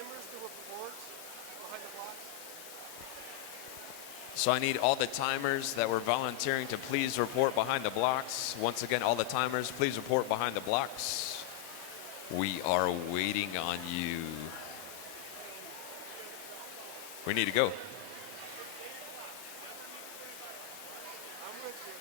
timers to report behind the blocks? So I need all the timers that were volunteering to please report behind the blocks. Once again, all the timers, please report behind the blocks. We are waiting on you. We need to go. I'm with you.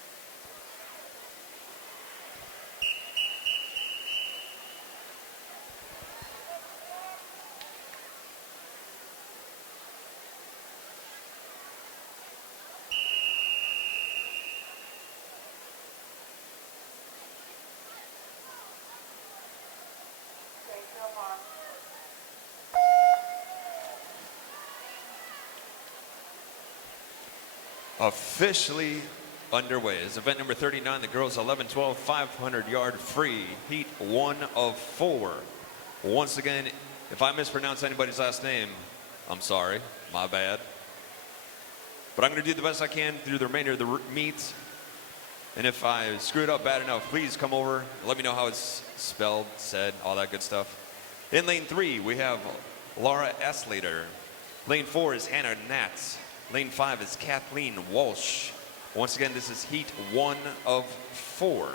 Officially underway is event number 39, the girls 11-12 500-yard free, heat 1 of 4. Once again, if I mispronounce anybody's last name, I'm sorry, my bad. But I'm going to do the best I can through the remainder of the meet. And if I screw it up bad enough, please come over, let me know how it's spelled, said, all that good stuff. In lane 3, we have Laura Eslater. Lane 4 is Hannah Natz. Lane 5 is Kathleen Walsh. Once again, this is heat 1 of 4.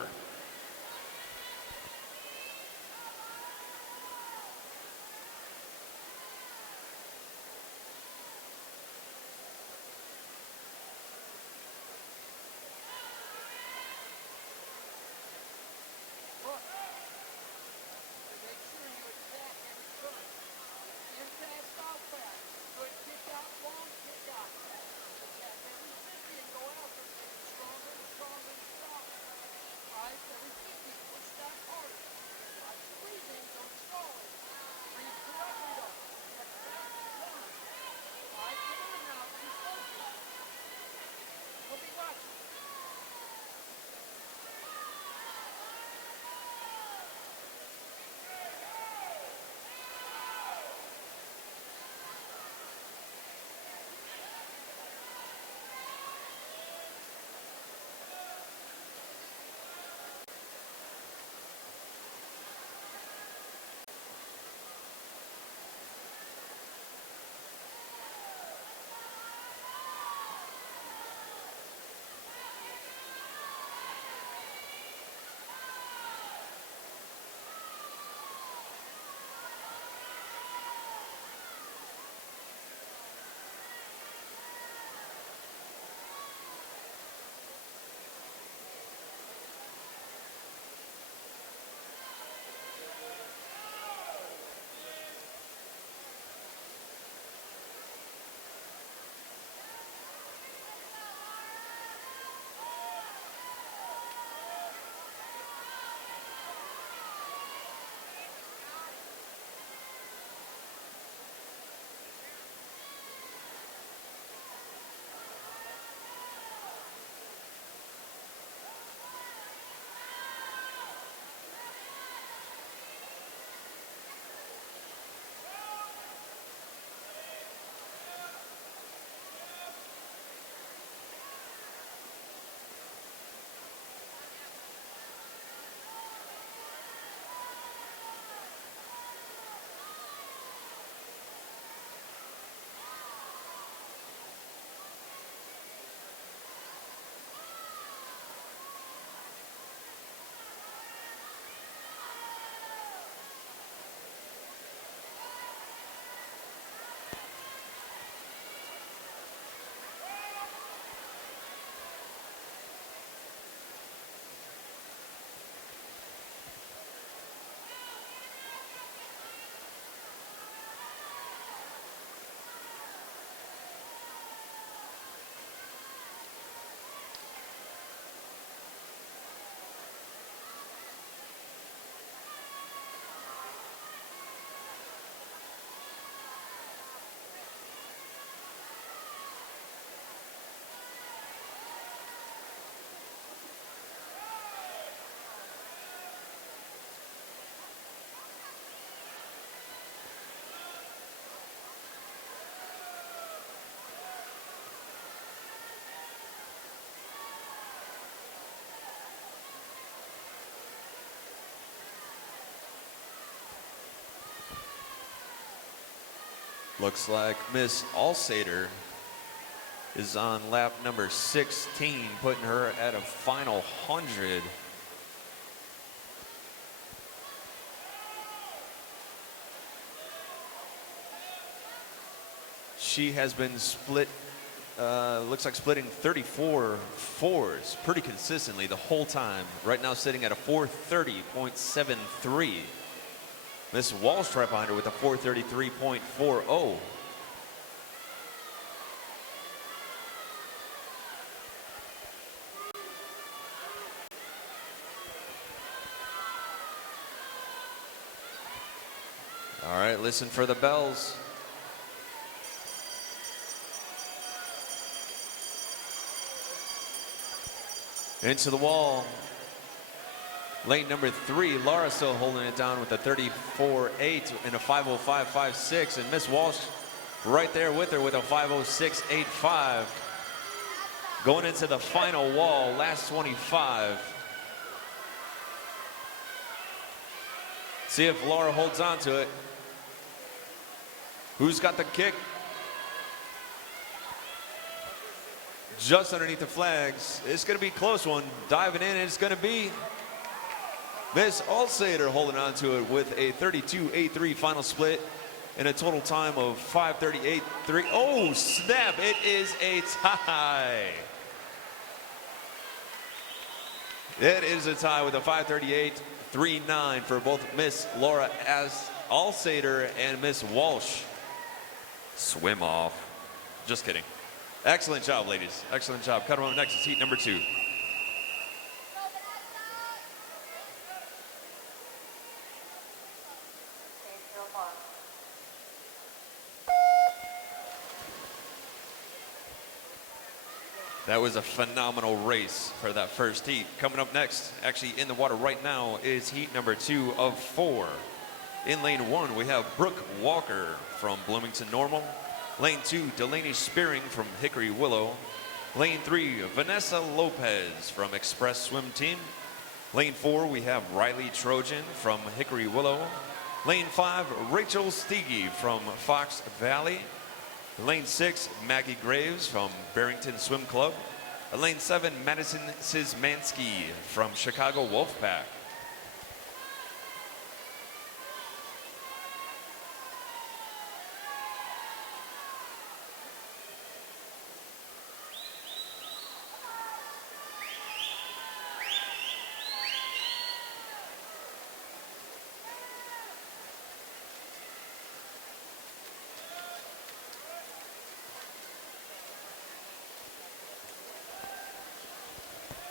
Looks like Miss Alsader is on lap number 16, putting her at a final 100. She has been split, looks like splitting 34 fours pretty consistently the whole time. Right now sitting at a 430.73. Miss Walsh right behind her with a 433.40. All right, listen for the bells. Into the wall. Lane number 3, Laura still holding it down with a 34.8 and a 5:05.56, and Miss Walsh right there with her with a 5:06.85. Going into the final wall, last 25. See if Laura holds on to it. Who's got the kick? Just underneath the flags. It's going to be a close one. Diving in, it's going to be Miss Alsader holding on to it with a 32.83 final split and a total time of 5:38.3. Oh, snap. It is a tie. It is a tie with a 5:38.39 for both Miss Laura Alsader and Miss Walsh. Swim off. Just kidding. Excellent job, ladies. Excellent job. Cut them up next is heat number 2. That was a phenomenal race for that first heat. Coming up next, actually in the water right now, is heat number 2 of 4. In lane 1, we have Brooke Walker from Bloomington Normal. Lane 2, Delaney Spearing from Hickory Willow. Lane 3, Vanessa Lopez from Express Swim Team. Lane 4, we have Riley Trojan from Hickory Willow. Lane 5, Rachel Steege from Fox Valley. Lane 6, Maggie Graves from Barrington Swim Club. Lane 7, Madison Szymanski from Chicago Wolfpack.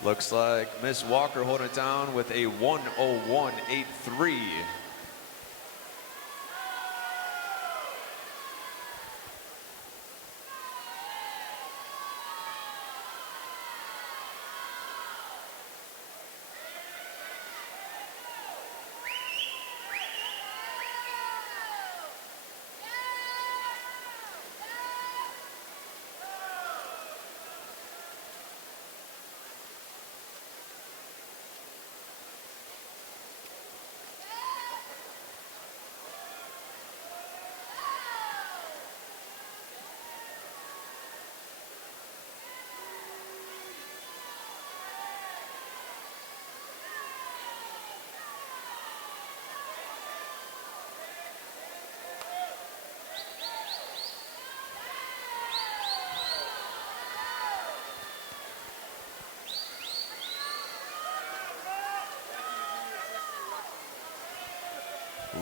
Looks like Miss Walker holding it down with a 1:01.83.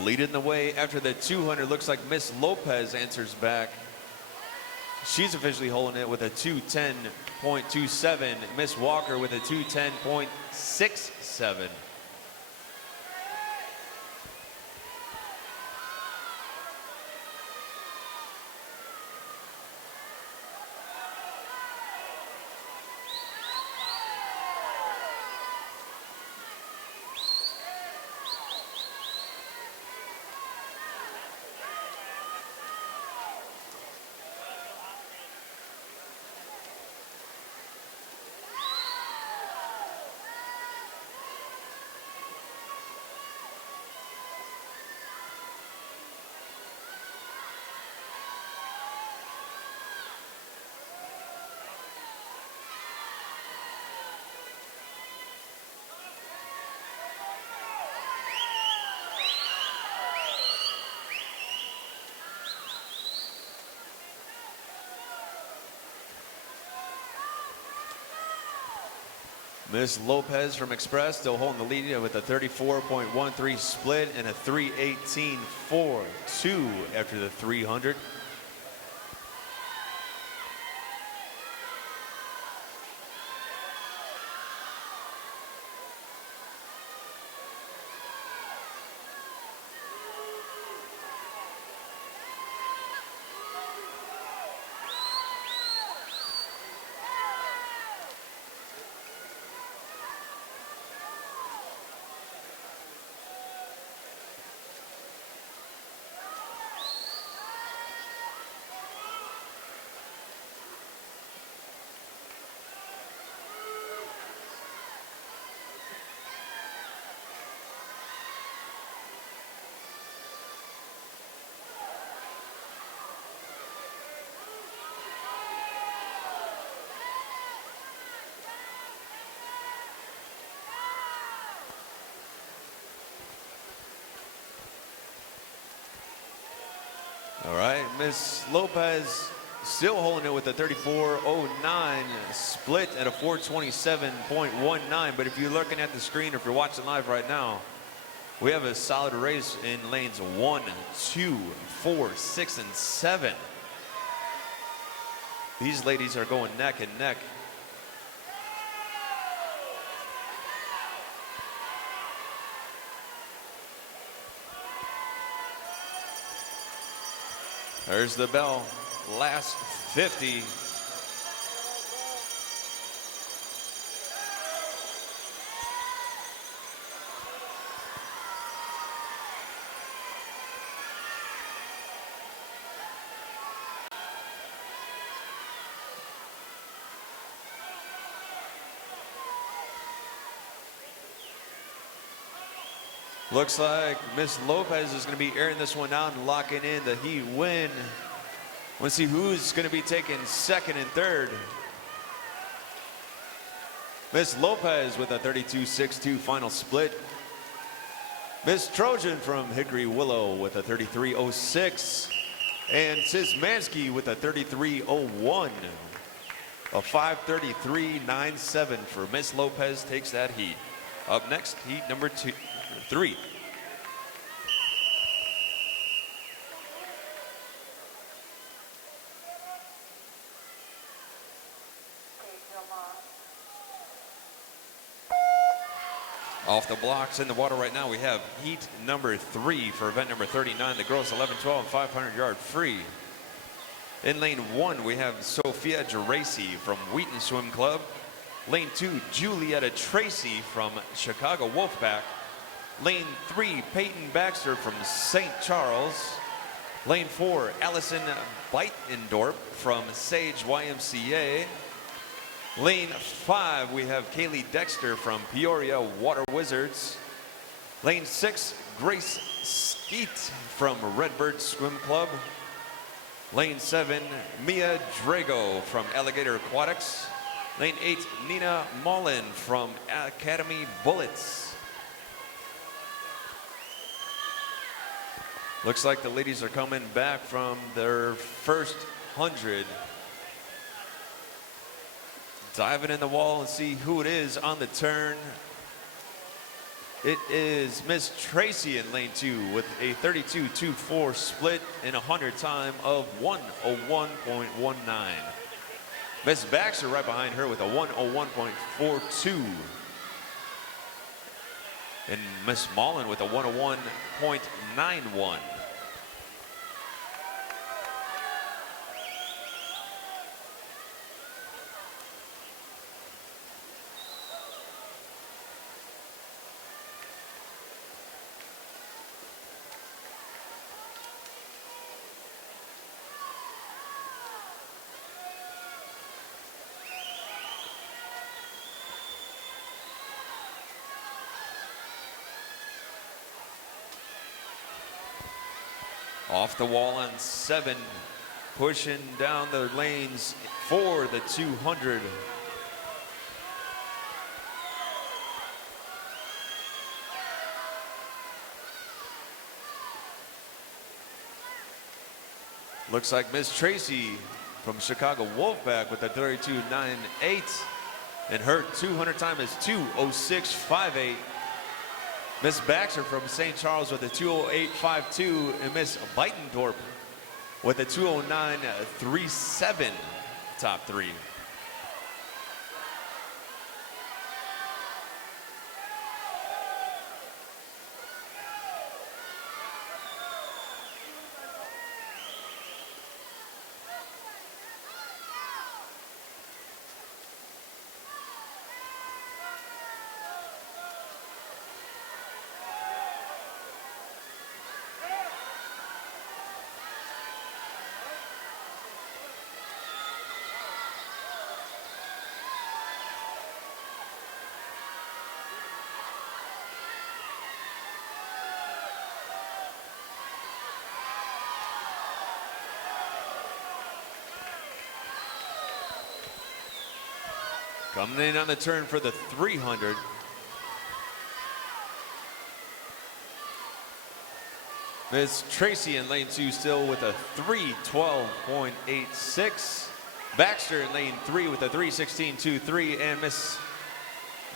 Leading the way after the 200, looks like Miss Lopez answers back. She's officially holding it with a 2:10.27. Miss Walker with a 2:10.67. Miss Lopez from Express still holding the lead with a 34.13 split and a 3:18.42 after the 300. All right, Miss Lopez still holding it with a 34.09 split at a 4:27.19. But if you're looking at the screen, if you're watching live right now, we have a solid race in lanes 1, 2, 4, 6, and 7. These ladies are going neck and neck. There's the bell. Last 50. Looks like Miss Lopez is going to be airing this one out and locking in the heat win. Let's see who's going to be taking second and third. Miss Lopez with a 32.62 final split. Miss Trojan from Hickory Willow with a 33.06. And Szymanski with a 33.01. A 5:33.97 for Miss Lopez takes that heat. Up next, heat number 3. Off the blocks in the water right now, we have heat number 3 for event number 39. The girls 11-12 500-yard free. In lane 1, we have Sophia Geraci from Wheaton Swim Club. Lane 2, Julietta Tracy from Chicago Wolfpack. Lane 3, Peyton Baxter from St. Charles. Lane 4, Allison Beitendorp from Sage YMCA. Lane 5, we have Kaylee Dexter from Peoria Water Wizards. Lane 6, Grace Skeet from Redbird Swim Club. Lane 7, Mia Drago from Alligator Aquatics. Lane 8, Nina Mullen from Academy Bullets. Looks like the ladies are coming back from their first 100. Diving in the wall and see who it is on the turn. It is Miss Tracy in lane 2 with a 32.24 split in a 100 time of 1:01.19. Miss Baxter right behind her with a 1:01.42. And Miss Mullen with a 1:01.91. Off the wall on 7, pushing down the lanes for the 200. Looks like Miss Tracy from Chicago Wolfpack with a 32.98. And her 200 time is 2:06.58. Miss Baxter from St. Charles with a 2:08.52, and Miss Beitendorp with a 2:09.37 top three. Coming in on the turn for the 300. Miss Tracy in lane 2 still with a 3:12.86. Baxter in lane 3 with a 3:16.23, and Miss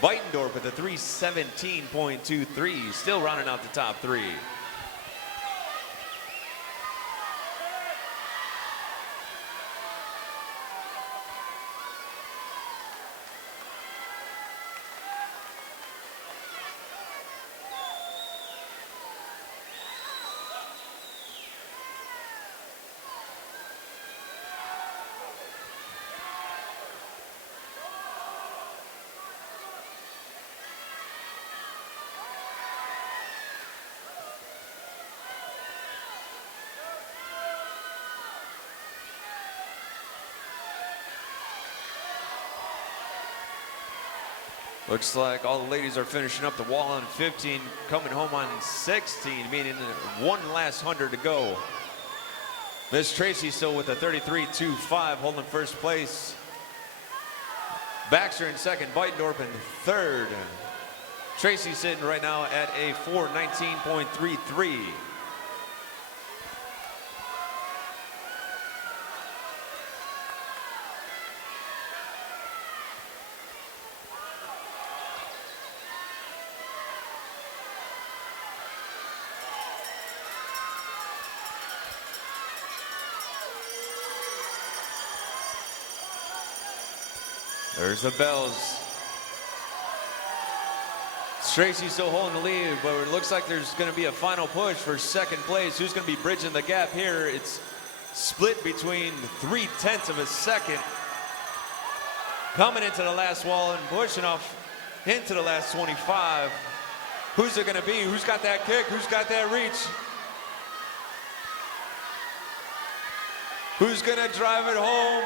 Beitendorf with a 3:17.23, still rounding out the top three. Looks like all the ladies are finishing up the wall on 15, coming home on 16, meaning one last 100 to go. Miss Tracy still with a 33.25, holding first place. Baxter in second, Beitendorf in third. Tracy sitting right now at a 4:19.33. There's the bells. Tracy still holding the lead, but it looks like there's going to be a final push for second place. Who's going to be bridging the gap here? It's split between 0.3 of a second. Coming into the last wall and pushing off into the last 25. Who's it going to be? Who's got that kick? Who's got that reach? Who's going to drive it home?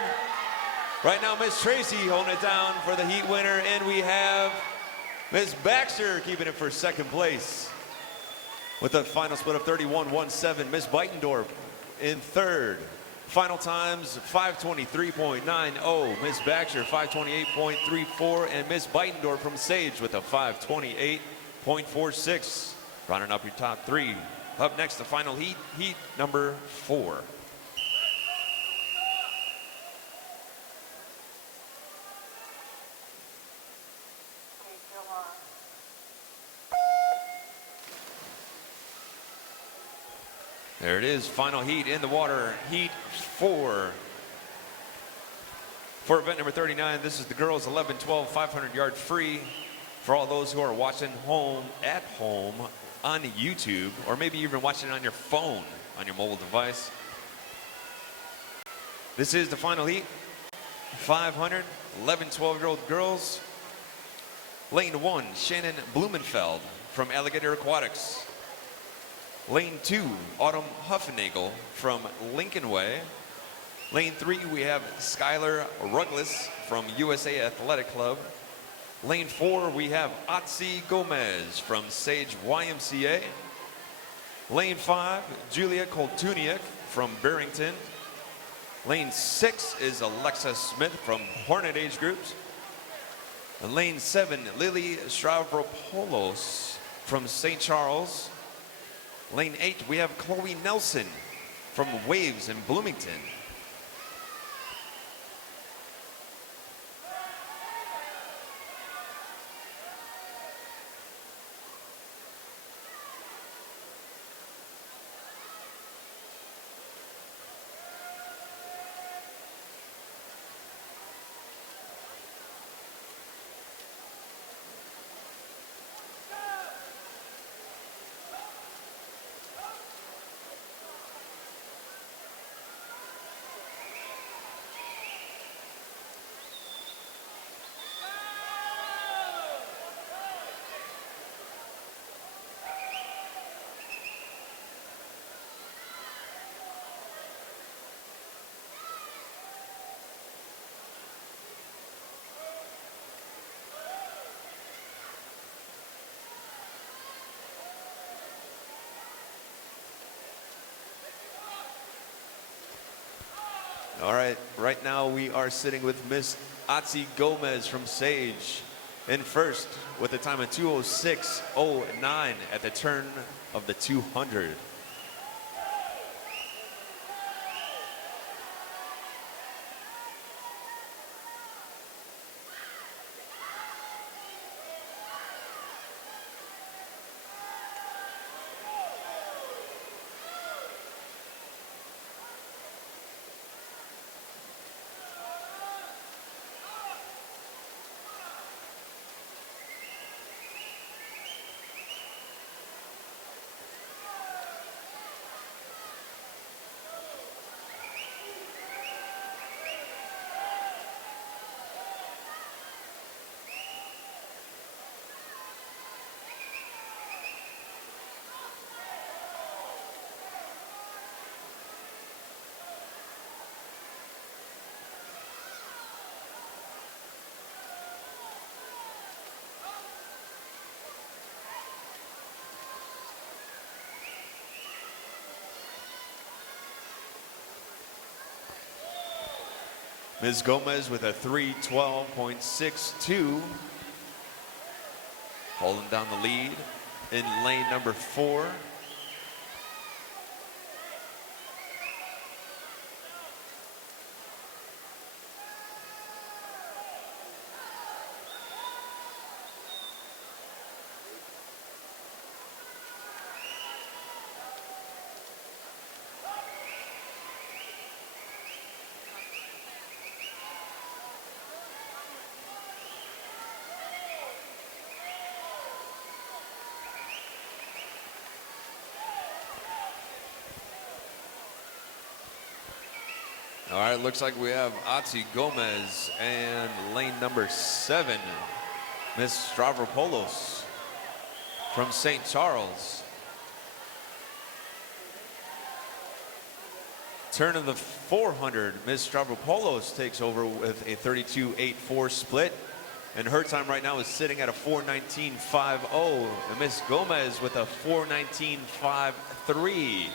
Right now, Miss Tracy holding it down for the heat winner, and we have Miss Baxter keeping it for second place with a final split of 31.17. Miss Beitendorf in third. Final times 5:23.90. Miss Baxter 5:28.34, and Miss Beitendorf from Sage with a 5:28.46. Rounding up your top three. Up next, the final heat, heat number 4. There it is, final heat in the water, heat 4. For event number 39, this is the girls 11-12 500-yard free. For all those who are watching at home on YouTube, or maybe even watching it on your phone, on your mobile device. This is the final heat, 500, 11-12-year-old girls. Lane 1, Shannon Blumenfeld from Alligator Aquatics. Lane 2, Autumn Huffenagel from Lincoln Way. Lane 3, we have Skylar Ruggles from USA Athletic Club. Lane 4, we have Otzi Gomez from Sage YMCA. Lane 5, Julia Koltuniak from Barrington. Lane 6 is Alexa Smith from Hornet Age Groups. And lane 7, Lily Stavropoulos from St. Charles. Lane 8, we have Chloe Nelson from Waves in Bloomington. All right, right now we are sitting with Miss Atsi Gomez from Sage in first with a time of 2:06.09 at the turn of the 200. Ms. Gomez with a 3:12.62, holding down the lead in lane number 4. All right, looks like we have Atsi Gomez and lane number 7, Miss Stavropoulos from St. Charles. Turn of the 400, Miss Stavropoulos takes over with a 32.84 split, and her time right now is sitting at a 4:19.50, and Miss Gomez with a 4:19.53.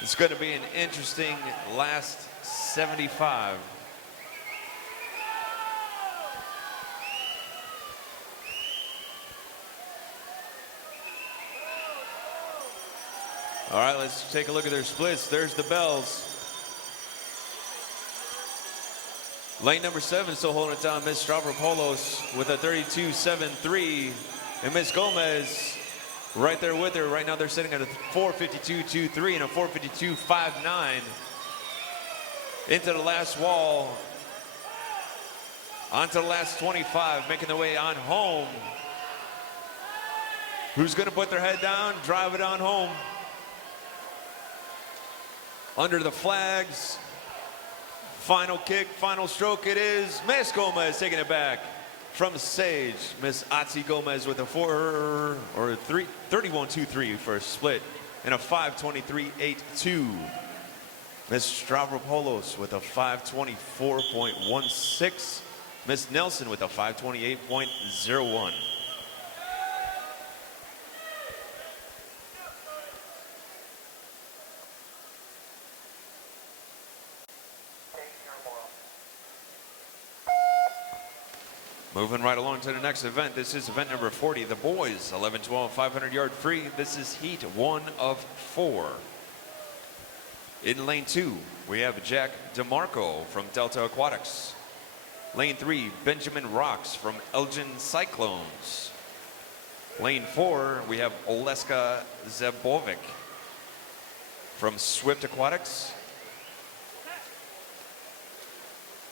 It's going to be an interesting last 75. All right, let's take a look at their splits. There's the bells. Lane number 7 still holding it down, Miss Stavropoulos with a 32.73, and Miss Gomez right there with her. Right now they're sitting at a 4:52.23 and a 4:52.59. Into the last wall, onto the last 25, making their way on home. Who's going to put their head down, drive it on home? Under the flags, final kick, final stroke, it is Miss Gomez taking it back from Sage. Miss Atsi Gomez with a 31.23 for a split and a 5:23.82. Miss Stavropoulos with a 5:24.16. Miss Nelson with a 5:28.01. Moving right along to the next event. This is event number 40, the boys 11-12 500-yard free. This is heat 1 of 4. In lane 2, we have Jack DeMarco from Delta Aquatics. Lane 3, Benjamin Rocks from Elgin Cyclones. Lane 4, we have Oleska Zebovic from Swift Aquatics.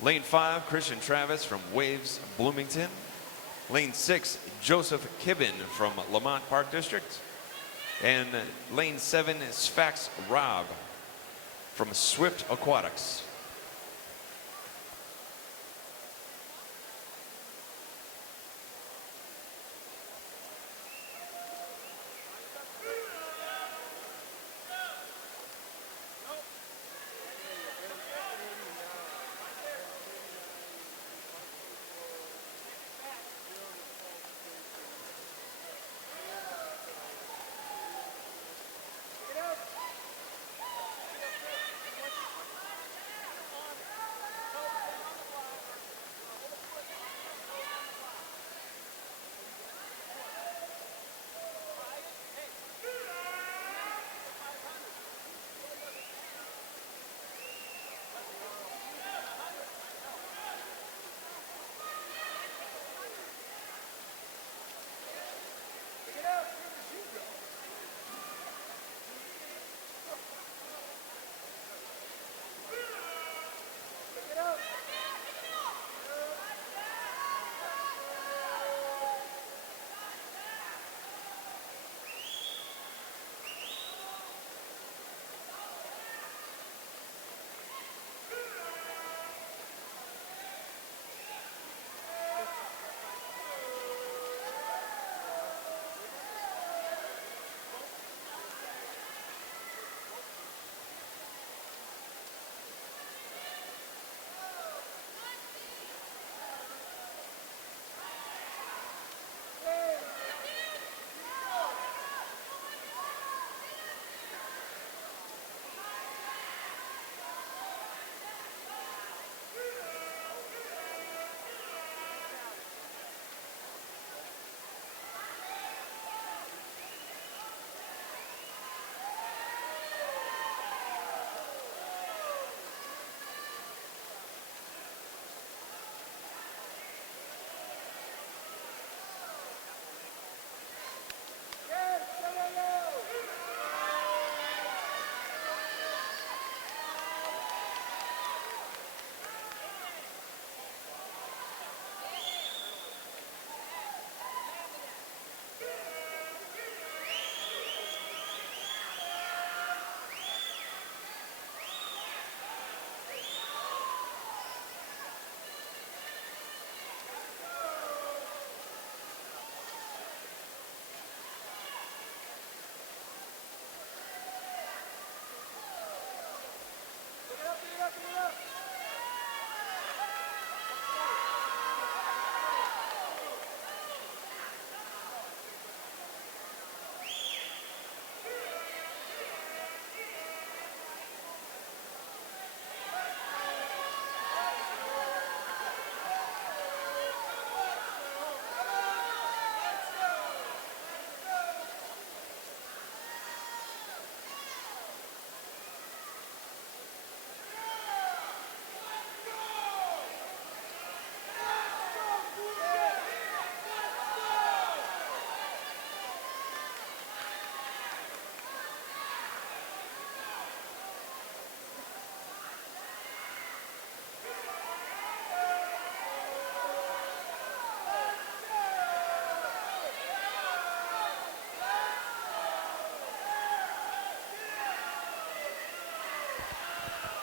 Lane 5, Christian Travis from Waves Bloomington. Lane 6, Joseph Kibben from Lamont Park District. And lane 7, Sfax Rob from Swift Aquatics.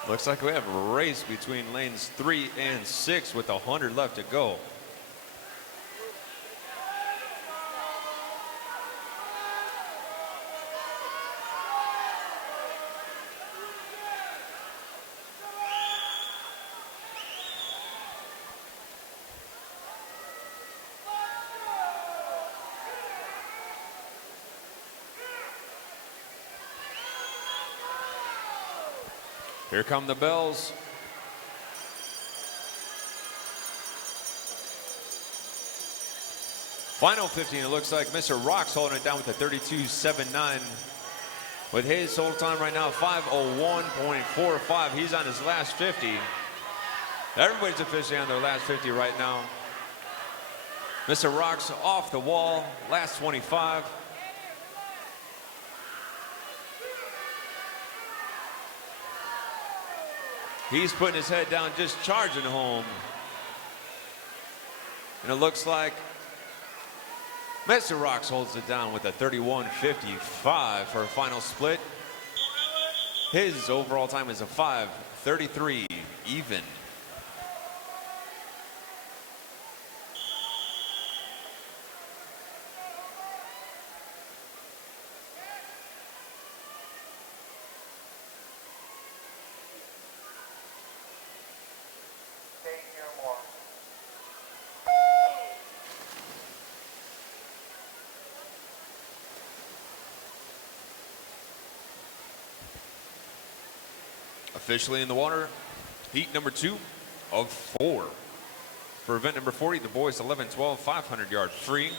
Looks like we have a race between lanes 3 and 6 with 100 left to go. Here come the bells. Final 15, it looks like Mr. Rock's holding it down with a 32.79. With his total time right now, 5:01.45. He's on his last 50. Everybody's officially on their last 50 right now. Mr. Rock's off the wall, last 25. He's putting his head down, just charging home. And it looks like Mr. Rocks holds it down with a 31.55 for a final split. His overall time is a 5:33 even. Officially in the water, heat number 2 of 4. For event number 40, the boys 11-12, 500-yard free.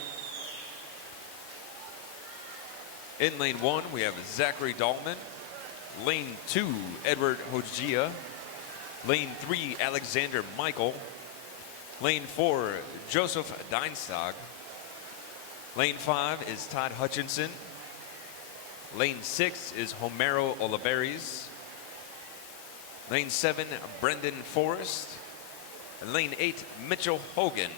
In lane 1, we have Zachary Daltman. Lane 2, Edward Hojia. Lane 3, Alexander Michael. Lane 4, Joseph Dienstag. Lane 5 is Todd Hutchinson. Lane 6 is Homero Olivares. Lane 7, Brendan Forrest. And lane 8, Mitchell Hogan.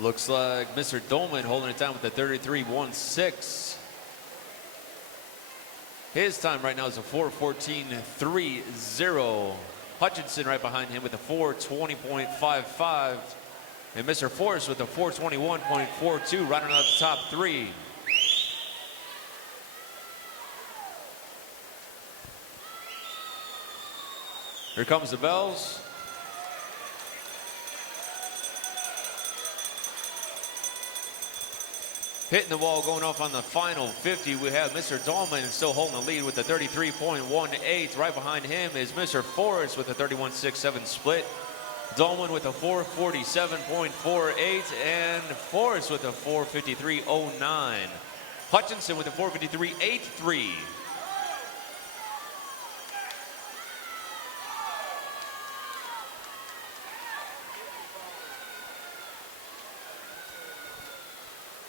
Looks like Mr. Dolman holding it down with the 33.16. His time right now is a 4:14.30. Hutchinson right behind him with a 4:20.55. And Mr. Forrest with a 4:21.42, rounding out the top three. Here comes the bells. Hitting the wall, going off on the final 50. We have Mr. Dahlman still holding the lead with the 33.18. Right behind him is Mr. Forrest with a 31.67 split. Dahlman with a 4:47.48 and Forrest with a 4:53.09. Hutchinson with a 4:53.83.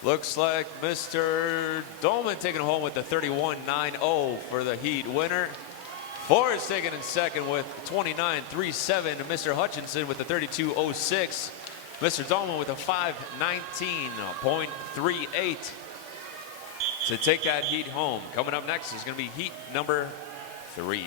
Looks like Mr. Dolman taking home with the 31.90 for the heat winner. Forrest taking in second with 29.37. Mr. Hutchinson with the 32.06. Mr. Dolman with a 5:19.38 to take that heat home. Coming up next is going to be heat number 3.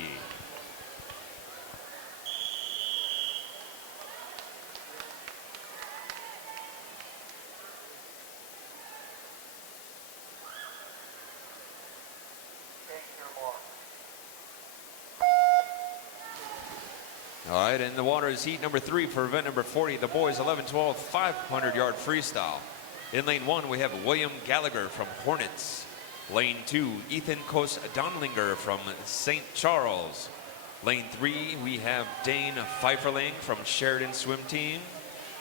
All right, and the water is heat number 3 for event number 40. The boys 11-12 500-yard freestyle. In lane 1, we have William Gallagher from Hornets. Lane 2, Ethan Kos-Donlinger from St. Charles. Lane 3, we have Dane Pfeifferling from Sheridan Swim Team.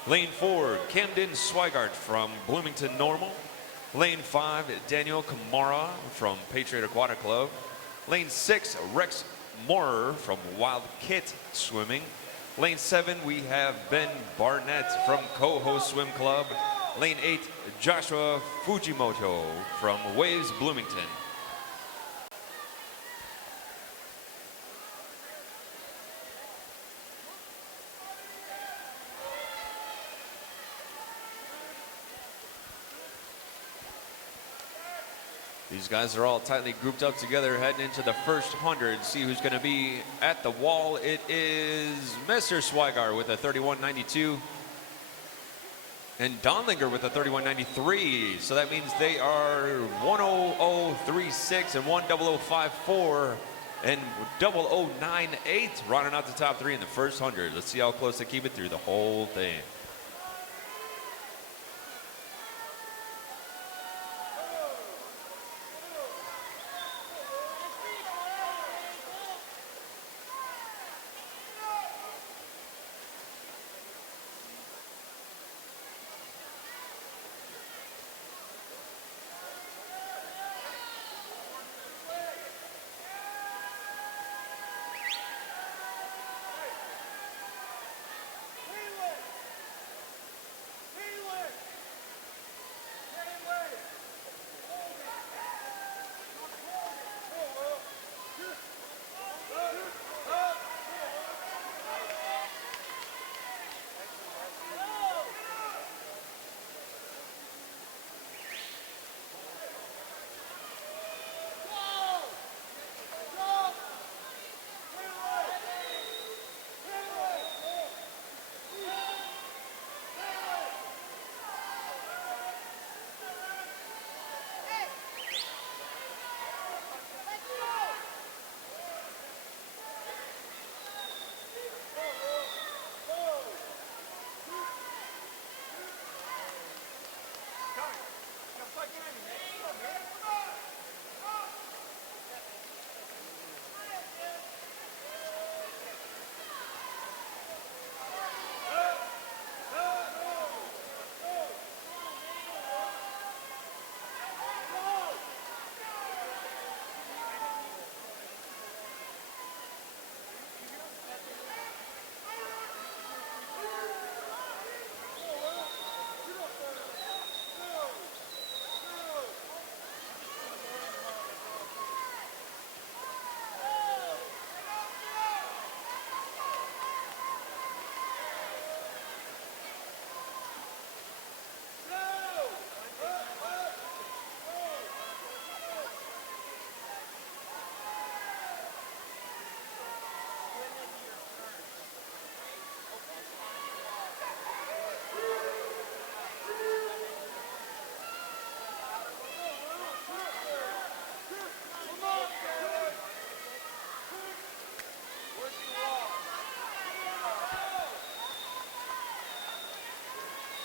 Lane 4, Camden Swigart from Bloomington Normal. Lane 5, Daniel Kamara from Patriot Aquatic Club. Lane 6, Rex Moorer from Wild Kit Swimming. Lane 7, we have Ben Barnett from Coho Swim Club. Lane 8, Joshua Fujimoto from Waves Bloomington. These guys are all tightly grouped up together heading into the first 100. See who's going to be at the wall. It is Mr. Swigar with a 31.92 and Donlinger with a 31.93. So that means they are 10036 and 10054 and 0098 rounding out the top 3 in the first 100. Let's see how close they keep it through the whole thing.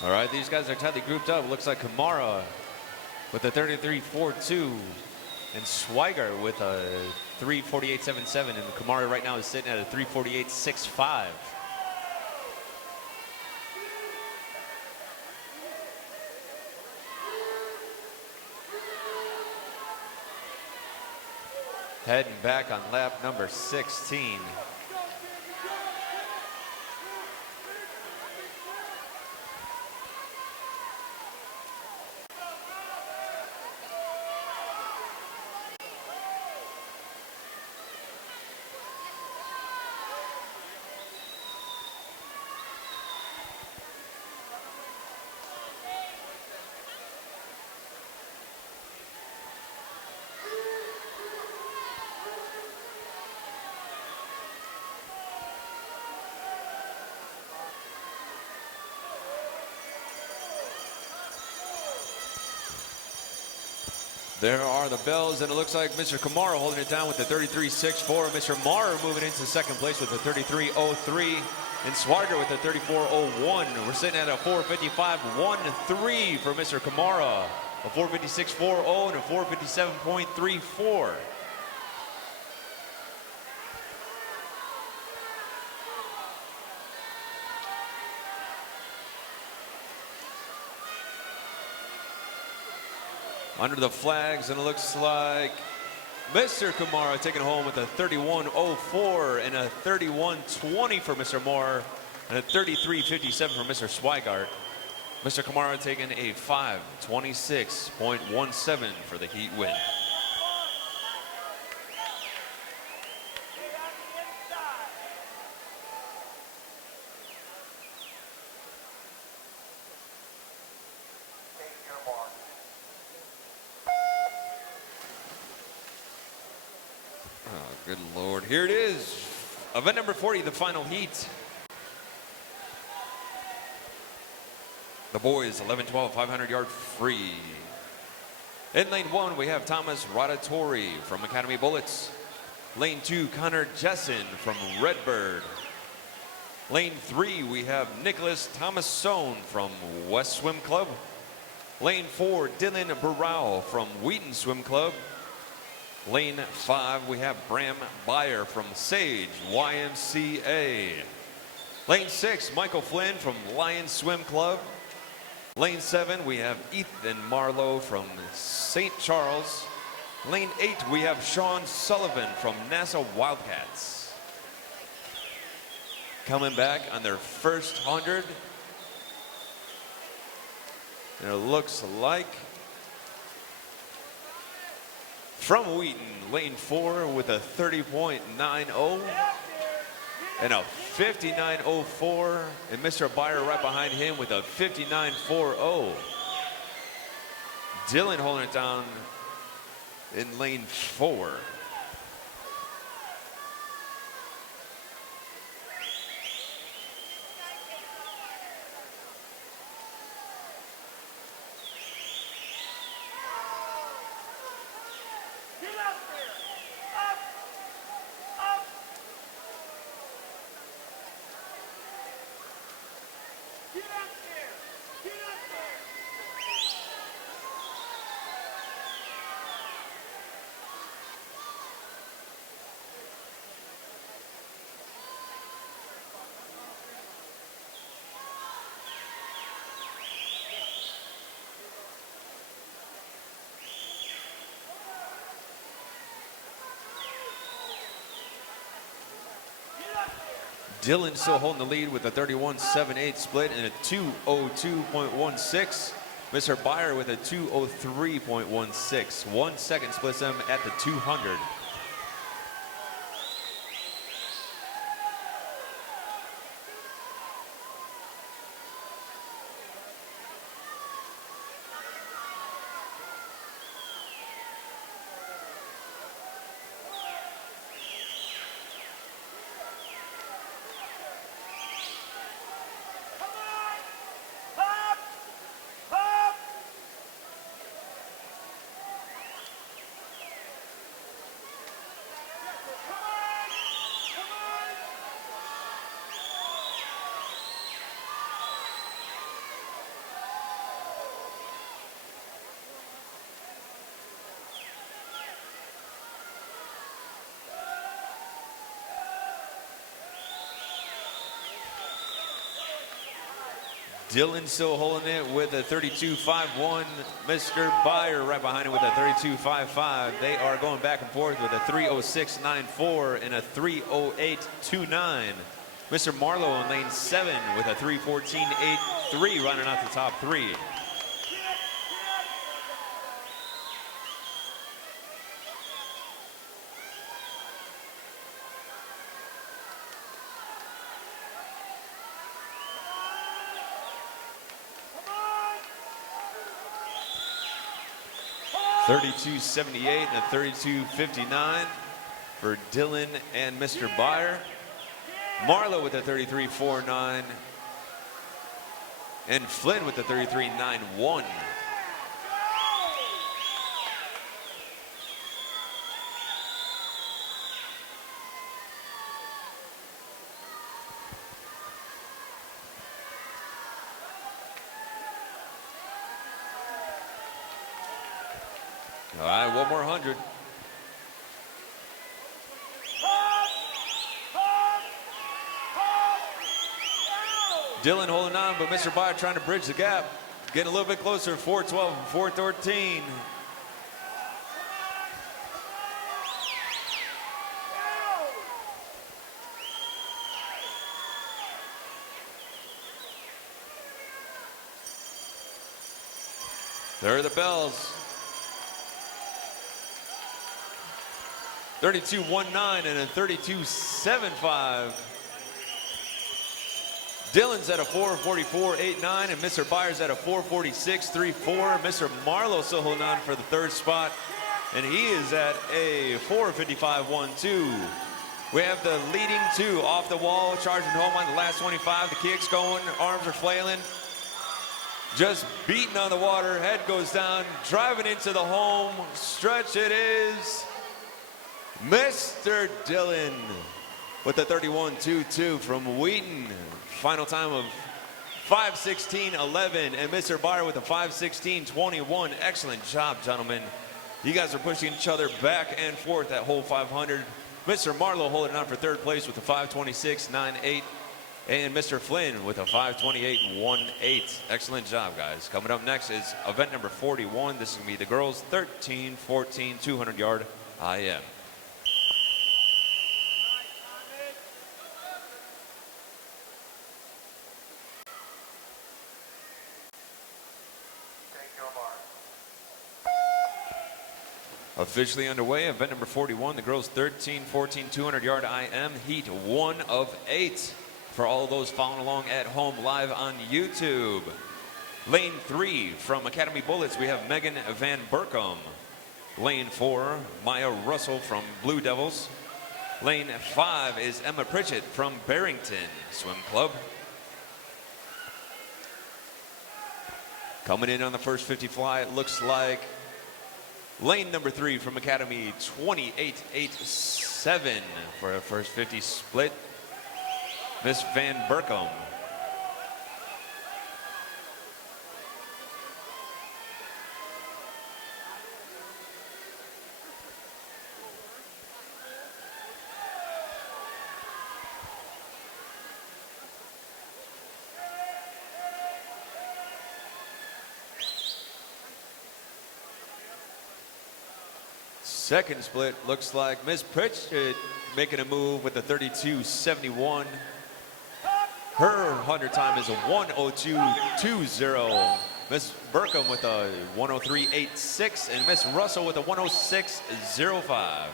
All right, these guys are tightly grouped up. Looks like Kamara with a 33.42 and Swigert with a 3:48.77, and Kamara right now is sitting at a 3:48.65. Heading back on lap number 16. There are the bells, and it looks like Mr. Kamara holding it down with the 33.64. Mr. Marr moving into second place with the 33.03, and Swiger with the 34.01. We're sitting at a 4:55.13 for Mr. Kamara, a 4:56.40, and a 4:57.34. Under the flags, and it looks like Mr. Kamara taking home with a 31.04 and a 31.20 for Mr. Moore and a 33.57 for Mr. Swigart. Mr. Kamara taking a 5:26.17 for the heat win. Good Lord. Here it is. Event number 40, the final heat. The boys, 11-12, 500-yard free. In lane 1, we have Thomas Radatori from Academy Bullets. Lane 2, Connor Jessen from Redbird. Lane 3, we have Nicholas Thomasone from West Swim Club. Lane 4, Dylan Burrell from Wheaton Swim Club. Lane 5, we have Bram Beyer from Sage YMCA. Lane 6, Michael Flynn from Lion Swim Club. Lane 7, we have Ethan Marlowe from St. Charles. Lane 8, we have Sean Sullivan from Nassau Wildcats. Coming back on their first 100. And it looks like from Wheaton, lane 4 with a 30.90 and a 59.04, and Mr. Beyer right behind him with a 59.40. Dylan holding it down in lane 4. Dylan still holding the lead with a 31.78 split and a 2:02.16. Mr. Beyer with a 2:03.16. 1 second splits them at the 200. Dylan still holding it with a 32.51. Mr. Byer right behind him with a 32.55. They are going back and forth with a 3:06.94 and a 3:08.29. Mr. Marlowe in lane 7 with a 3:14.83 running out the top three. $32.78 and a 32.59 for Dylan and Mr. Byer. Marlowe with a 33.49 and Flynn with a 33.91. All right, one more 100. Dylan holding on, but Mr. Byer trying to bridge the gap. Getting a little bit closer, 4:12 and 4:13. There are the bells. 32.19 and a 32.75. Dylan's at a 4:44.89 and Mr. Byers at a 4:46.34. Mr. Marlowe still holding on for the third spot, and he is at a 4:55.12. We have the leading two off the wall, charging home on the last 25. The kicks going, arms are flailing. Just beating on the water, head goes down, driving into the home stretch it is. Mr. Dylan with the 31.22 from Wheaton. Final time of 5:16.11, and Mr. Byer with a 5:16.21. Excellent job, gentlemen. You guys are pushing each other back and forth that whole 500. Mr. Marlowe holding on for third place with a 5:26.98, and Mr. Flynn with a 5:28.18. Excellent job, guys. Coming up next is event number 41. This is going to be the girls 13-14 200-yard IM. Officially underway, event number 41, the girls 13-14 200-yard IM, heat 1 of 8. For all those following along at home live on YouTube. Lane 3 from Academy Bullets, we have Megan Van Berkom. Lane 4, Maya Russell from Blue Devils. Lane 5 is Emma Pritchett from Barrington Swim Club. Coming in on the first 50 fly, it looks like lane number 3 from Academy, 28.87 for a first 50 split. Miss Van Berkom. Second split looks like Miss Pritchett making a move with the 32.71. Her 100 time is a 1:02.20. Miss Berkom with a 1:03.86 and Miss Russell with a 1:06.05.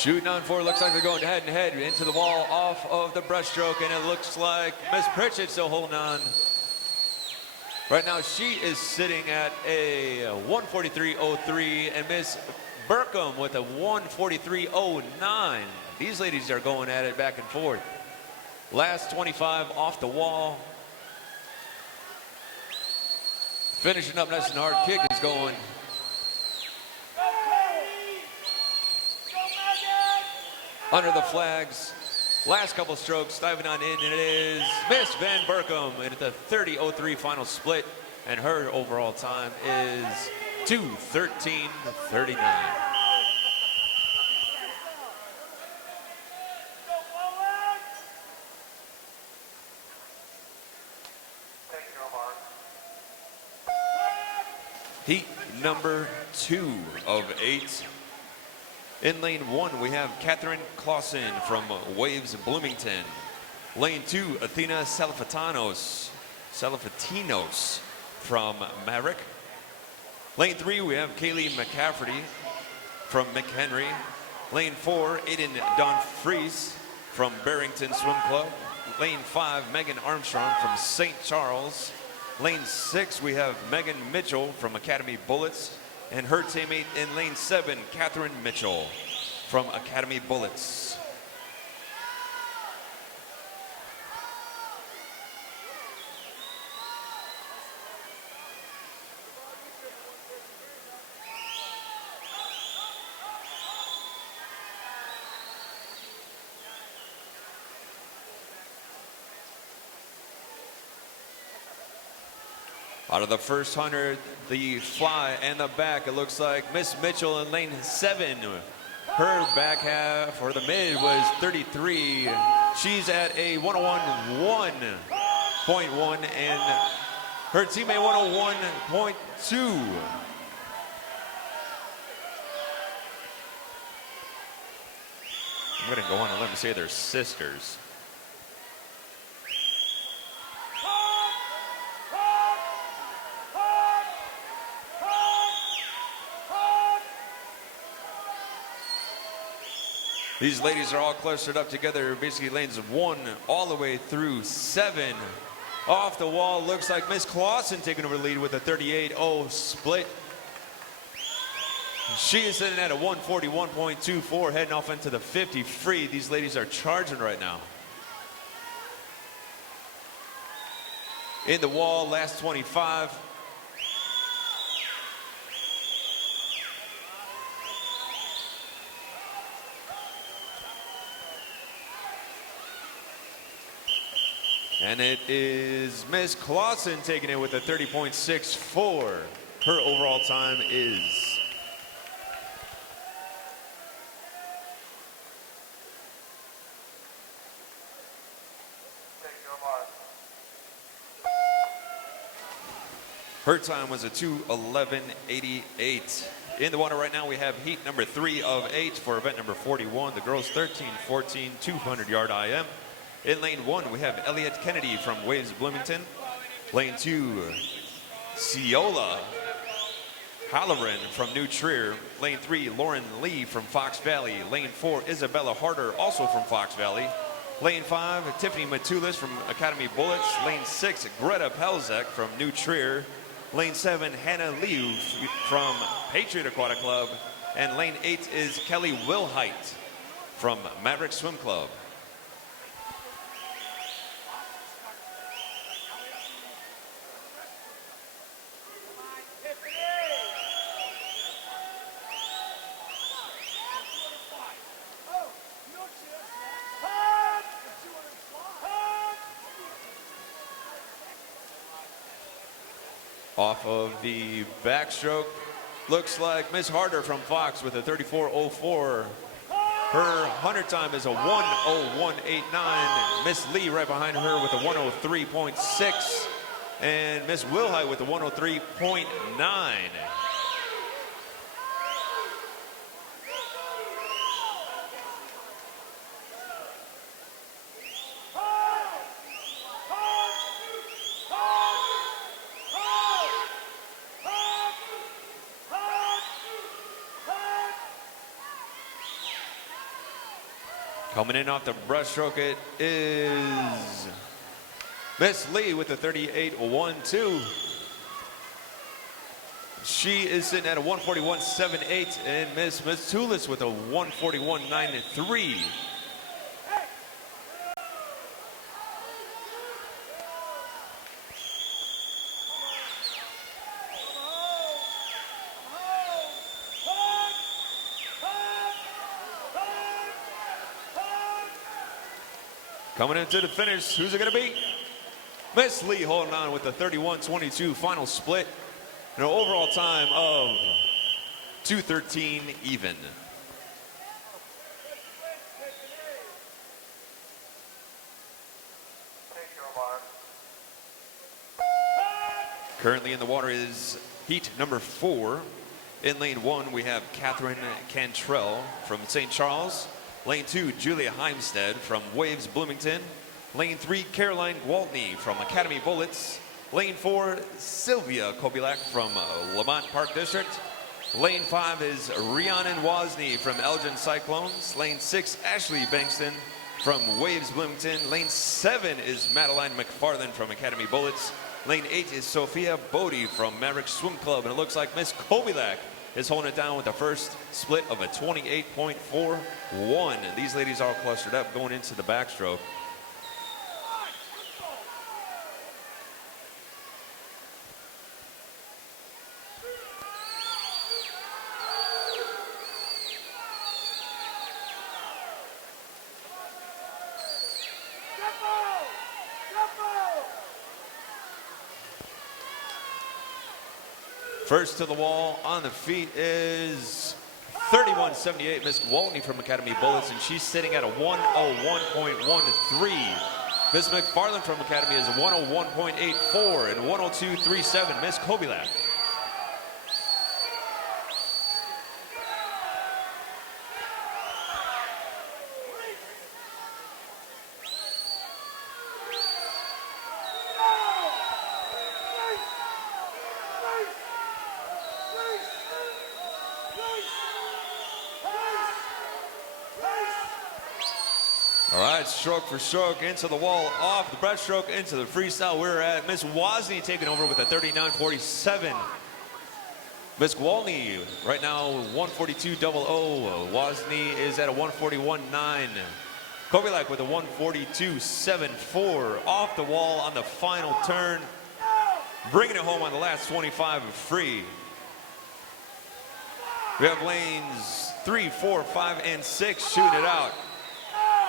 Shooting on four, looks like they're going head and head into the wall off of the breaststroke, and it looks like Miss Pritchett still holding on. Right now she is sitting at a 1:43.03 and Miss Berkom with a 1:43.09. These ladies are going at it back and forth. Last 25 off the wall. Finishing up nice and hard, kick is going. Under the flags, last couple strokes, diving on in, and it is Miss Van Berkom at the 30:03 final split, and her overall time is 2:13:39. Heat number 2 of 8. In lane 1, we have Catherine Clausen from Waves Bloomington. Lane 2, Athena Salafatinos from Maverick. Lane 3, we have Kaylee McCafferty from McHenry. Lane 4, Aiden Donfries from Barrington Swim Club. Lane 5, Megan Armstrong from St. Charles. Lane 6, we have Megan Mitchell from Academy Bullets. And her teammate in lane 7, Catherine Mitchell from Academy Bullets. Out of the first 100, the fly and the back, it looks like Miss Mitchell in lane 7. Her back half, or the mid, was 33. She's at a 101.1, and her teammate 101.2. I'm gonna go on and let them say they're sisters. These ladies are all clustered up together, basically lanes 1 all the way through 7. Off the wall, looks like Miss Clausen taking over the lead with a 38-0 split. She is sitting at a 141.24, heading off into the 50 free. These ladies are charging right now. In the wall, last 25. And it is Miss Clausen taking it with a 30.64. Her overall time is. Her time was a 2:11.88. In the water right now, we have heat number 3 of 8 for event number 41. The girls 13-14, 200-yard IM. In lane 1, we have Elliot Kennedy from Waves Bloomington. Lane 2, Ciola Halloran from New Trier. Lane 3, Lauren Lee from Fox Valley. Lane 4, Isabella Harder, also from Fox Valley. Lane 5, Tiffany Matulis from Academy Bullets. Lane 6, Greta Pelzek from New Trier. Lane 7, Hannah Liu from Patriot Aquatic Club. And lane 8 is Kelly Wilhite from Maverick Swim Club. Off of the backstroke, looks like Miss Harder from Fox with a 34.04. Her 100 time is a 1:01.89. Miss Lee right behind her with a 1:03.6. And Miss Wilhite with a 1:03.9. Coming in off the breaststroke, it is Miss Lee with a 38.12. She is sitting at a 141.78, and Miss Matulis with a 141.93. Coming into the finish, who's it going to be? Miss Lee holding on with the 31-22 final split. And an overall time of 2:13 even. Currently in the water is heat number 4. In lane 1, we have Catherine Cantrell from St. Charles. Lane 2, Julia Heimstead from Waves Bloomington. Lane 3, Caroline Gwaltney from Academy Bullets. Lane 4, Sylvia Kobilak from Lamont Park District. Lane 5 is Rhiannon Wozni from Elgin Cyclones. Lane 6, Ashley Bankston from Waves Bloomington. Lane 7 is Madeline McFarland from Academy Bullets. Lane 8 is Sophia Bodie from Maverick Swim Club. And it looks like Miss Kobilak is holding it down with the first split of a 28.41. These ladies are all clustered up going into the backstroke. First to the wall on the feet is 31-78, Miss Gwaltney from Academy Bullets, and she's sitting at a 101.13. Miss McFarland from Academy is a 101.84 and 102.37, Miss Kobilak. All right, stroke for stroke into the wall, off the breaststroke into the freestyle. We're at Miss Wozni taking over with a 39.47. Miss Gwaltney right now 142.00. Wozni is at a 141.9. Kobilak with a 142.74. Off the wall on the final turn, bringing it home on the last 25 of free. We have lanes 3, 4, 5, and 6 shooting it out.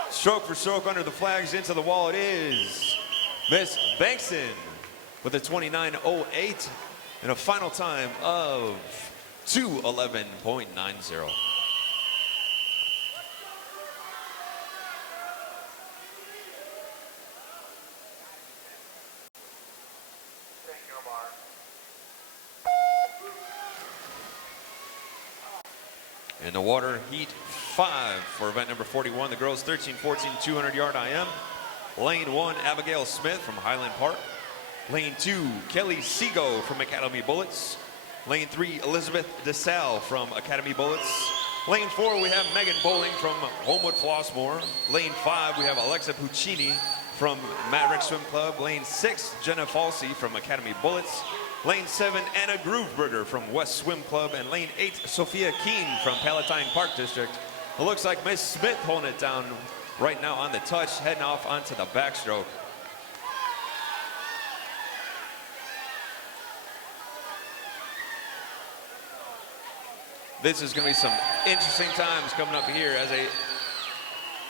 Stroke for stroke under the flags into the wall. It is Miss Bankson with a 29.08 and a final time of 2:11.90. In the water, heat 5 for event number 41. The girls 13-14 200-yard IM. Lane 1, Abigail Smith from Highland Park. Lane 2, Kelly Seago from Academy Bullets. Lane 3, Elizabeth DeSalle from Academy Bullets. Lane 4, we have Megan Bowling from Homewood Flossmoor. Lane 5, we have Alexa Puccini from Maverick Swim Club. Lane 6, Jenna Falsey from Academy Bullets. Lane 7, Anna Grooveberger from West Swim Club. And lane 8, Sophia Keene from Palatine Park District. It looks like Miss Smith holding it down right now on the touch, heading off onto the backstroke. This is going to be some interesting times coming up here as they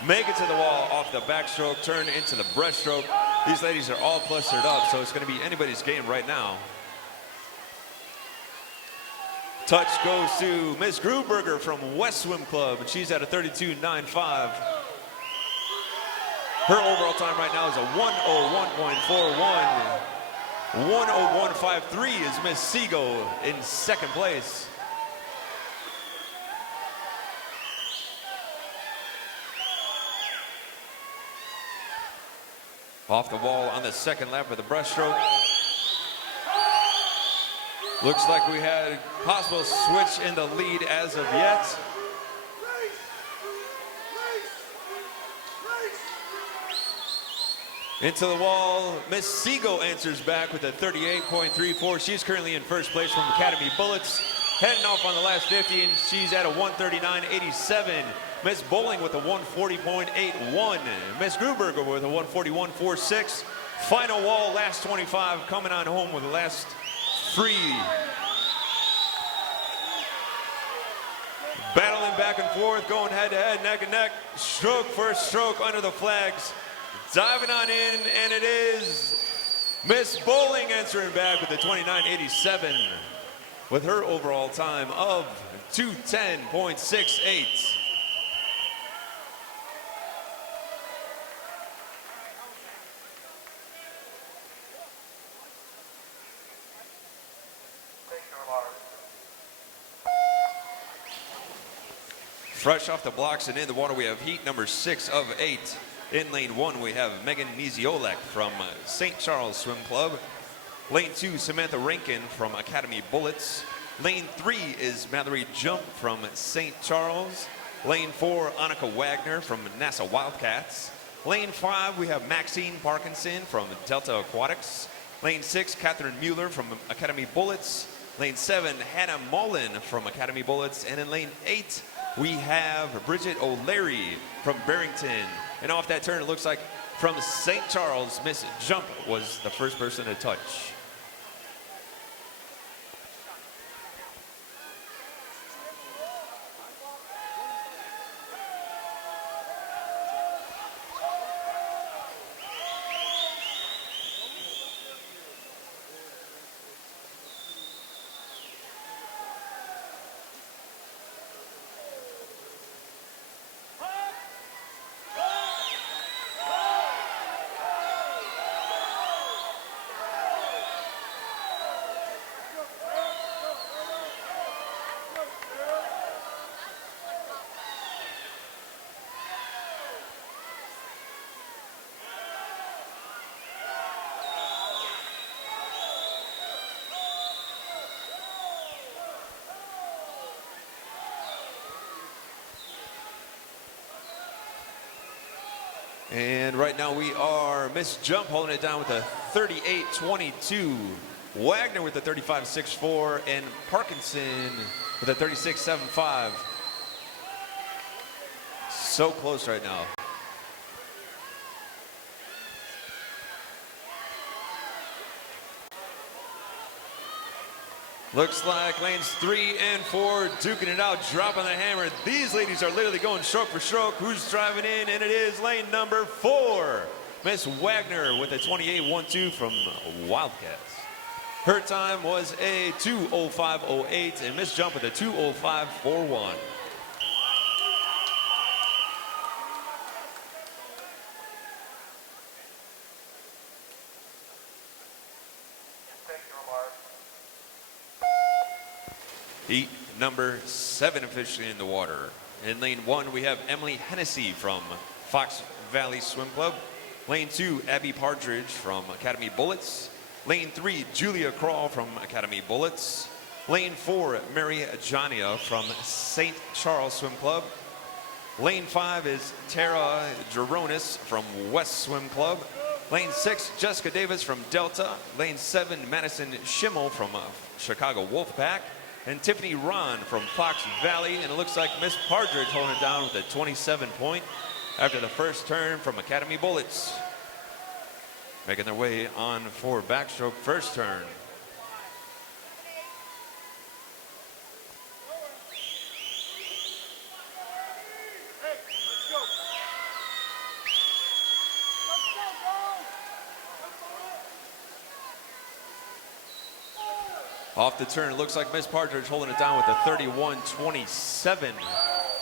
make it to the wall off the backstroke, turn into the breaststroke. These ladies are all clustered up, so it's going to be anybody's game right now. Touch goes to Miss Grooveberger from West Swim Club, and she's at a 32.95. Her overall time right now is a 101.41. 101.53 is Miss Seago in second place. Off the wall on the second lap of the breaststroke. Looks like we had a possible switch in the lead as of yet. Into the wall, Miss Seago answers back with a 38.34. She's currently in first place from Academy Bullets. Heading off on the last 50, and she's at a 139.87. Miss Bowling with a 140.81. Miss Grooveberger with a 141.46. Final wall, last 25, coming on home with the last free. Battling back and forth, going head to head, neck and neck, stroke for stroke under the flags. Diving on in, and it is Miss Bowling answering back with a 29.87 with her overall time of 2:10.68. Fresh off the blocks and in the water, we have heat number 6 of 8. In lane 1, we have Megan Niziolek from St. Charles Swim Club. Lane 2, Samantha Rankin from Academy Bullets. Lane 3 is Mallory Jump from St. Charles. Lane 4, Annika Wagner from NASA Wildcats. Lane 5, we have Maxine Parkinson from Delta Aquatics. Lane 6, Catherine Mueller from Academy Bullets. Lane 7, Hannah Mullen from Academy Bullets. And in lane 8, we have Bridget O'Leary from Barrington. And off that turn, it looks like from St. Charles, Miss Jump was the first person to touch. And right now we are Miss Jump holding it down with a 38.22. Wagner with a 35.64 and Parkinson with a 36.75. So close right now. Looks like lanes 3 and 4 duking it out, dropping the hammer. These ladies are literally going stroke for stroke. Who's driving in? And it is lane number 4. Miss Wagner with a 28.12 from Wildcats. Her time was a 2:05.08, and Miss Jump with a 2:05.41. Heat number 7 officially in the water. In lane 1, we have Emily Hennessy from Fox Valley Swim Club. Lane 2, Abby Partridge from Academy Bullets. Lane 3, Julia Crawl from Academy Bullets. Lane 4, Mary Jania from St. Charles Swim Club. Lane 5 is Tara Geronis from West Swim Club. Lane 6, Jessica Davis from Delta. Lane 7, Madison Schimmel from Chicago Wolfpack. And Tiffany Ron from Fox Valley. And it looks like Miss Partridge holding it down with a 27 point after the first turn from Academy Bullets. Making their way on for backstroke first turn. Off the turn, it looks like Miss Partridge holding it down with a 31.27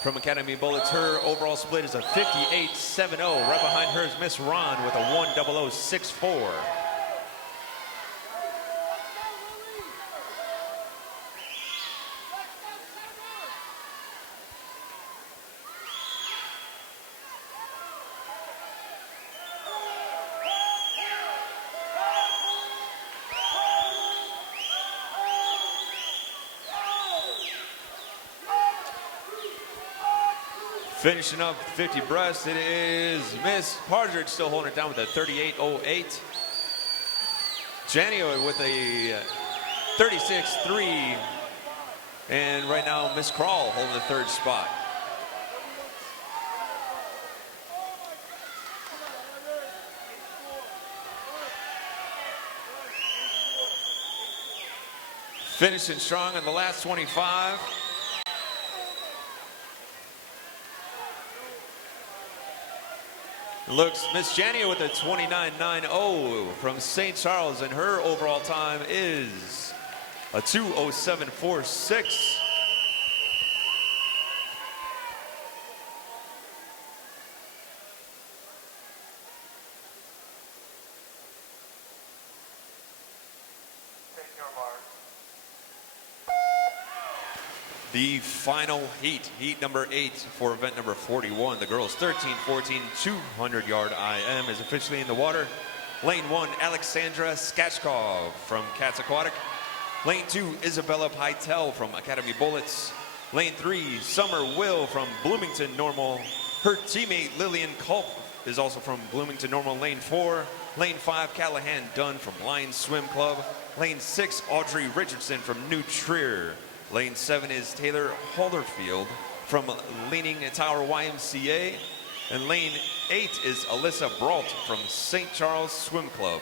from Academy Bullets. Her overall split is a 58.70. Right behind her is Miss Ron with a 1.0064. Finishing up 50 breast, it is Miss Partridge still holding it down with a 38.08. Janio with a 36.3. And right now, Miss Crawl holding the third spot. Finishing strong in the last 25. Looks Miss Jania with a 29.90 from St. Charles, and her overall time is a 2:07.46. The final heat, heat number 8 for event number 41. The girls 13-14 200-yard IM is officially in the water. Lane 1, Alexandra Skachkov from Cats Aquatic. Lane 2, Isabella Pytel from Academy Bullets. Lane 3, Summer Will from Bloomington Normal. Her teammate Lillian Culp is also from Bloomington Normal. Lane 4, Lane 5, Callahan Dunn from Lions Swim Club. Lane 6, Audrey Richardson from New Trier. Lane 7 is Taylor Holderfield from Leaning Tower YMCA. And lane 8 is Alyssa Brault from St. Charles Swim Club.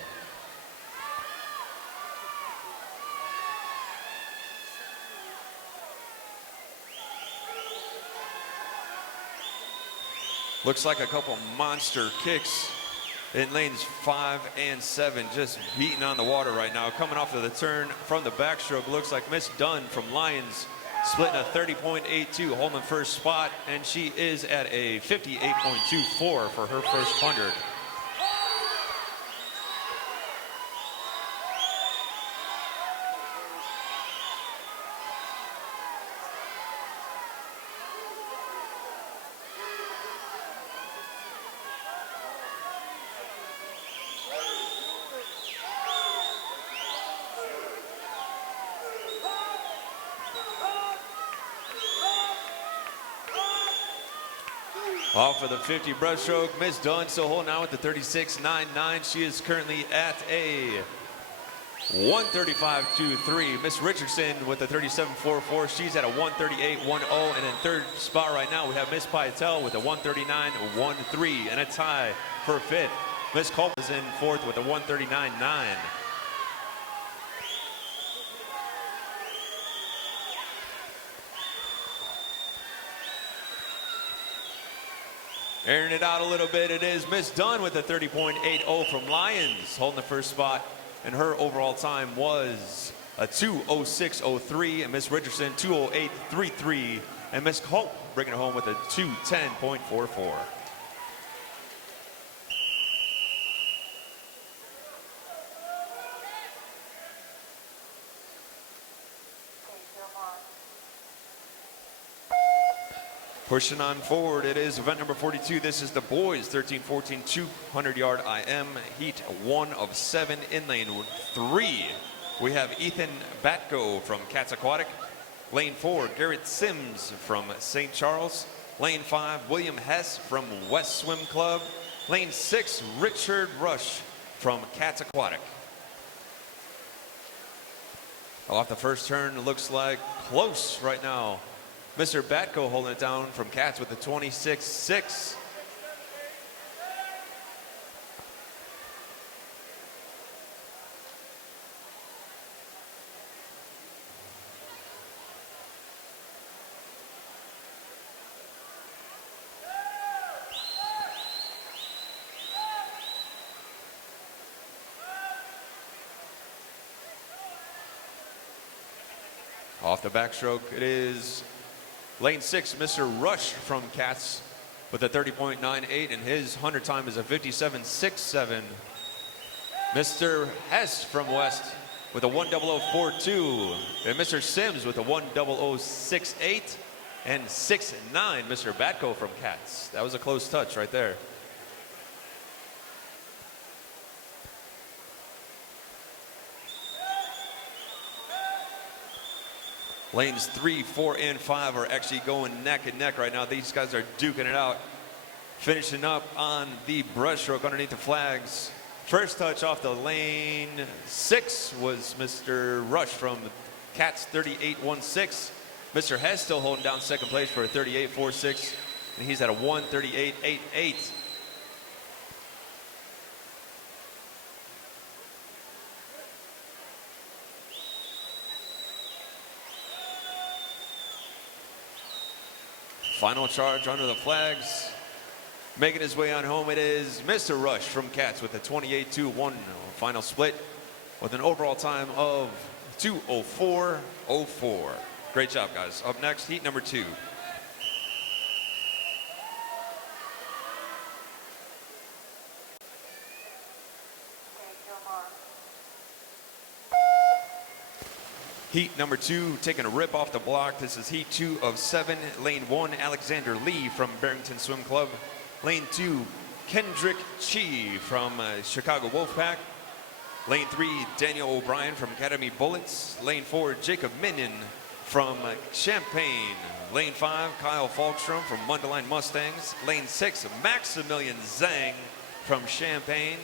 Looks like a couple monster kicks in lanes 5 and 7, just beating on the water right now. Coming off of the turn from the backstroke, looks like Miss Dunn from Lions splitting a 30.82, holding the first spot, and she is at a 58.24 for her first 100. Off of the 50 breaststroke, Miss Dunn still holding out with the 36.99. She is currently at a 135.23. Miss Richardson with the 37.44. She's at a 138.10. And in third spot right now, we have Miss Pytel with a 139.13 and a tie for fifth. Miss Culp is in fourth with a 139.9. Airing it out a little bit, it is Miss Dunn with a 30.80 from Lions, holding the first spot, and her overall time was a 2:06.03, and Miss Richardson 2:08.33, and Miss Culp bringing it home with a 2:10.44. Pushing on forward, it is event number 42. This is the boys 13-14 200-yard IM, heat 1 of 7 in lane 3. We have Ethan Batko from Cats Aquatic. Lane 4, Garrett Sims from St. Charles. Lane 5, William Hess from West Swim Club. Lane 6, Richard Rush from Cats Aquatic. Off the first turn, looks like close right now. Mr. Batko holding it down from Cats with the 26.6. Off the backstroke, it is lane 6, Mr. Rush from Cats with a 30.98, and his 100 time is a 57.67. Mr. Hess from West with a 1:00.42, and Mr. Sims with a 1:00.68, and 6.9, Mr. Batko from Cats. That was a close touch right there. Lanes 3, 4, and 5 are actually going neck and neck right now. These guys are duking it out. Finishing up on the breaststroke underneath the flags. First touch off the lane 6 was Mr. Rush from Cats, 38.16. Mr. Hess still holding down second place for a 38.46, and he's at a 1:38.88. Final charge under the flags. Making his way on home, it is Mr. Rush from Cats with a 28-1 final split with an overall time of 2:04.04. Great job, guys. Up next, heat number 2. Heat number 2, taking a rip off the block. This is heat 2 of 7. Lane 1, Alexander Lee from Barrington Swim Club. Lane 2, Kendrick Chi from Chicago Wolfpack. Lane 3, Daniel O'Brien from Academy Bullets. Lane 4, Jacob Minion from Champaign. Lane 5, Kyle Falkstrom from Mundelein Mustangs. Lane 6, Maximilian Zhang from Champaign.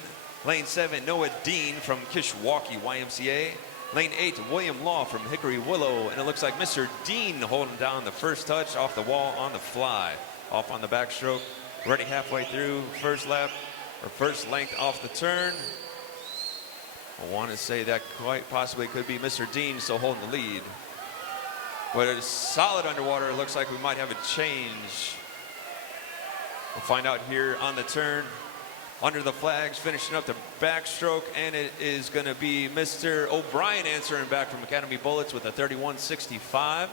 Lane 7, Noah Dean from Kishwaukee YMCA. Lane 8, William Law from Hickory Willow, and it looks like Mr. Dean holding down the first touch off the wall on the fly. Off on the backstroke, already halfway through first lap, or first length off the turn. I want to say that quite possibly could be Mr. Dean still holding the lead. But it's solid underwater. It looks like we might have a change. We'll find out here on the turn. Under the flags, finishing up the backstroke, and it is going to be Mr. O'Brien answering back from Academy Bullets with a 31.65.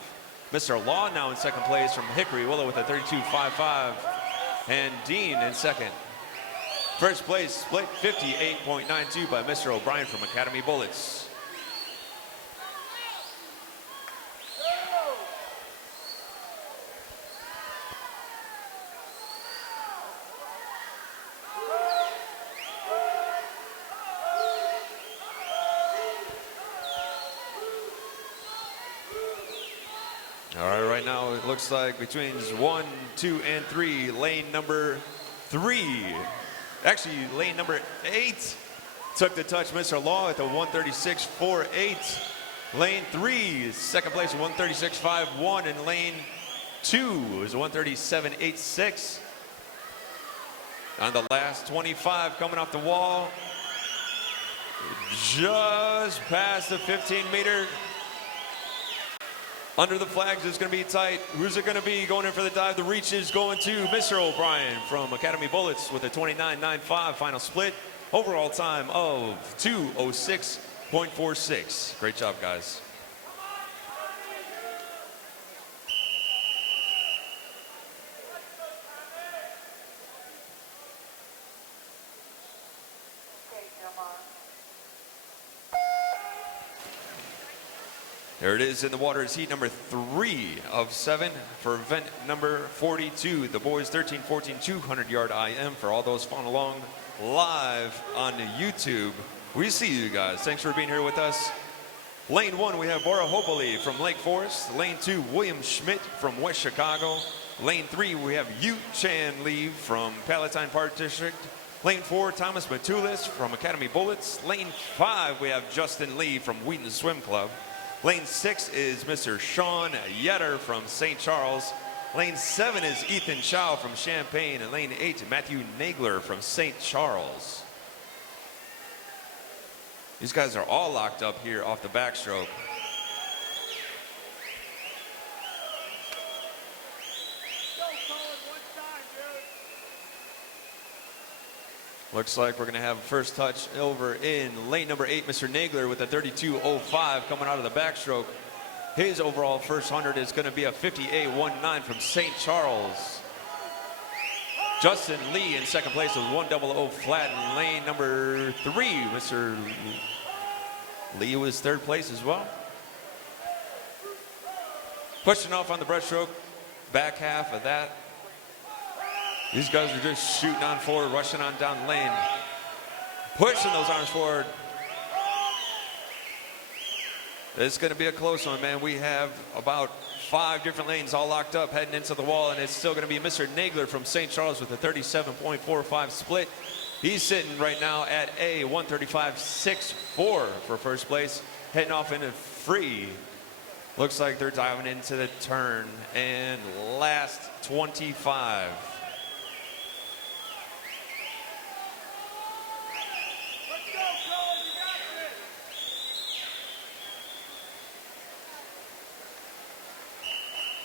Mr. Law now in second place from Hickory Willow with a 32.55. And Dean in second. First place split 58.92 by Mr. O'Brien from Academy Bullets. All right, right now it looks like between 1, 2, and 3, lane number 3, actually lane number 8 took the touch. Mr. Law at the 136.48. Lane 3, second place, 136.51, and lane 2 is 137.86. On the last 25 coming off the wall, just past the 15-meter. Under the flags, it's going to be tight. Who's it going to be going in for the dive? The reach is going to Mr. O'Brien from Academy Bullets with a 29.95 final split. Overall time of 2:06.46. Great job, guys. There it is in the water. It's heat number 3 of 7 for event number 42. The boys 13-14 200-yard IM for all those following along live on YouTube. We see you guys. Thanks for being here with us. Lane 1, we have Bora Hopoli from Lake Forest. Lane 2, William Schmidt from West Chicago. Lane 3, we have Yu Chan Lee from Palatine Park District. Lane 4, Thomas Matulis from Academy Bullets. Lane 5, we have Justin Lee from Wheaton Swim Club. Lane 6 is Mr. Sean Yetter from St. Charles. Lane 7 is Ethan Chow from Champaign. And lane 8, Matthew Nagler from St. Charles. These guys are all locked up here off the backstroke. Looks like we're going to have a first touch over in lane number 8, Mr. Nagler with a 32.05 coming out of the backstroke. His overall first 100 is going to be a 58.19 from St. Charles. Justin Lee in second place with 100 flat in lane number 3. Mr. Lee was third place as well. Pushing off on the breaststroke, back half of that. These guys are just shooting on forward, rushing on down the lane, pushing those arms forward. It's going to be a close one, man. We have about 5 different lanes all locked up heading into the wall, and it's still going to be Mr. Nagler from St. Charles with a 37.45 split. He's sitting right now at a 135.64 for first place, heading off into free. Looks like they're diving into the turn and last 25.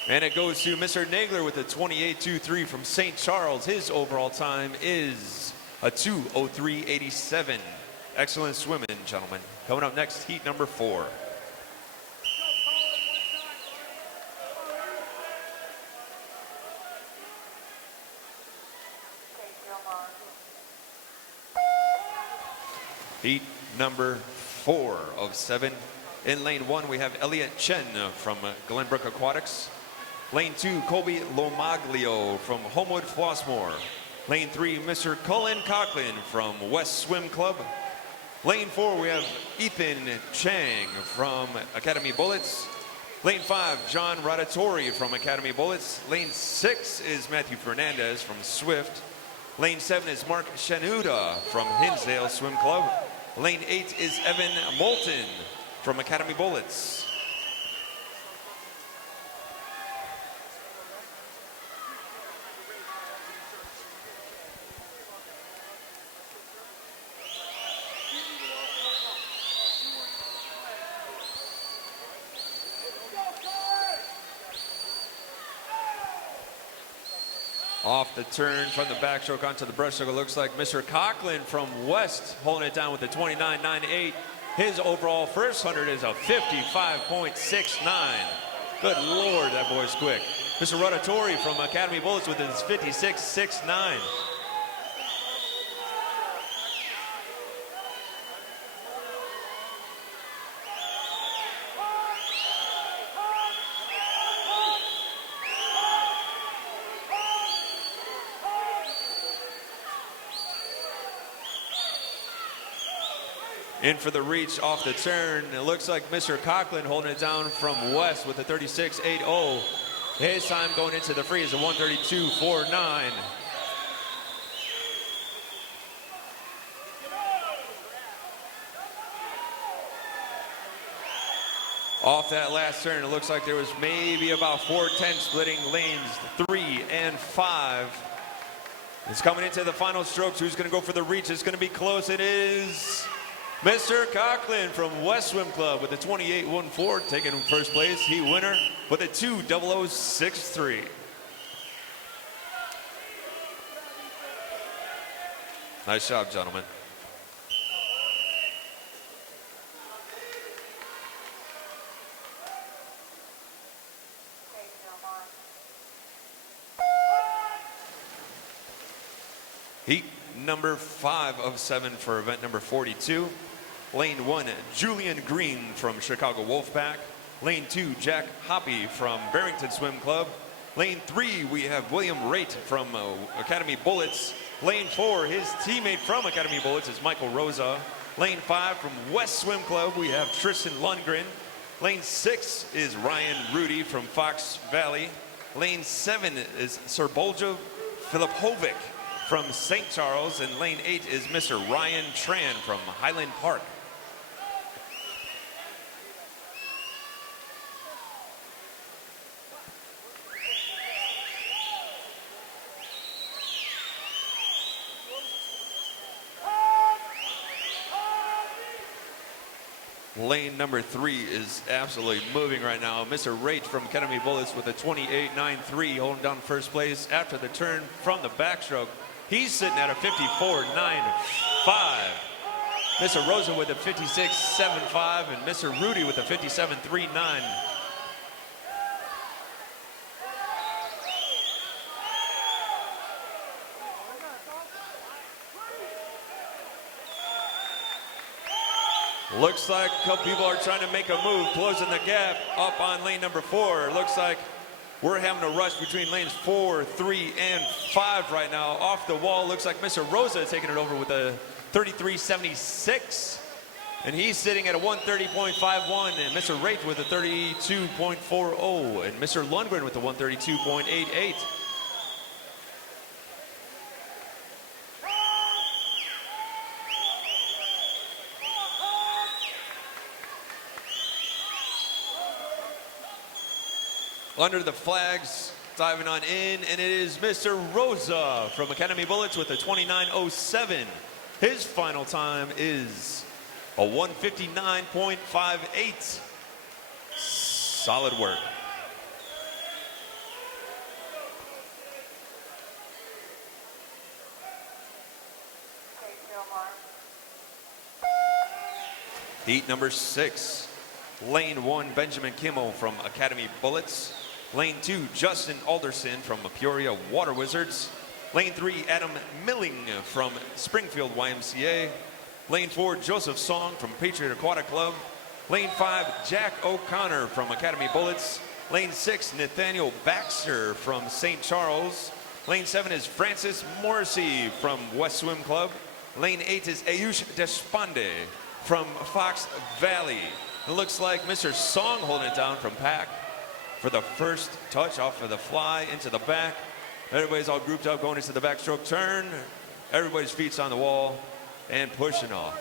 And it goes to Mr. Nagler with a 28.23 from St. Charles. His overall time is a 2:03.87. Excellent swimming, gentlemen. Coming up next, heat number 4. Heat number 4 of 7. In lane 1, we have Elliot Chen from Glenbrook Aquatics. Lane 2, Colby Lomaglio from Homewood Flossmoor. Lane 3, Mr. Colin Coughlin from West Swim Club. Lane 4, we have Ethan Chang from Academy Bullets. Lane 5, John Radatori from Academy Bullets. Lane 6 is Matthew Fernandez from Swift. Lane 7 is Mark Shanuda from Hinsdale Swim Club. Lane 8 is Evan Moulton from Academy Bullets. Off the turn from the backstroke onto the breaststroke, it looks like Mr. Coughlin from West holding it down with the 29.98. His overall first 100 is a 55.69. Good Lord, that boy's quick. Mr. Rotatori from Academy Bullets with his 56.69. In for the reach off the turn. It looks like Mr. Coughlin holding it down from West with a 36.80. His time going into the free is a 132.49. Off that last turn, it looks like there was maybe about 4:10 splitting lanes 3 and 5. It's coming into the final strokes. Who's going to go for the reach? It's going to be close. It is Mr. Coughlin from West Swim Club with a 28.14, taking first place. He winner with a 2:00.63. Nice job, gentlemen. Heat number 5 of 7 for event number 42. Lane 1, Julian Green from Chicago Wolfpack. Lane 2, Jack Hoppy from Barrington Swim Club. Lane 3, we have William Raitt from Academy Bullets. Lane 4, his teammate from Academy Bullets is Michael Rosa. Lane 5, from West Swim Club, we have Tristan Lundgren. Lane 6 is Ryan Rudy from Fox Valley. Lane 7 is Sir Boljo Filipovic from St. Charles, and lane 8 is Mr. Ryan Tran from Highland Park. Lane number 3 is absolutely moving right now. Mr. Raitt from Academy Bullets with a 28.93, holding down first place after the turn from the backstroke. He's sitting at a 54.95. Mr. Rosa with a 56.75, and Mr. Rudy with a 57.39. Looks like a couple people are trying to make a move, closing the gap up on lane number 4. Looks like we're having a rush between lanes 4, 3, and 5 right now. Off the wall, looks like Mr. Rosa is taking it over with a 33.76. And he's sitting at a 130.51, and Mr. Raitt with a 32.40, and Mr. Lundgren with a 132.88. Under the flags, diving on in, and it is Mr. Rosa from Academy Bullets with a 29.07. His final time is a 159.58. Solid work. Heat number 6. Lane 1, Benjamin Kimmel from Academy Bullets. Lane 2, Justin Alderson from Peoria Water Wizards. Lane 3, Adam Milling from Springfield YMCA. Lane 4, Joseph Song from Patriot Aquatic Club. Lane 5, Jack O'Connor from Academy Bullets. Lane 6, Nathaniel Baxter from St. Charles. Lane 7 is Francis Morrissey from West Swim Club. Lane 8 is Ayush Deshpande from Fox Valley. It looks like Mr. Song holding it down from Pack for the first touch off of the fly into the back. Everybody's all grouped up going into the backstroke turn. Everybody's feet's on the wall and pushing off.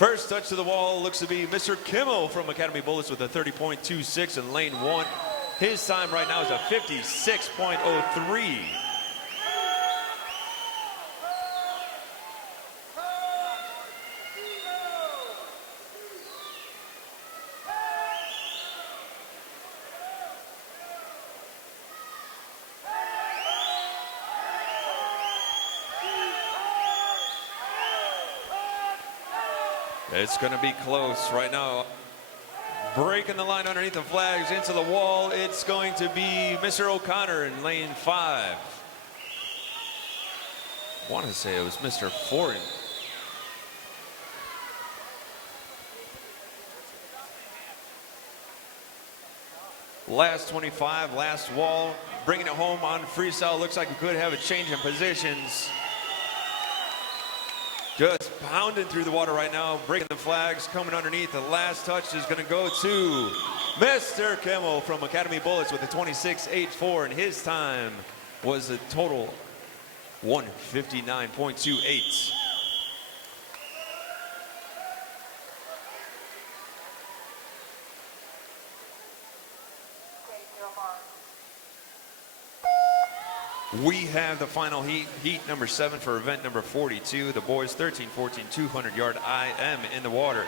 First touch to the wall looks to be Mr. Kimmel from Academy Bullets with a 30.26 in lane 1. His time right now is a 56.03. It's going to be close right now. Breaking the line underneath the flags into the wall. It's going to be Mr. O'Connor in lane 5. I want to say it was Mr. Ford. Last 25, last wall. Bringing it home on freestyle. Looks like we could have a change in positions. Just pounding through the water right now, breaking the flags, coming underneath. The last touch is going to go to Mr. Kimmel from Academy Bullets with a 26.84, and his time was a total 159.28. We have the final heat, heat number 7 for event number 42. The boys 13-14 200-yard IM in the water.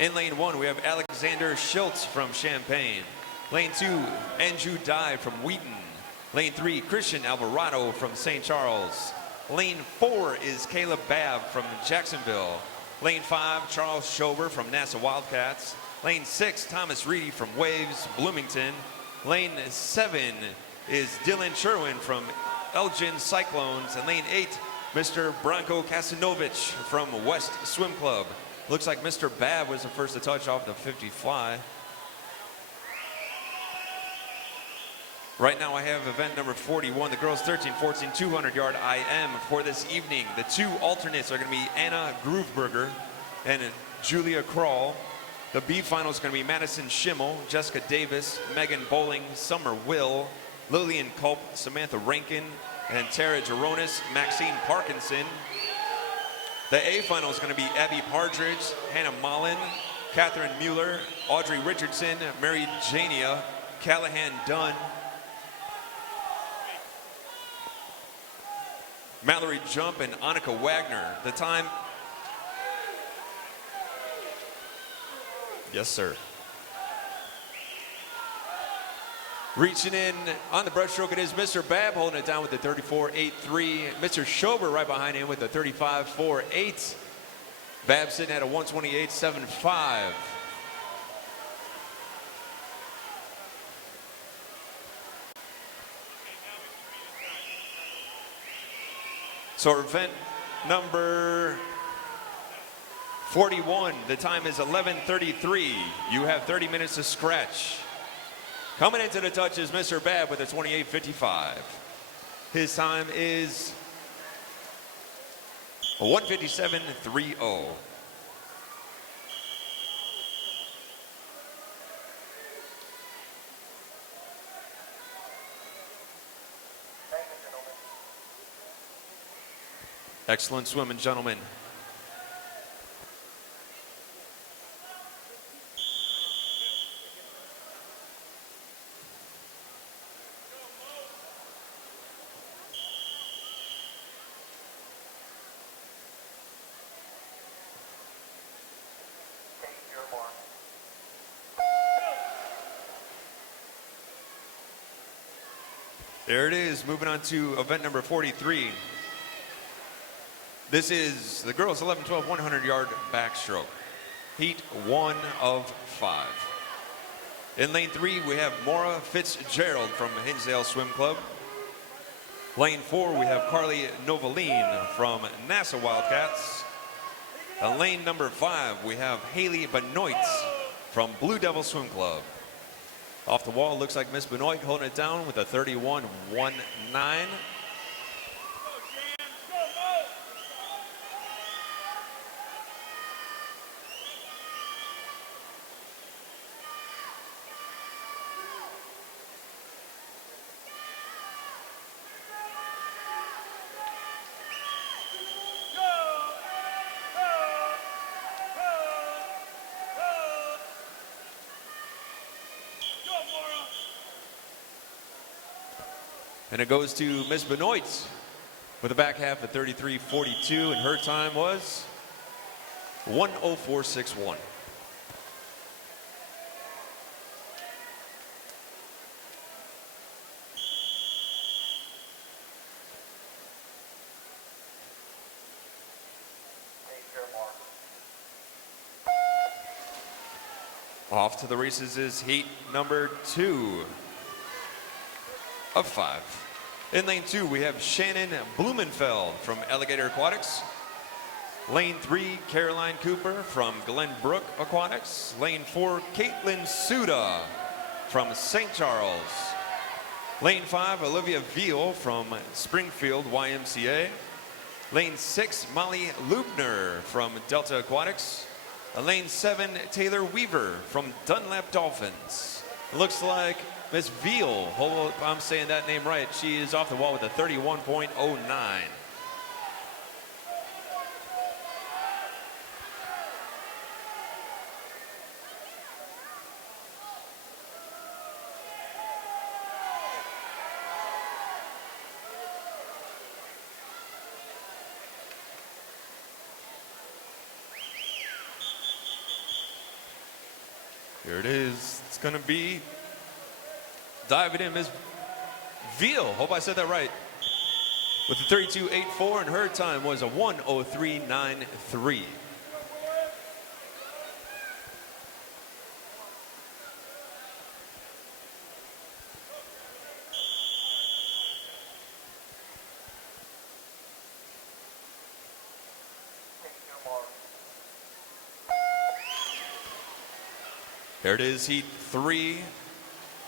In lane 1, we have Alexander Schultz from Champaign. Lane 2, Andrew Dye from Wheaton. Lane 3, Christian Alvarado from St. Charles. Lane 4 is Caleb Babb from Jacksonville. Lane 5, Charles Schober from NASA Wildcats. Lane 6, Thomas Reedy from Waves, Bloomington. Lane 7 is Dylan Sherwin from Elgin Cyclones. And lane 8, Mr. Branko Kasanovich from West Swim Club. Looks like Mr. Babb was the first to touch off the 50 fly. Right now I have event number 41, the girls 13-14 200-yard IM for this evening. The two alternates are going to be Anna Grooveberger and Julia Kroll. The B final is going to be Madison Schimmel, Jessica Davis, Megan Bowling, Summer Will, Lillian Culp, Samantha Rankin, and Tara Geronis, Maxine Parkinson. The A final is going to be Abby Partridge, Hannah Mullen, Catherine Mueller, Audrey Richardson, Mary Jania, Callahan Dunn, Mallory Jump, and Annika Wagner. The time, yes sir. Reaching in on the breaststroke, it is Mr. Babb holding it down with the 34.83. Mr. Schober right behind him with the 35.48. Babb sitting at a 128.75. So event number 41, the time is 11:33. You have 30 minutes to scratch. Coming into the touch is Mr. Babb with a 28.55. His time is 157.30. Excellent swimming, gentlemen. There it is. Moving on to event number 43. This is the girls 11-12 100-yard backstroke. Heat 1 of 5. In lane 3, we have Maura Fitzgerald from Hinsdale Swim Club. Lane 4, we have Carly Novaline from NASA Wildcats. In lane number 5, we have Haley Benoit from Blue Devil Swim Club. Off the wall, looks like Miss Benoit holding it down with a 31-1-9. And it goes to Miss Benoit with a back half of 33.42, and her time was 1:04.61. Off to the races is heat number 2 of 5. In lane 2, we have Shannon Blumenfeld from Alligator Aquatics. Lane 3, Caroline Cooper from Glenbrook Aquatics. Lane 4, Caitlin Suda from St. Charles. Lane 5, Olivia Veal from Springfield YMCA. Lane 6, Molly Lubner from Delta Aquatics. Lane 7, Taylor Weaver from Dunlap Dolphins. It looks like Miss Veal, hope I'm saying that name right, she is off the wall with a 31.09. Here it is. It's going to be diving in, Ms. Veal. Hope I said that right. With a 32.84, and her time was a 1:03.93. There it is, heat 3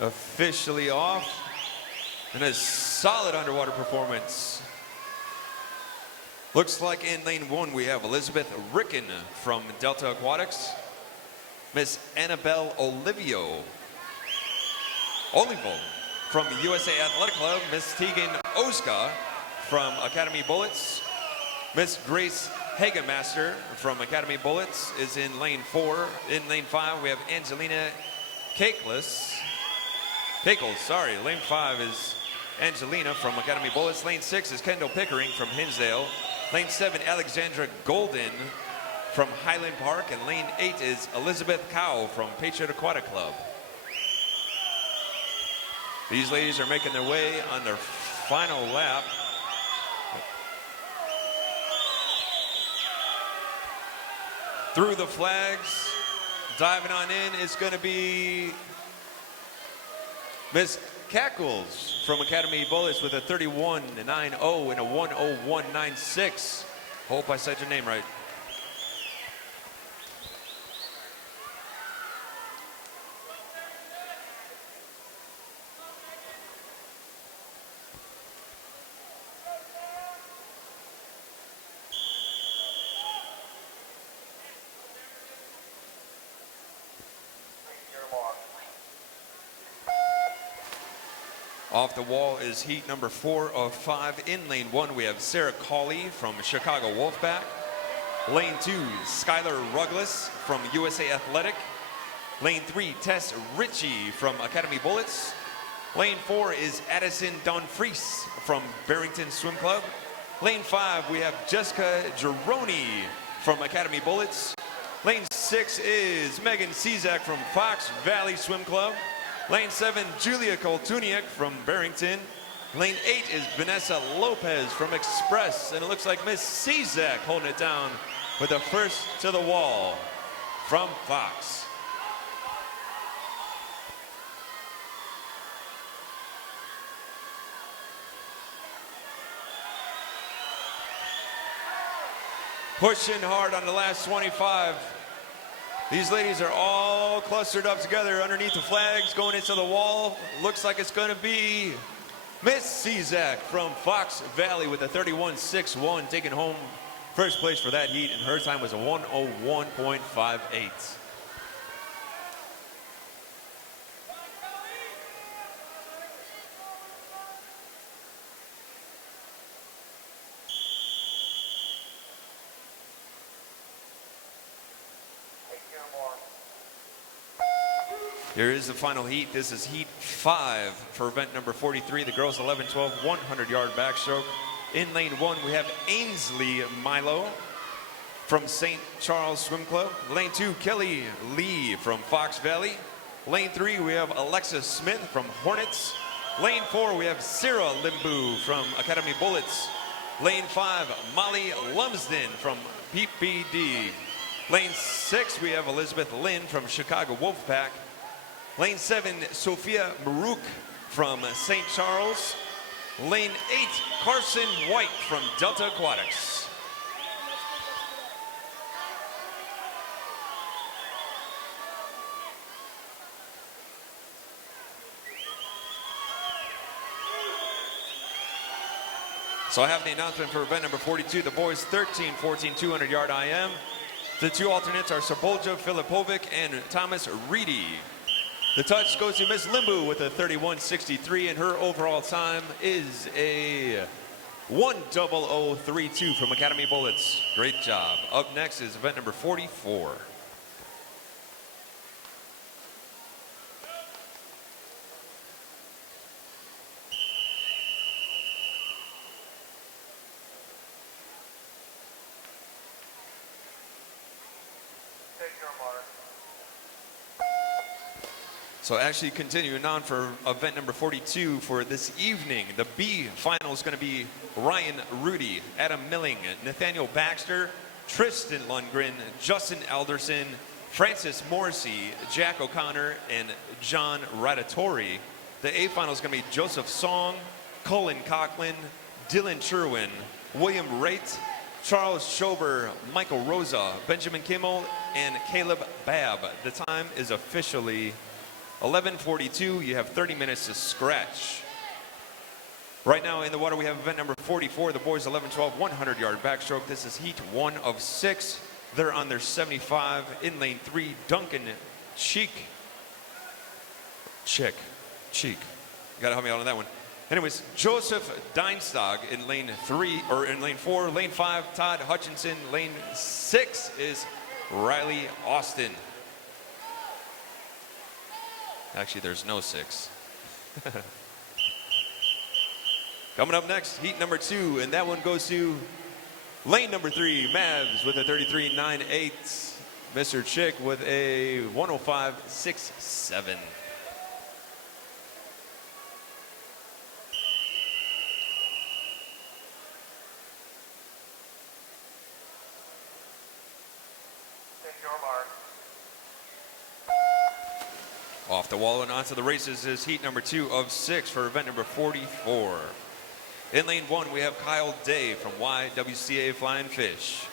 officially off, and a solid underwater performance. Looks like in lane 1 we have Elizabeth Ricken from Delta Aquatics, Miss Annabelle Olivo from USA Athletic Club, Miss Tegan Oska from Academy Bullets, Miss Grace Hagemaster from Academy Bullets is in lane 4. In lane 5 we have Angelina Cakles, sorry. Lane 5 is Angelina from Academy Bullets. Lane 6 is Kendall Pickering from Hinsdale. Lane 7, Alexandra Golden from Highland Park. And lane 8 is Elizabeth Cow from Patriot Aquatic Club. These ladies are making their way on their final lap. Through the flags, diving on in is going to be Miss Cackles from Academy Bullets with a 31.90 and a 1:01.96. Hope I said your name right. Off the wall is heat number 4 of 5. In lane 1, we have Sarah Cawley from Chicago Wolfpack. Lane 2, Skylar Ruggles from USA Athletic. Lane 3, Tess Ritchie from Academy Bullets. Lane 4 is Addison Donfries from Barrington Swim Club. Lane 5, we have Jessica Gironi from Academy Bullets. Lane 6 is Megan Cizak from Fox Valley Swim Club. Lane 7, Julia Koltuniak from Barrington. Lane 8 is Vanessa Lopez from Express, and it looks like Miss Czak holding it down with the first to the wall from Fox. Pushing hard on the last 25. These ladies are all clustered up together underneath the flags going into the wall. Looks like it's going to be Miss Czak from Fox Valley with a 31.61 taking home first place for that heat, and her time was a 101.58. Here is the final heat. This is heat 5 for event number 43. The girls 11-12 100-yard backstroke. In lane 1, we have Ainsley Milo from St. Charles Swim Club. Lane 2, Kelly Lee from Fox Valley. Lane 3, we have Alexis Smith from Hornets. Lane 4, we have Sarah Limbu from Academy Bullets. Lane 5, Molly Lumsden from PPD. Lane 6, we have Elizabeth Lynn from Chicago Wolfpack. Lane 7, Sophia Maruk from St. Charles. Lane 8, Carson White from Delta Aquatics. So I have the announcement for event number 42. The boys 13-14 200-yard IM. The two alternates are Sabolja Filipovic and Thomas Reedy. The touch goes to Miss Limbu with a 31.63, and her overall time is a 1:00:32 from Academy Bullets. Great job. Up next is event number 44. So actually continuing on for event number 42 for this evening, the B final is going to be Ryan Rudy, Adam Milling, Nathaniel Baxter, Tristan Lundgren, Justin Alderson, Francis Morrissey, Jack O'Connor, and John Radatori. The A final is going to be Joseph Song, Colin Coughlin, Dylan Sherwin, William Raitt, Charles Schober, Michael Rosa, Benjamin Kimmel, and Caleb Babb. The time is officially 11:42. You have 30 minutes to scratch. Right now in the water we have event number 44, the boys 11-12 100-yard backstroke. This is heat 1 of 6. They're on their 75. In lane 3, Duncan Cheek. You gotta help me out on that one. Anyways, Joseph Dienstag in lane 3, or in lane 4. Lane 5, Todd Hutchinson. Lane 6 is Riley Austin. Actually, there's no 6. Coming up next, heat number 2, and that one goes to lane number 3, Mavs with a 33.98. Mr. Chick with a 105.67. Off the wall and onto the races is heat number 2 of 6 for event number 44. In lane 1, we have Kyle Day from YWCA Flying Fish.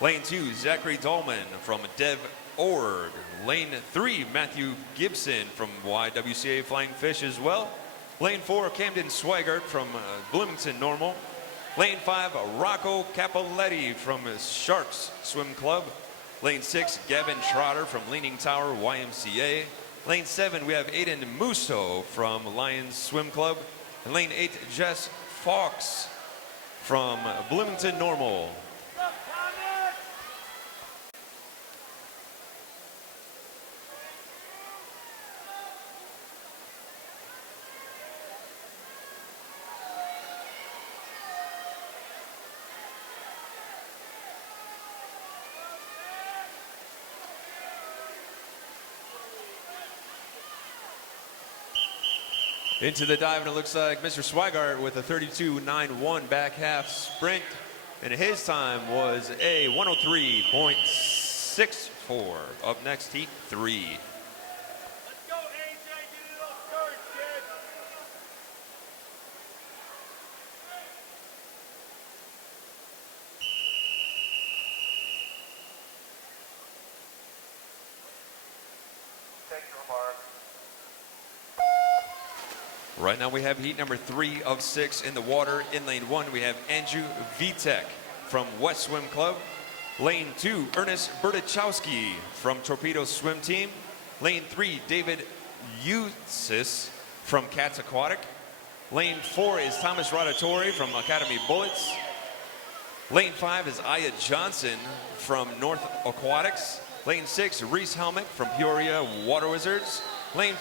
Lane 2, Zachary Dolman from Dev Org. Lane 3, Matthew Gibson from YWCA Flying Fish as well. Lane 4, Camden Swigert from Bloomington Normal. Lane 5, Rocco Capoletti from Sharks Swim Club. Lane 6, Gavin Trotter from Leaning Tower YMCA. Lane 7, we have Aiden Musso from Lions Swim Club. And lane 8, Jess Fox from Bloomington Normal. Into the dive, and it looks like Mr. Swigart with a 32.91 back half sprint, and his time was a 103.64. Up next, heat 3. Let's go, AJ. Get it off third, kid. Take your mark. Right now we have heat number 3 of 6 in the water. In lane 1, we have Andrew Vitek from West Swim Club. Lane 2, Ernest Bertachowski from Torpedo Swim Team. Lane 3, David Eusis from Cats Aquatic. Lane 4 is Thomas Rodatori from Academy Bullets. Lane 5 is Aya Johnson from North Aquatics. Lane 6, Reese Helmick from Peoria Water Wizards. Lane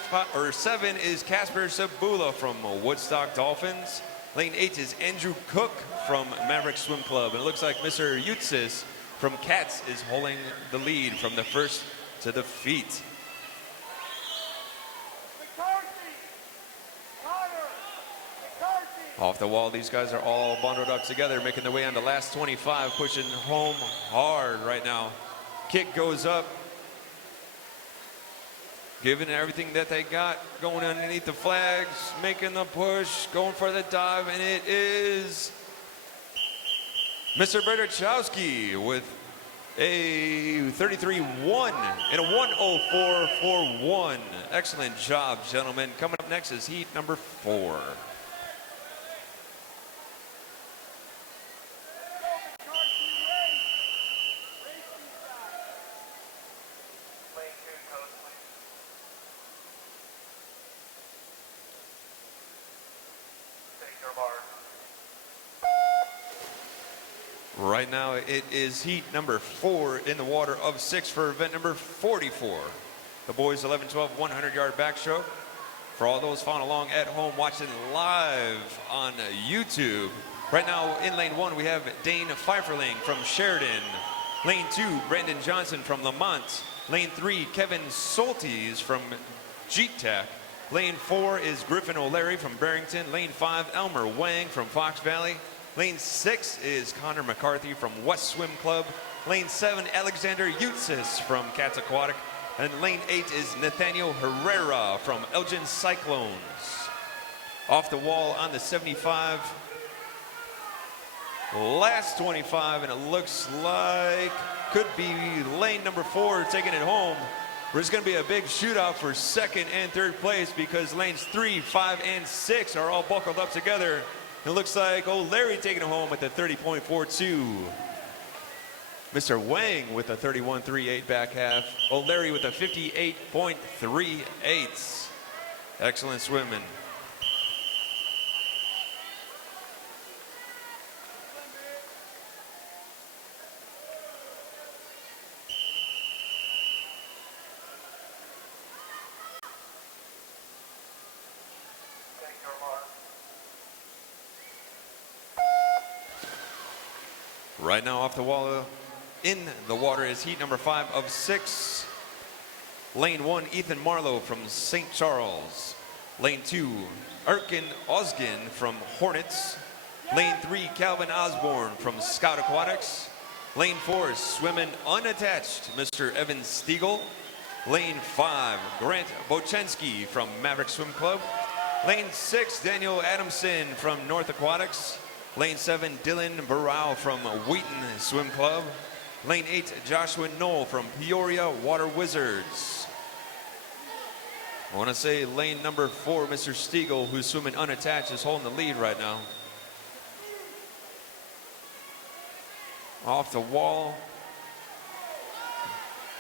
7 is Casper Sabula from Woodstock Dolphins. Lane 8 is Andrew Cook from Maverick Swim Club. And it looks like Mr. Utsis from Cats is holding the lead from the first to the feet. McCarthy. Connor. McCarthy. Off the wall, these guys are all bundled up together, making their way on the last 25, pushing home hard right now. Kick goes up. Giving everything that they got, going underneath the flags, making the push, going for the dive, and it is Mr. Bertachowski with a 33-1 and a 104.41. Excellent job, gentlemen. Coming up next is heat number 4. Lane 2, coast, please. Take your mark. Right now, it is heat number 4 in the water of 6 for event number 44. The boys 11-12 100-yard backstroke. For all those following along at home watching live on YouTube. Right now in lane 1, we have Dane Pfeifferling from Sheridan. Lane 2, Brandon Johnson from Lamont. Lane 3, Kevin Soltis from Jeet-Tech. Lane 4 is Griffin O'Leary from Barrington. Lane 5, Elmer Wang from Fox Valley. Lane 6 is Connor McCarthy from West Swim Club. Lane 7, Alexander Utsis from Cats Aquatic. And lane 8 is Nathaniel Herrera from Elgin Cyclones. Off the wall on the 75. Last 25, and it looks like could be lane number 4 taking it home. There's going to be a big shootout for second and third place because lanes 3, 5, and 6 are all buckled up together. It looks like O'Leary taking it home with a 30.42. Mr. Wang with a 31.38 back half. O'Leary with a 58.38. Excellent swimming. Take your mark. Right now off the wall in the water is heat number 5 of 6. Lane 1, Ethan Marlowe from St. Charles. Lane 2, Erkin Osgin from Hornets. Lane 3, Calvin Osborne from Scout Aquatics. Lane 4, swimming unattached, Mr. Evan Stiegel. Lane 5, Grant Bochensky from Maverick Swim Club. Lane 6, Daniel Adamson from North Aquatics. Lane 7, Dylan Burrell from Wheaton Swim Club. Lane 8, Joshua Knoll from Peoria Water Wizards. I want to say lane number 4, Mr. Stiegel, who's swimming unattached, is holding the lead right now. Off the wall.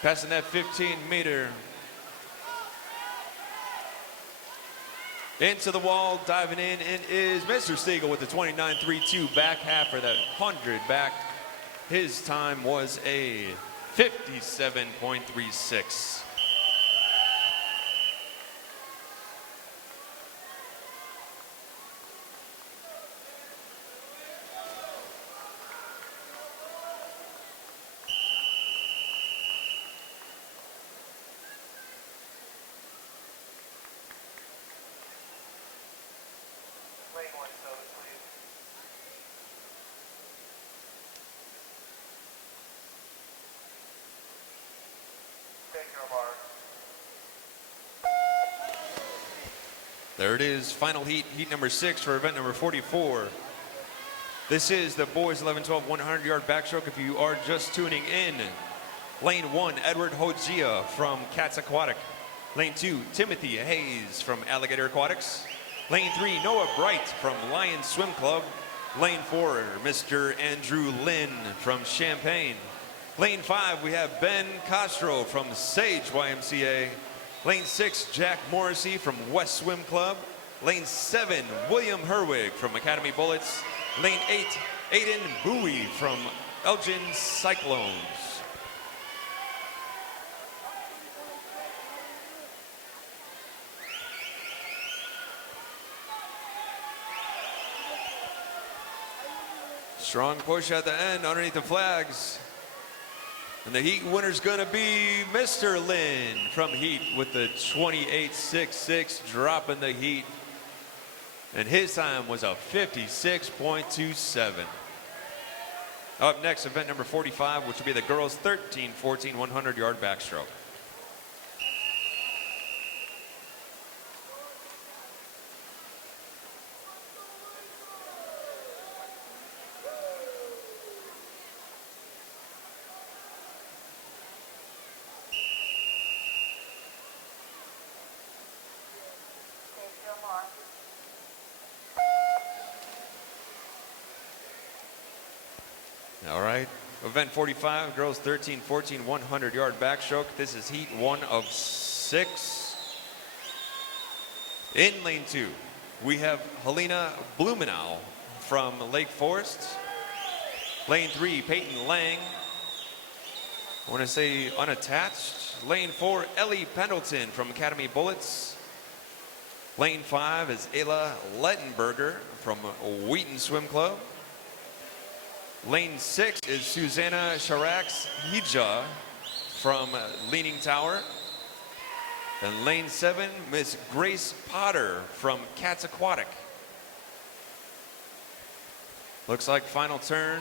Passing that 15-meter. Into the wall, diving in, and is Mr. Stiegel with the 29.32 back half for that 100 back. His time was a 57.36. Lane 1 codes, please. Take your mark. There it is, final heat, heat number 6 for event number 44. This is the boys 11-12 100-yard backstroke. If you are just tuning in, lane 1, Edward Hojia from Cats Aquatic. Lane 2, Timothy Hayes from Alligator Aquatics. Lane 3, Noah Bright from Lion Swim Club. Lane 4, Mr. Andrew Lynn from Champaign. Lane 5, we have Ben Castro from Sage YMCA. Lane 6, Jack Morrissey from West Swim Club. Lane 7, William Herwig from Academy Bullets. Lane 8, Aiden Bowie from Elgin Cyclones. Strong push at the end underneath the flags. And the heat winner's gonna be Mr. Lynn from Heat with the 28.66, dropping the heat. And his time was a 56.27. Up next, event number 45, which will be the girls 13-14 100-yard backstroke. Take your mark. All right, event 45, girls 13-14 100-yard backstroke. This is heat 1 of 6. In lane 2, we have Helena Blumenau from Lake Forest. Lane 3, Peyton Lang. I want to say unattached. Lane 4, Ellie Pendleton from Academy Bullets. Lane 5 is Ayla Lettenberger from Wheaton Swim Club. Lane 6 is Susanna Sharax Hija from Leaning Tower. And lane 7, Miss Grace Potter from Cats Aquatic. Looks like final turn.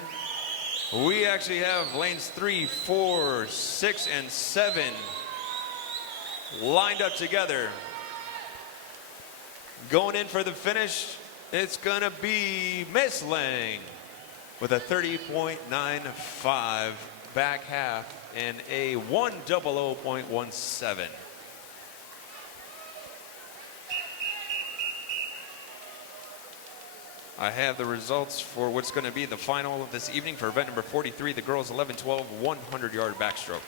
We actually have lanes 3, 4, 6, and 7 lined up together. Going in for the finish, it's gonna be Miss Lang with a 30.95 back half and a 100.17. I have the results for what's going to be the final of this evening for event number 43, the girls 11-12 100-yard backstroke.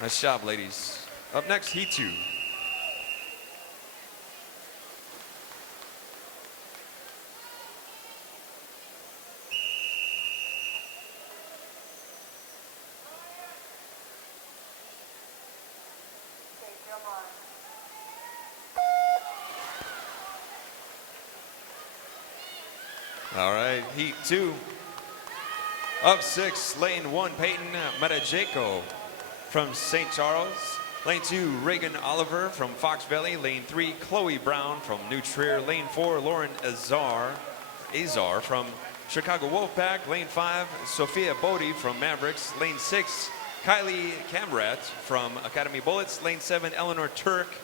Nice job, ladies. Up next, heat 2. Take your mark. All right, heat 2. Up 6, lane 1, Peyton Metajeko from St. Charles. Lane 2, Reagan Oliver from Fox Valley. Lane 3, Chloe Brown from New Trier. Lane 4, Lauren Azar from Chicago Wolfpack. Lane 5, Sophia Bodie from Mavericks. Lane 6, Kylie Camrat from Academy Bullets. Lane 7, Eleanor Turk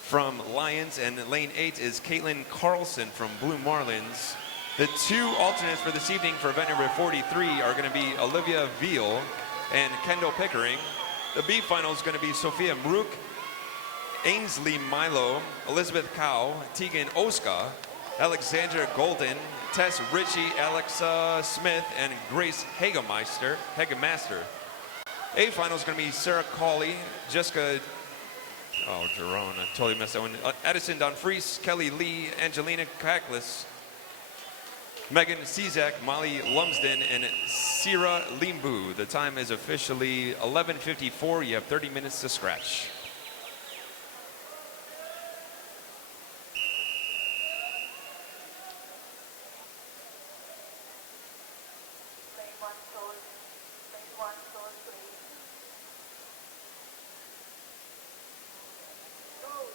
from Lions. And lane 8 is Caitlin Carlson from Blue Marlins. The 2 alternates for this evening for event number 43 are going to be Olivia Veal and Kendall Pickering. The B final is going to be Sophia Mruk, Ainsley Milo, Elizabeth Cow, Tegan Oska, Alexandra Golden, Tess Ritchie, Alexa Smith, and Grace Hagemaster. A final is going to be Sarah Cawley, Jessica, Jerome, I totally messed that one. Addison Donfries, Kelly Lee, Angelina Kaklis, Megan Cizek, Molly Lumsden, and Sierra Limbu. The time is officially 11:54. You have 30 minutes to scratch. Lane 1 code. Lane 1 code, please. Go.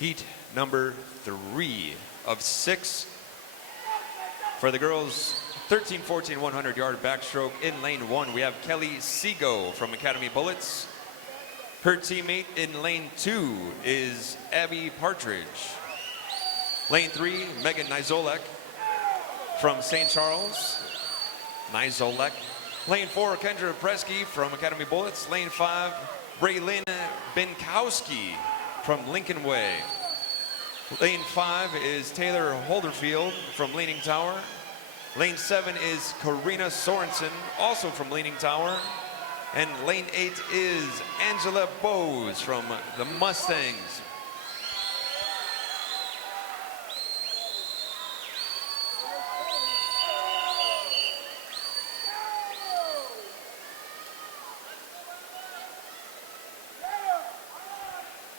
Heat number 3 of 6 for the girls 13, 14, 100-yard backstroke. In lane 1, we have Kelly Seago from Academy Bullets. Her teammate in lane 2 is Abby Partridge. Lane 3, Megan Nizolek from St. Charles. Nizolek. Lane 4, Kendra Presky from Academy Bullets. Lane 5, Braylin Binkowski from Lincoln Way. Lane 5 is Taylor Holderfield from Leaning Tower. Lane 7 is Karina Sorensen, also from Leaning Tower. And lane 8 is Angela Bowes from the Mustangs.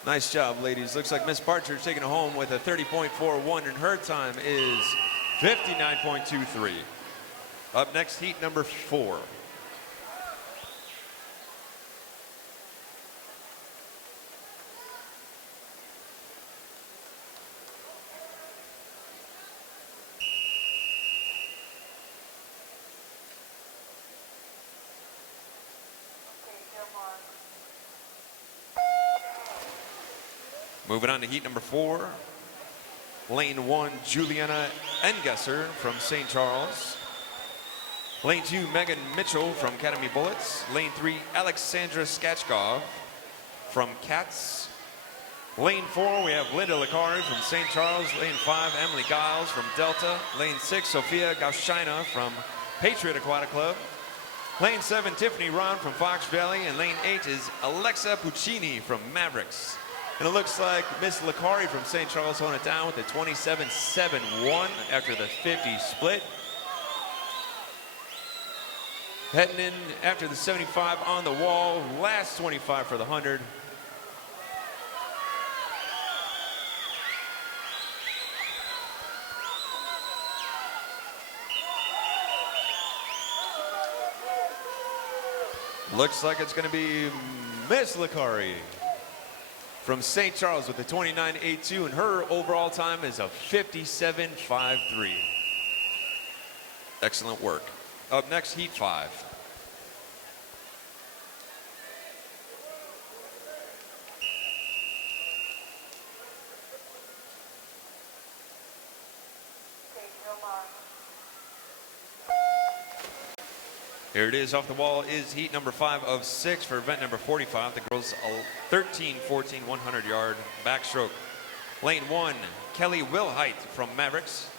Nice job, ladies. Looks like Miss Partridge taking it home with a 30.41, and her time is 59.23. Up next, heat number 4. Moving on to heat number 4. Lane 1, Juliana Engesser from St. Charles. Lane 2, Megan Mitchell from Academy Bullets. Lane 3, Alexandra Skachkov from Cats. Lane 4, we have Linda Licari from St. Charles. Lane 5, Emily Giles from Delta. Lane 6, Sophia Gaushina from Patriot Aquatic Club. Lane 7, Tiffany Ron from Fox Valley. And lane 8 is Alexa Puccini from Mavericks. And it looks like Miss Licari from St. Charles holding it down with a 27-7-1 after the 50 split. Heading in after the 75 on the wall, last 25 for the 100. Looks like it's going to be Miss Licari from St. Charles with a 29.82, and her overall time is a 57.53. Excellent work. Up next, heat 5. Here it is, off the wall is heat number 5 of 6 for event number 45. The girls 13, 14, 100-yard backstroke. Lane 1, Kelly Wilhite from Mavericks.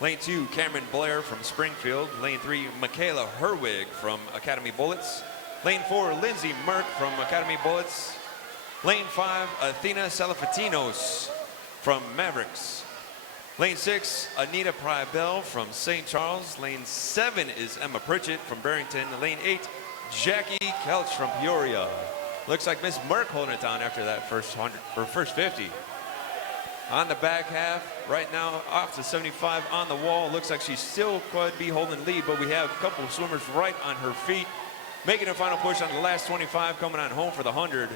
Lane 2, Cameron Blair from Springfield. Lane 3, Michaela Herwig from Academy Bullets. Lane 4, Lindsay Merck from Academy Bullets. Lane 5, Athena Salafatinos from Mavericks. Lane 6, Anita Prybell from St. Charles. Lane 7 is Emma Pritchett from Barrington. Lane 8, Jackie Kelch from Peoria. Looks like Miss Merck holding it down after that first 100 or first 50. On the back half, right now off to 75 on the wall. Looks like she still could be holding lead, but we have a couple of swimmers right on her feet, making a final push on the last 25, coming on home for the 100.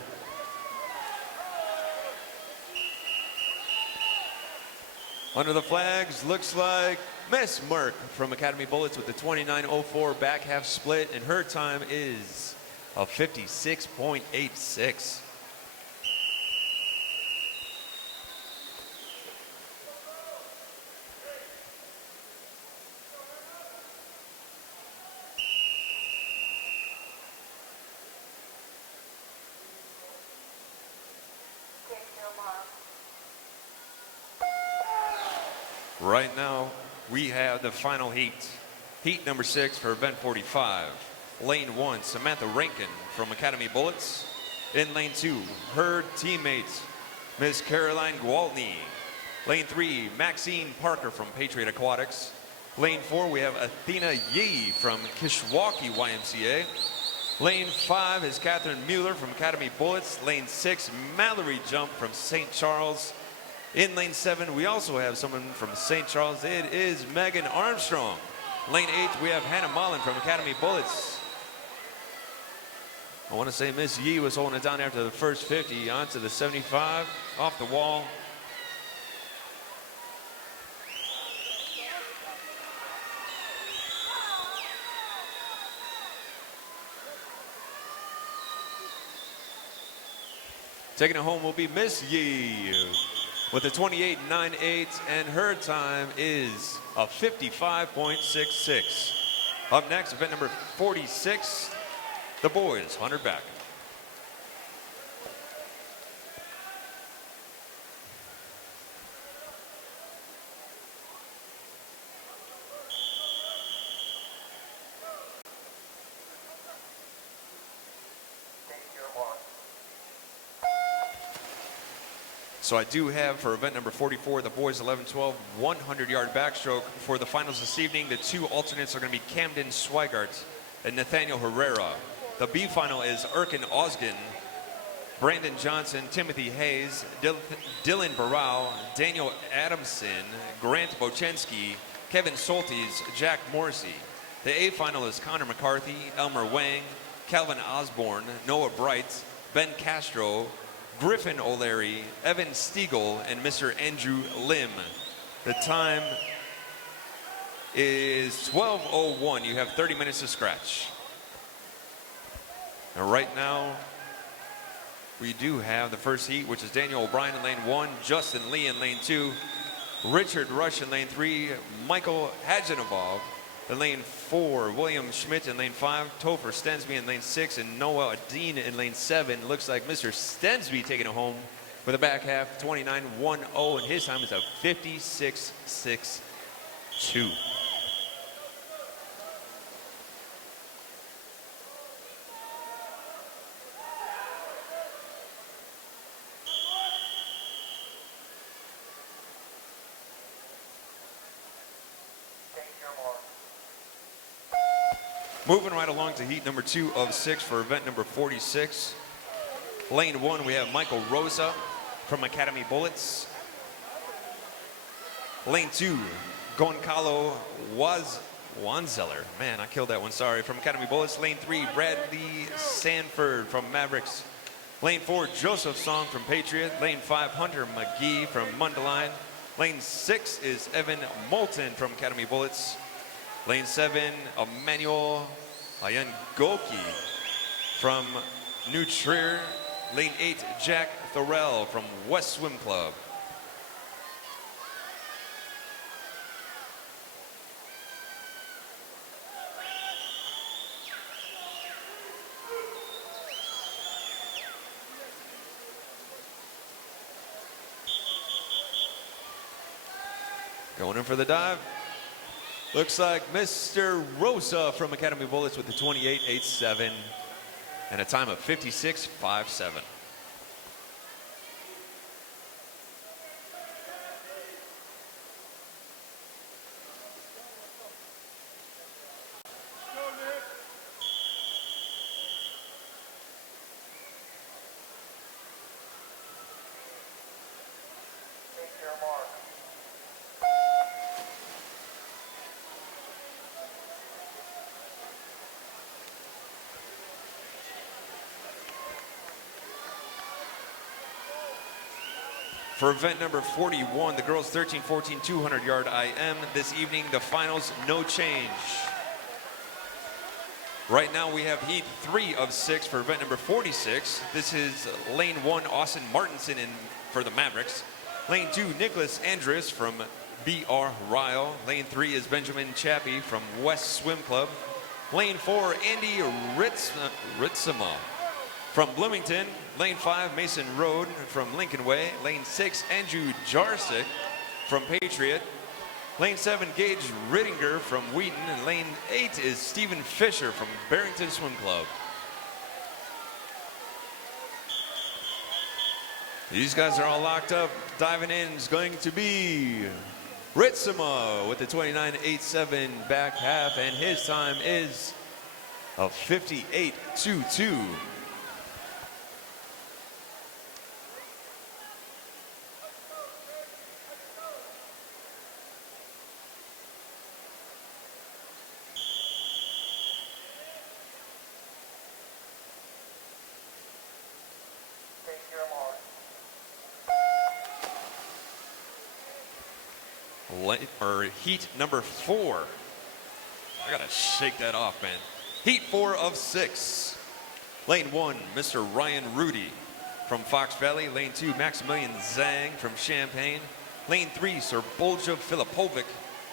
Under the flags, looks like Miss Merck from Academy Bullets with the 29.04 back half split, and her time is a 56.86. Right now, we have the final heat. Heat number 6 for event 45. Lane 1, Samantha Rankin from Academy Bullets. In lane 2, her teammate, Miss Caroline Gwaltney. Lane 3, Maxine Parker from Patriot Aquatics. Lane 4, we have Athena Yee from Kishwaukee YMCA. Lane 5 is Catherine Mueller from Academy Bullets. Lane 6, Mallory Jump from St. Charles. In lane 7, we also have someone from St. Charles. It is Megan Armstrong. Lane 8, we have Hannah Mullen from Academy Bullets. I want to say Miss Yee was holding it down after the first 50. On to the 75, off the wall. Taking it home will be Miss Yee with a 28.98, and her time is a 55.66. Up next, event number 46, the boys, 100 back. So I do have for event number 44, the boys 11-12, 100-yard backstroke. For the finals this evening, the two alternates are going to be Camden Swigart and Nathaniel Herrera. The B final is Erkin Osgen, Brandon Johnson, Timothy Hayes, Dylan Barrow, Daniel Adamson, Grant Bochensky, Kevin Soltis, Jack Morrissey. The A final is Connor McCarthy, Elmer Wang, Calvin Osborne, Noah Bright, Ben Castro, Griffin O'Leary, Evan Stiegel, and Mr. Andrew Lim. The time is 12:01. You have 30 minutes to scratch. And right now, we do have the first heat, which is Daniel O'Brien in lane 1, Justin Lee in lane 2, Richard Rush in lane 3, Michael Hadjanabov in lane 4, William Schmidt in lane 5, Topher Stensby in lane 6, and Noah Dean in lane 7. Looks like Mr. Stensby taking it home for the back half, 29.10, and his time is a 56.62. Moving right along to heat number 2 of 6 for event number 46. Lane 1, we have Michael Rosa from Academy Bullets. Lane 2, Goncalo Wanzeller. Man, I killed that one, sorry. From Academy Bullets. Lane 3, Bradley Sanford from Mavericks. Lane 4, Joseph Song from Patriot. Lane 5, Hunter McGee from Mundelein. Lane 6 is Evan Moulton from Academy Bullets. Lane 7, Emmanuel Ayangoki from New Trier. Lane 8, Jack Thorell from West Swim Club. Going in for the dive. Looks like Mr. Rosa from Academy Bullets with the 28.87 and a time of 56.57. For event number 41, the girls 13-14 200-yard IM. This evening, the finals, no change. Right now, we have heat 3 of 6 for event number 46. This is lane 1, Austin Martinson for the Mavericks. Lane 2, Nicholas Andrus from BR Ryle. Lane 3 is Benjamin Chappie from West Swim Club. Lane 4, Andy Ritzema from Bloomington. Lane 5, Mason Road from Lincoln Way. Lane 6, Andrew Jarsick from Patriot. Lane 7, Gage Rittinger from Wheaton. And lane 8 is Stephen Fisher from Barrington Swim Club. These guys are all locked up. Diving in is going to be Ritzema with the 29.87 back half, and his time is a 58.22. Heat number 4. I gotta shake that off, man. Heat 4 of 6. Lane 1, Mr. Ryan Rudy. from Fox Valley. Lane 2, Maximilian Zhang from Champaign. Lane 3, Sir Bolja Filipovic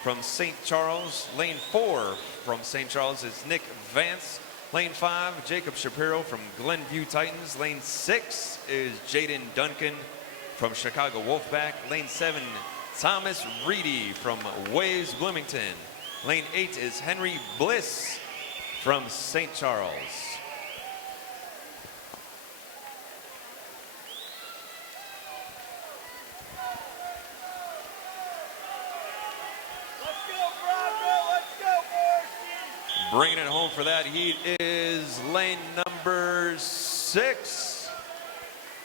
from St. Charles. Lane 4 from St. Charles is Nick Vance. Lane 5, Jacob Shapiro from Glenview Titans. Lane 6 is Jaden Duncan from Chicago Wolfpack. Lane 7, Thomas Reedy from Waves Bloomington. Lane 8 is Henry Bliss from St. Charles. Let's go, Bronco. Let's go, Morrissey. Bringing it home for that heat is lane number 6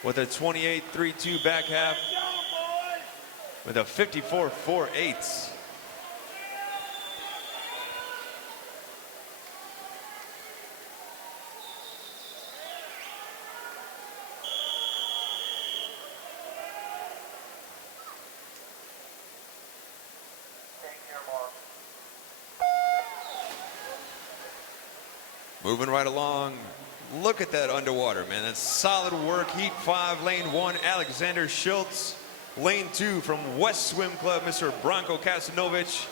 with a 28.32 back half Let's go, boys. with a 54.48. Moving right along. Look at that underwater, man. That's solid work. Heat 5, lane 1, Alexander Schultz. Lane 2 from West Swim Club, Mr. Branko Kasanovich.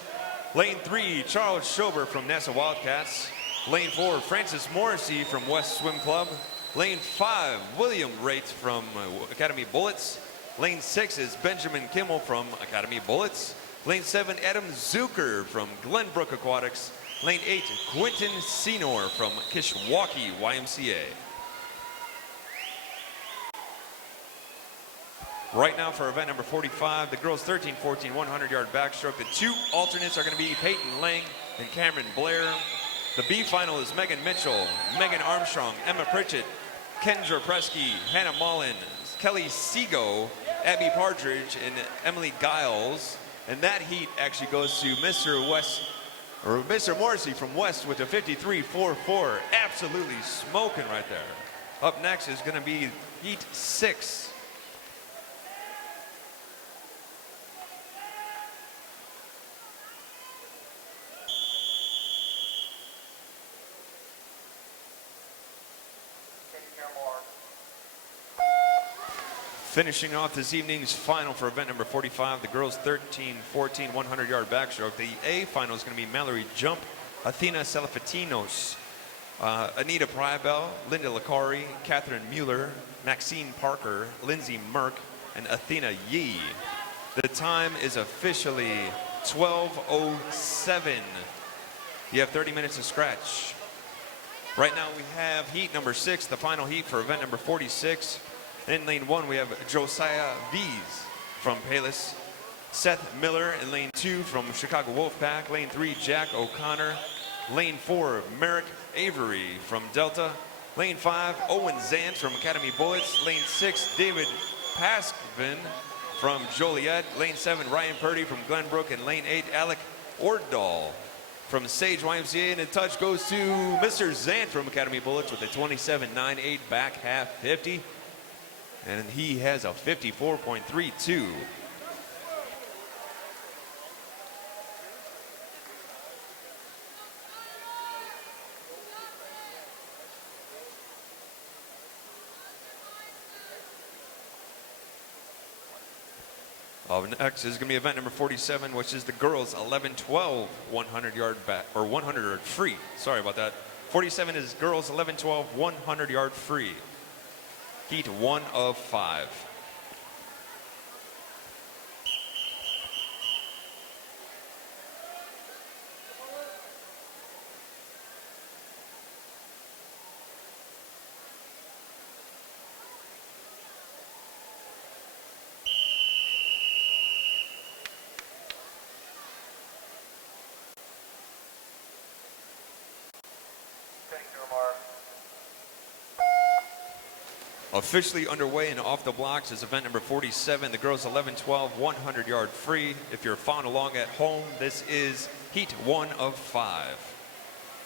Lane 3, Charles Schober from Nassau Wildcats. Lane 4, Francis Morrissey from West Swim Club. Lane 5, William Raitt from Academy Bullets. Lane 6 is Benjamin Kimmel from Academy Bullets. Lane 7, Adam Zucker from Glenbrook Aquatics. Lane 8, Quentin Senor from Kishwaukee YMCA. Right now for event number 45, the girls 13-14 100-yard backstroke. The 2 alternates are going to be Peyton Lang and Cameron Blair. The B final is Megan Mitchell, Megan Armstrong, Emma Pritchett, Kendra Presky, Hannah Mullen, Kelly Seago, Abby Partridge, and Emily Giles. And that heat actually goes to Mr. Morrissey from West with a 53.44. Absolutely smoking right there. Up next is going to be heat 6. Finishing off this evening's final for event number 45, the girls 13-14 100-yard backstroke. The A final is going to be Mallory Jump, Athena Selefatinos, Anita Prybel, Linda Lacari, Catherine Mueller, Maxine Parker, Lindsay Merck, and Athena Yee. The time is officially 12:07. You have 30 minutes to scratch. Right now we have heat number 6, the final heat for event number 46. In lane 1, we have Josiah Vees from Palis, Seth Miller in lane 2 from Chicago Wolfpack, lane 3, Jack O'Connor, lane 4, Merrick Avery from Delta, lane 5, Owen Zant from Academy Bullets, lane 6, David Paskvin from Joliet, lane 7, Ryan Purdy from Glenbrook, and lane 8, Alec Ordahl from Sage YMCA. And the touch goes to Mr. Zant from Academy Bullets with a 27.98 back half 50. And he has a 54.32. Next is going to be event number 47, which is the girls 11-12 100-yard back, or 100-yard free. Sorry about that. 47 is girls 11-12 100-yard free. Heat 1 of 5. Officially underway and off the blocks is event number 47, the girls 11-12 100-yard free. If you're following along at home, this is heat 1 of 5.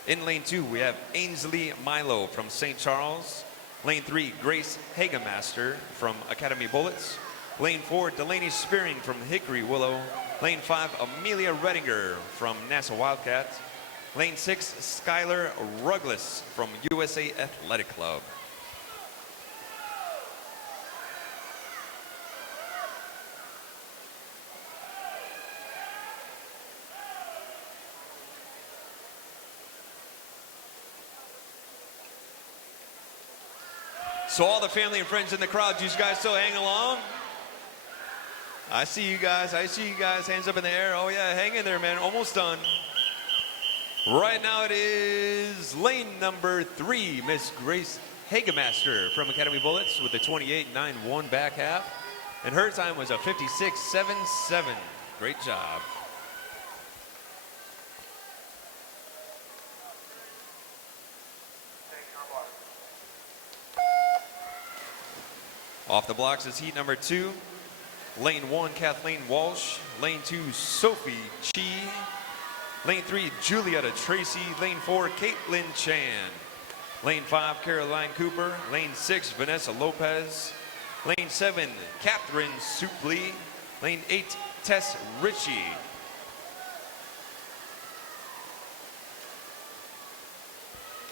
In lane 2, we have Ainsley Milo from St. Charles. Lane 3, Grace Hagemaster from Academy Bullets. Lane 4, Delaney Spearing from Hickory Willow. Lane 5, Amelia Redinger from Nassau Wildcats. Lane 6, Skylar Ruggles from USA Athletic Club. So all the family and friends in the crowd, you guys still hang along? I see you guys. Hands up in the air. Oh yeah, hang in there, man. Almost done. Right now it is lane number 3, Miss Grace Hagemaster from Academy Bullets with the 28.91 back half. And her time was a 56.77. Great job. Off the blocks is heat number 2. Lane 1, Kathleen Walsh. Lane 2, Sophie Chi. Lane 3, Julietta Tracy. Lane 4, Caitlin Chan. Lane 5, Caroline Cooper. Lane 6, Vanessa Lopez. Lane 7, Catherine Supley. Lane 8, Tess Ritchie.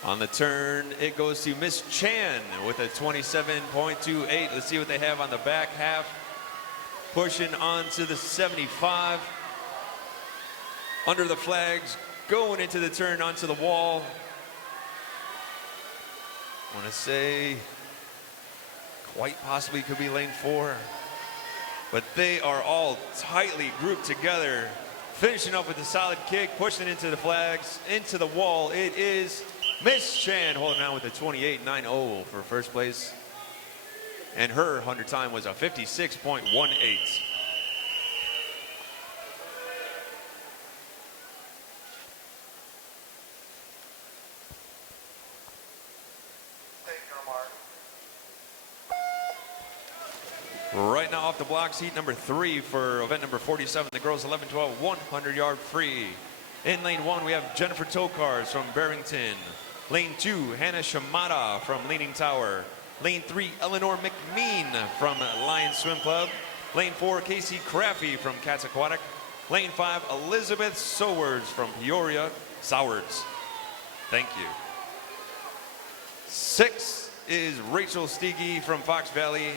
On the turn, it goes to Miss Chan with a 27.28. Let's see what they have on the back half. Pushing on to the 75. Under the flags, going into the turn onto the wall. I want to say quite possibly could be lane 4. But they are all tightly grouped together. Finishing up with a solid kick, pushing into the flags, into the wall. It is Miss Chan holding on with a 28.90 for first place. And her 100 time was a 56.18. Right now off the blocks, heat number 3 for event number 47, the girls 11-12 100-yard free. In lane 1, we have Jennifer Tokars from Barrington. Lane 2, Hannah Shimada from Leaning Tower. Lane 3, Eleanor McMean from Lions Swim Club. Lane 4, Casey Craffey from Cats Aquatic. Lane 5, Elizabeth Sowers from Peoria. Sowards. Thank you. 6 is Rachel Steege from Fox Valley.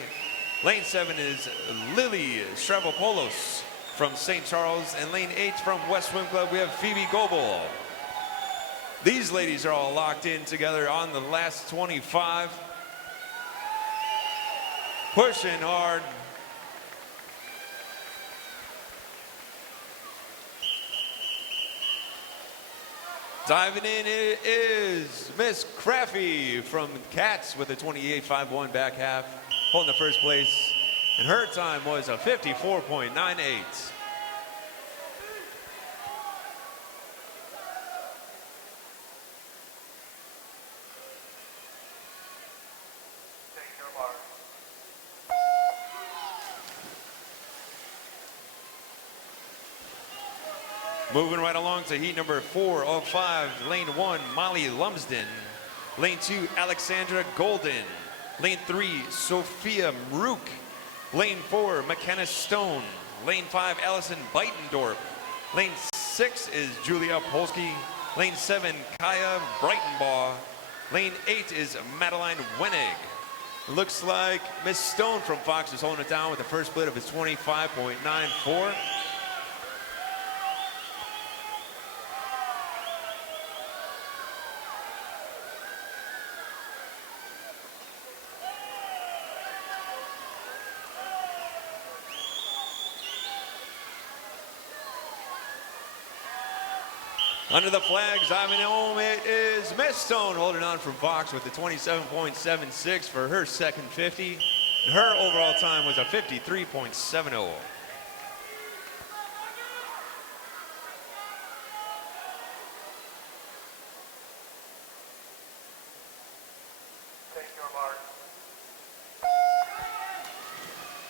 Lane 7 is Lily Stravopoulos from St. Charles. And lane 8 from West Swim Club, we have Phoebe Goebel. These ladies are all locked in together on the last 25. Pushing hard. Diving in, it is Miss Craffey from Cats with a 28.51 back half, holding the first place. And her time was a 54.98. Moving right along to heat number 4 of 5. Lane 1, Molly Lumsden. Lane 2, Alexandra Golden. Lane 3, Sophia Mrook. Lane 4, McKenna Stone. Lane 5, Allison Beitendorf. Lane 6 is Julia Polsky. Lane 7, Kaya Breitenbaugh. Lane 8 is Madeline Wenig. Looks like Miss Stone from Fox is holding it down with the first split of his 25.94. Under the flags, diving home, it is Miss Stone holding on from Fox with the 27.76 for her second 50. And her overall time was a 53.70.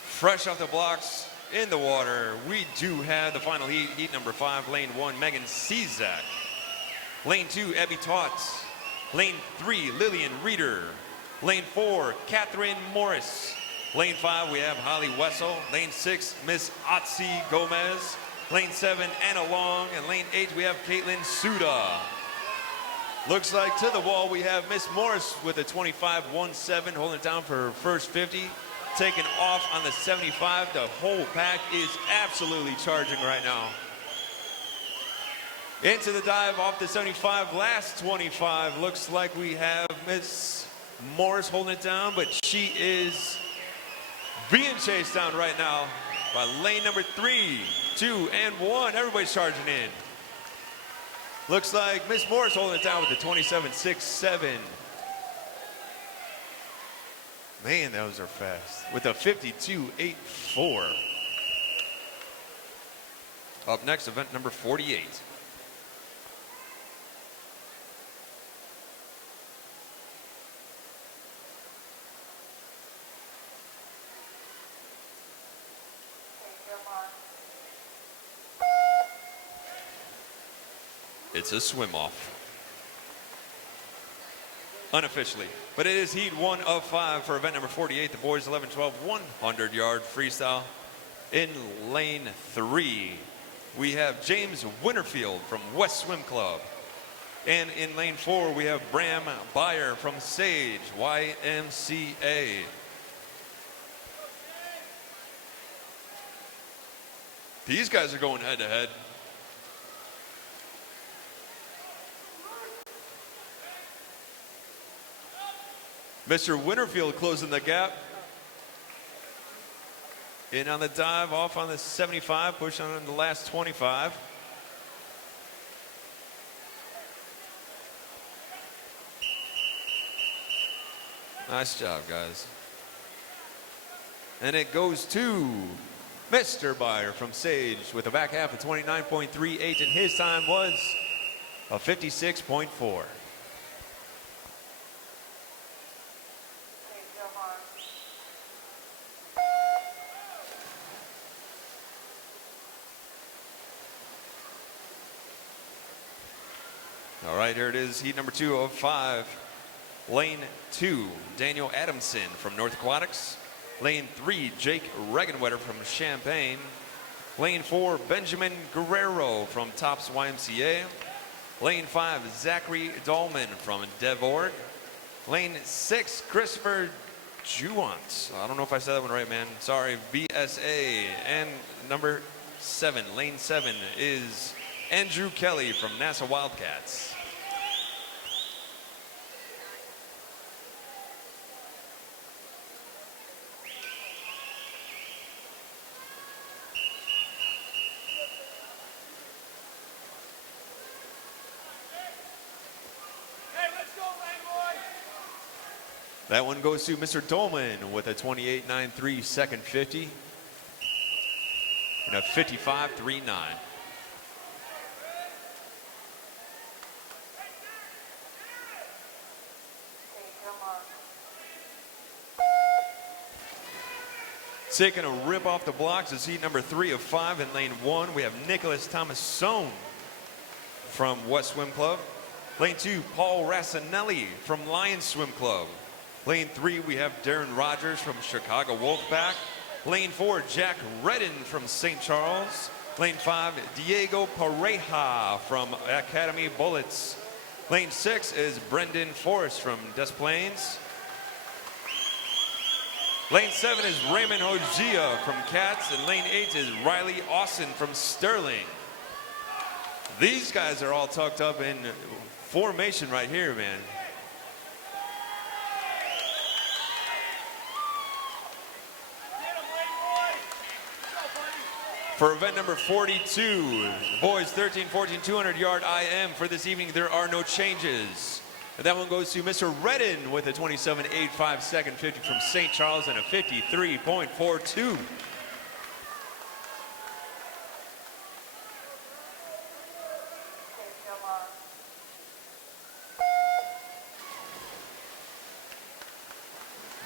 Fresh off the blocks, in the water, we do have the final heat, heat number 5, lane 1, Megan Cezak. Lane 2, Abby Tots. Lane 3, Lillian Reeder. Lane 4, Catherine Morris. Lane 5, we have Holly Wessel. Lane 6, Miss Otzi Gomez. Lane 7, Anna Long. And lane 8, we have Caitlin Suda. Looks like to the wall, we have Miss Morris with a 25.17, holding it down for her first 50. Taking off on the 75. The whole pack is absolutely charging right now. Into the dive off the 75, last 25. Looks like we have Miss Morris holding it down, but she is being chased down right now by lane number 3, 2, and 1. Everybody's charging in. Looks like Miss Morris holding it down with the 27.67. Man, those are fast. With a 52.84. Up next, event number 48. It's a swim off. Unofficially. But it is heat 1 of 5 for event number 48. The boys 11-12 100-yard freestyle. In lane 3, we have James Winterfield from West Swim Club. And in lane 4, we have Bram Byer from Sage YMCA. These guys are going head to head. Mr. Winterfield closing the gap. In on the dive, off on the 75, push on the last 25. Nice job, guys. And it goes to Mr. Byer from Sage with a back half of 29.38, and his time was a 56.4. All right, here it is, heat number 2 of 5. Lane 2, Daniel Adamson from North Aquatics. Lane 3, Jake Regenwetter from Champaign. Lane 4, Benjamin Guerrero from Tops YMCA. Lane 5, Zachary Dahlman from Devorg. Lane 6, Christopher Juwant. I don't know if I said that one right, man. Sorry, BSA. And number 7, lane 7 is Andrew Kelly from NASA Wildcats. That one goes to Mr. Dolman with a 28.93 second 50 and a 55.39. Taking a rip off the blocks is heat number 3 of 5. In lane 1, we have Nicholas Thomasone from West Swim Club. Lane 2, Paul Rassinelli from Lions Swim Club. Lane 3, we have Darren Rogers from Chicago Wolfpack. Lane 4, Jack Redden from St. Charles. Lane 5, Diego Pareja from Academy Bullets. Lane 6 is Brendan Forrest from Des Plaines. Lane 7 is Raymond Hojia from Cats, and lane 8 is Riley Austin from Sterling. These guys are all tucked up in formation right here, man. For event number 42, boys 13, 14, 200-yard IM for this evening, there are no changes. And that one goes to Mr. Redden with a 27.85 second 50 from St. Charles and a 53.42.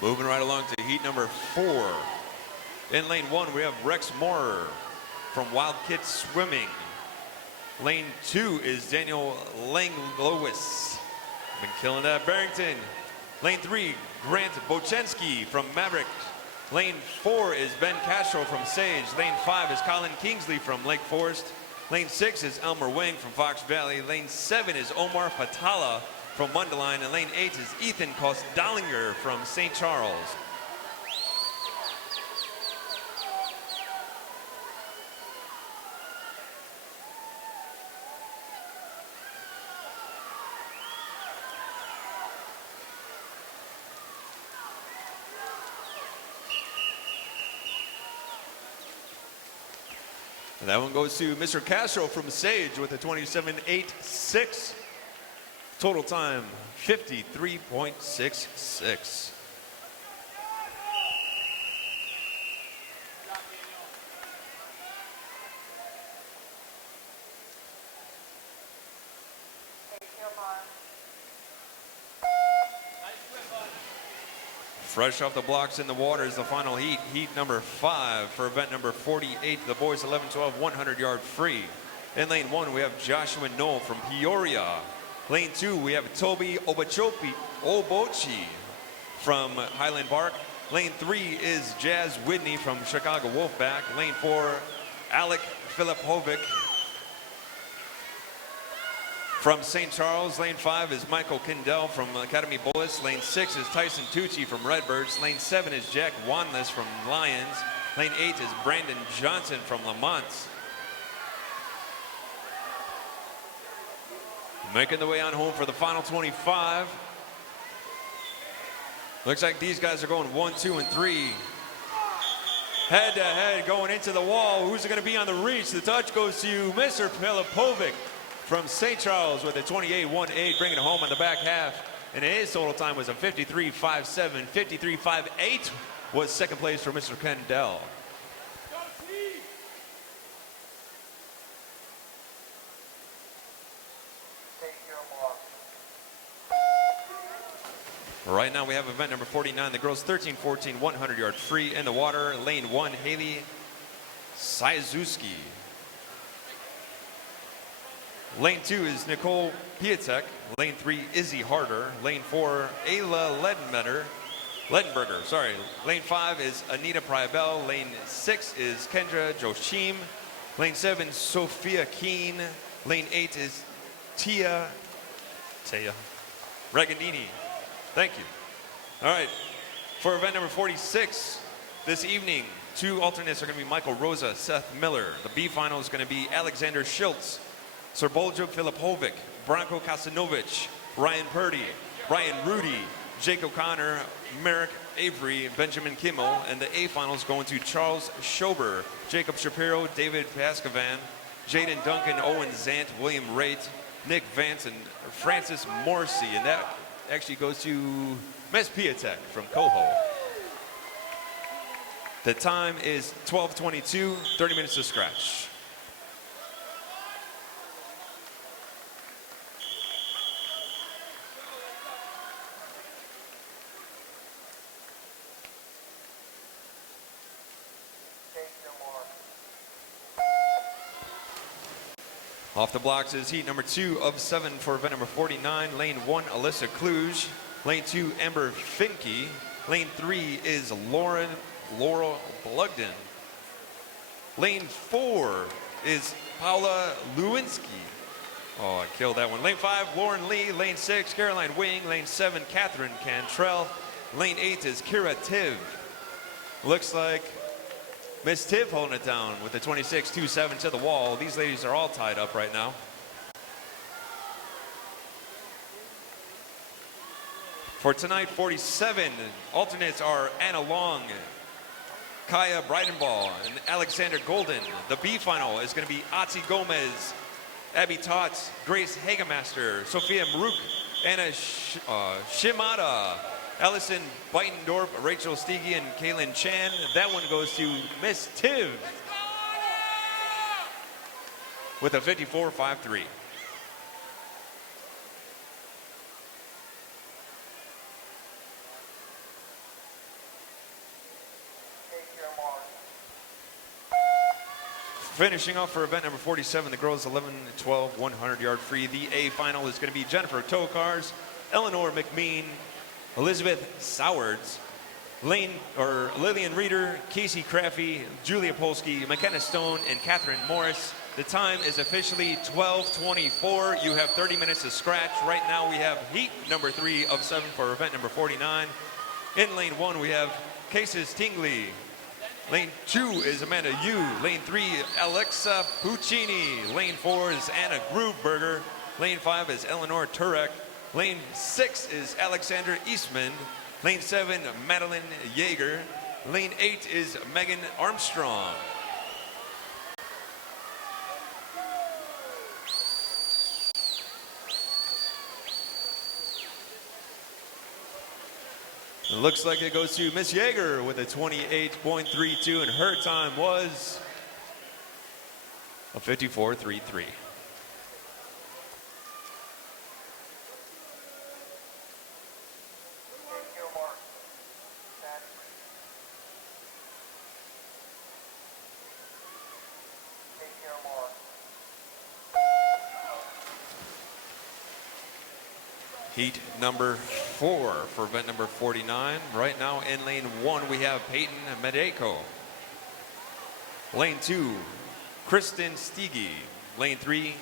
Moving right along to heat number 4. In lane 1, we have Rex Moorer from Wild Kid Swimming. Lane 2 is Daniel Langlois. Been killing that Barrington. Lane 3, Grant Bochensky from Maverick. Lane 4 is Ben Castro from Sage. Lane 5 is Colin Kingsley from Lake Forest. Lane 6 is Elmer Wing from Fox Valley. Lane 7 is Omar Fatala from Mundelein. And lane 8 is Ethan Kostdalinger from St. Charles. And that one goes to Mr. Castro from Sage with a 27.86. Total time 53.66. Fresh off the blocks in the water is the final heat. Heat number 5 for event number 48. The boys 11-12 100-yard free. In lane 1, we have Joshua Knoll from Peoria. Lane 2, we have Toby Obochi from Highland Park. Lane 3 is Jazz Whitney from Chicago Wolfpack. Lane 4, Alec Filipovic from St. Charles. Lane 5 is Michael Kindell from Academy Bullis. Lane 6 is Tyson Tucci from Redbirds. Lane 7 is Jack Wanless from Lions. Lane 8 is Brandon Johnson from Lamont. Making the way on home for the final 25. Looks like these guys are going 1, 2, and 3. Head to head going into the wall. Who's it going to be on the reach? The touch goes to Mr. Filipovic from St. Charles with a 28.18, bringing it home on the back half. And his total time was a 53.57. 53.58 was second place for Mr. Kendall. Right now we have event number 49, the girls 13-14 100-yard free in the water. Lane 1, Haley Saizuski. Lane 2 is Nicole Pietek. Lane 3, Izzy Harder. Lane 4, Ayla Ledenberger. Sorry. Lane 5 is Anita Prybell. Lane 6 is Kendra Joshim. Lane 7, Sophia Keene. Lane 8 is Tia Reganini. Thank you. All right. For event number 46 this evening, 2 alternates are going to be Michael Rosa, Seth Miller. The B final is going to be Alexander Schultz, Serboljo Filipovic, Branko Kasanovic, Ryan Purdy, Ryan Rudy, Jake O'Connor, Merrick Avery, Benjamin Kimmel, and the A finals going to Charles Schober, Jacob Shapiro, David Pascavan, Jaden Duncan, Owen Zant, William Raitt, Nick Vance, and Francis Morrissey. And that actually goes to Miss Pietek from Coho. The time is 12:22, 30 minutes to scratch. Off the blocks is heat number 2 of 7 for event number 49. Lane 1, Alyssa Kluge. Lane 2, Amber Finke. Lane 3 is Laurel Blugden. Lane 4 is Paula Lewinsky. Oh, I killed that one. Lane 5, Lauren Lee. Lane 6, Caroline Wing. Lane 7, Catherine Cantrell. Lane 8 is Kira Tiv. Looks like Miss Tiv holding it down with the 26.27 to the wall. These ladies are all tied up right now. For tonight, 47 alternates are Anna Long, Kaya Breidenball, and Alexander Golden. The B final is going to be Atsi Gomez, Abby Tots, Grace Hagemaster, Sophia Maruk, Anna Shimada, Allison Beitendorf, Rachel Stiege, and Kaylin Chan. That one goes to Miss Tiv with a 54.53. Finishing off for event number 47, the girls 11-12 100-yard free. The A final is going to be Jennifer Tokars, Eleanor McMean, Elizabeth Sowards, Lillian Reeder, Casey Craffey, Julia Polsky, McKenna Stone, and Catherine Morris. The time is officially 12:24. You have 30 minutes to scratch. Right now we have heat number 3 of 7 for event number 49. In lane 1 we have Cases Tingley. Lane 2 is Amanda Yu. Lane 3, Alexa Puccini. Lane 4 is Anna Gruberger. Lane 5 is Eleanor Turek. Lane 6 is Alexander Eastman. Lane 7, Madeline Yeager. Lane 8 is Megan Armstrong. It looks like it goes to Miss Yeager with a 28.32, and her time was a 54.33. Heat number 4 for event number 49. Right now in lane 1 we have Peyton Medeco. Lane 2, Kristen Stiege. Lane 3,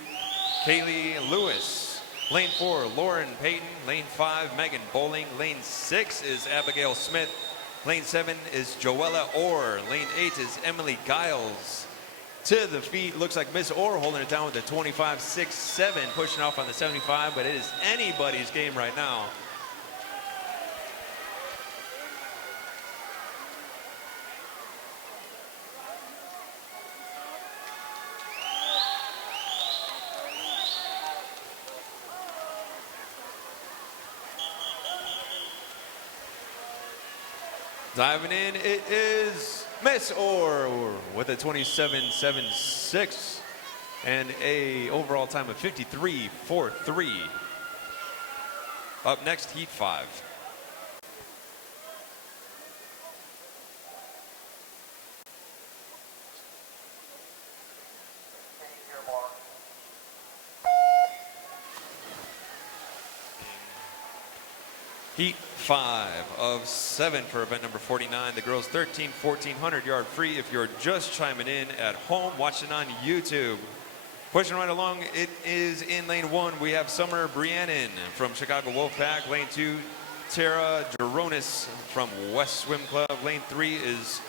Kaylee Lewis. Lane 4, Lauren Payton. Lane 5, Megan Bowling. Lane 6 is Abigail Smith. Lane 7 is Joella Orr. Lane 8 is Emily Giles. To the feet, looks like Miss Orr holding it down with a 25.67, pushing off on the 75, but it is anybody's game right now. Diving in, it is Miss Orr with a 27.76 and a overall time of 53.43. Up next, Heat 5. Heat 5 of 7 for event number 49. The girls 1400 yard free if you're just chiming in at home, watching on YouTube. Pushing right along, it is in lane 1. We have Summer Briannon from Chicago Wolfpack. Lane 2, Tara Geronis from West Swim Club. Lane 3 is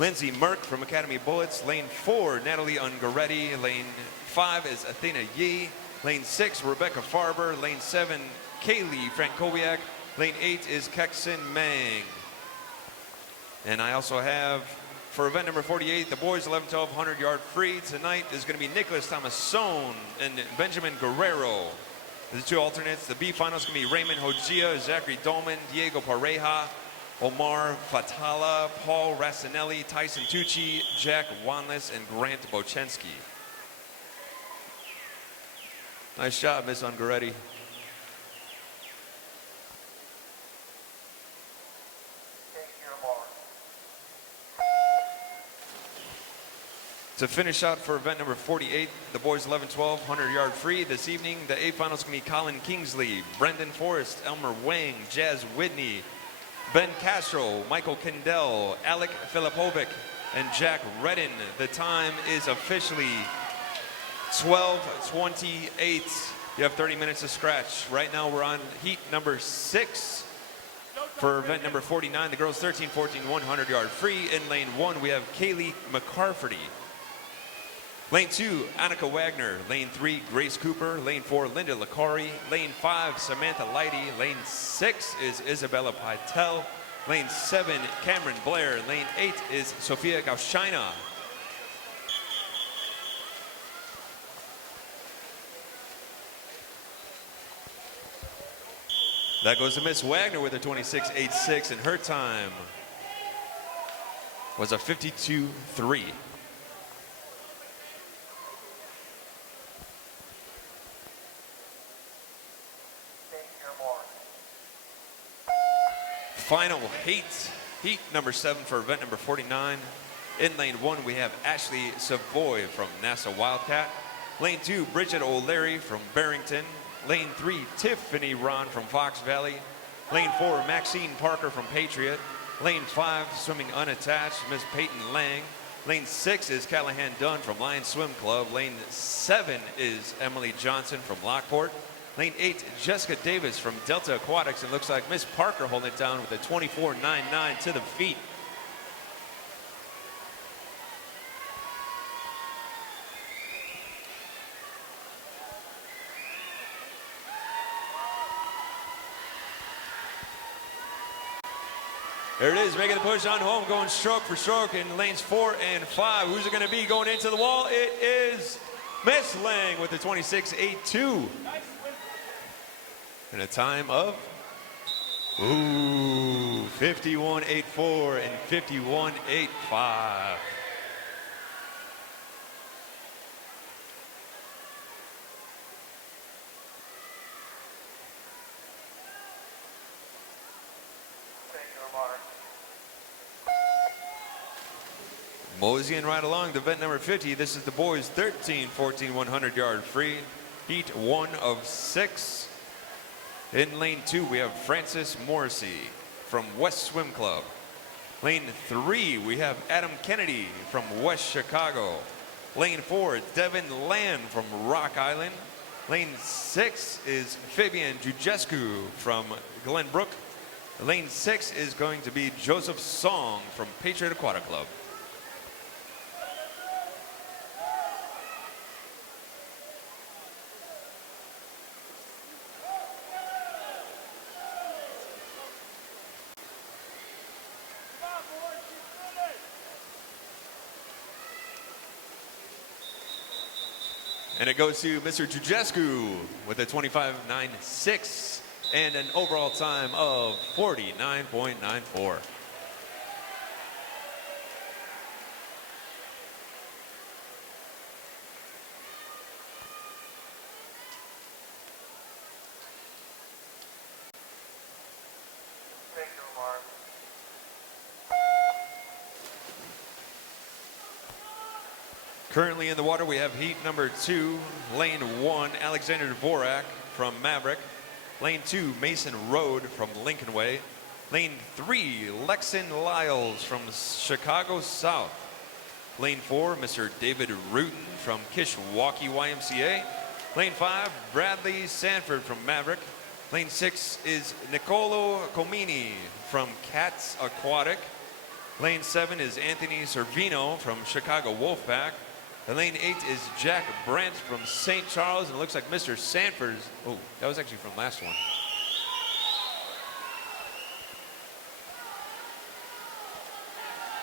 Lindsay Merck from Academy Bullets. Lane 4, Natalie Ungaretti. Lane 5 is Athena Yee. Lane 6, Rebecca Farber. Lane 7, Kaylee Frankowiak. Lane 8 is Kexon Mang. And I also have, for event number 48, the boys 11-12 yard free tonight is going to be Nicholas Thomasone and Benjamin Guerrero. The two alternates. The B final is going to be Raymond Hojia, Zachary Dolman, Diego Pareja, Omar Fatala, Paul Rassinelli, Tyson Tucci, Jack Wanless, and Grant Bochensky. Nice shot, Miss Ungaretti. To finish out for event number 48, the boys 11-12 yard free this evening. The A finals can be Colin Kingsley, Brendan Forrest, Elmer Wang, Jazz Whitney, Ben Castro, Michael Kendall, Alec Filipovic, and Jack Redden. The time is officially 12:28. You have 30 minutes to scratch. Right now we're on heat number 6 for event number 49. The girls 13-14 yard free. In lane 1 we have Kaylee McCarferty. Lane 2, Annika Wagner. Lane 3, Grace Cooper. Lane 4, Linda Licari. Lane 5, Samantha Leidy. Lane 6 is Isabella Pytel. Lane 7, Cameron Blair. Lane 8 is Sophia Gaushina. That goes to Miss Wagner with a 26.86, and her time was a 52.3. Final heat number 7 for event number 49. In lane 1 we have Ashley Savoy from NASA Wildcat. Lane 2, Bridget O'Leary from Barrington. Lane 3, Tiffany Ron from Fox Valley. Lane 4, Maxine Parker from Patriot. Lane 5, swimming unattached, Miss Peyton Lang. Lane 6 is Callahan Dunn from Lions Swim Club. Lane 7 is Emily Johnson from Lockport. Lane 8, Jessica Davis from Delta Aquatics, and looks like Miss Parker holding it down with a 24.99 to the feet. There it is, making the push on home, going stroke for stroke in lanes 4 and 5. Who's it going to be going into the wall? It is Miss Lang with the 26.82. And a time of Ooh, 51.84 and 51.85. Thank you, Lamar. Moseying right along to event number 50. This is the boys 13, 14, 100 yard free. Heat 1 of 6. In lane 2, we have Francis Morrissey from West Swim Club. Lane 3, we have Adam Kennedy from West Chicago. Lane 4, Devin Land from Rock Island. Lane 6 is Fabian Jujescu from Glenbrook. Lane 6 is going to be Joseph Song from Patriot Aquatic Club. And it goes to Mr. Jujescu with a 25.96 and an overall time of 49.94. Thank you, Lamar. Currently in the water, we have heat number 2, lane 1, Alexander Dvorak from Maverick. Lane 2, Mason Road from Lincoln Way. Lane 3, Lexon Lyles from Chicago South. Lane 4, Mr. David Rutan from Kishwaukee YMCA. Lane 5, Bradley Sanford from Maverick. Lane 6 is Nicolo Comini from Cats Aquatic. Lane 7 is Anthony Servino from Chicago Wolfpack. And lane 8 is Jack Brandt from St. Charles, and it looks like Mr. Sanford's, oh, that was actually from last one.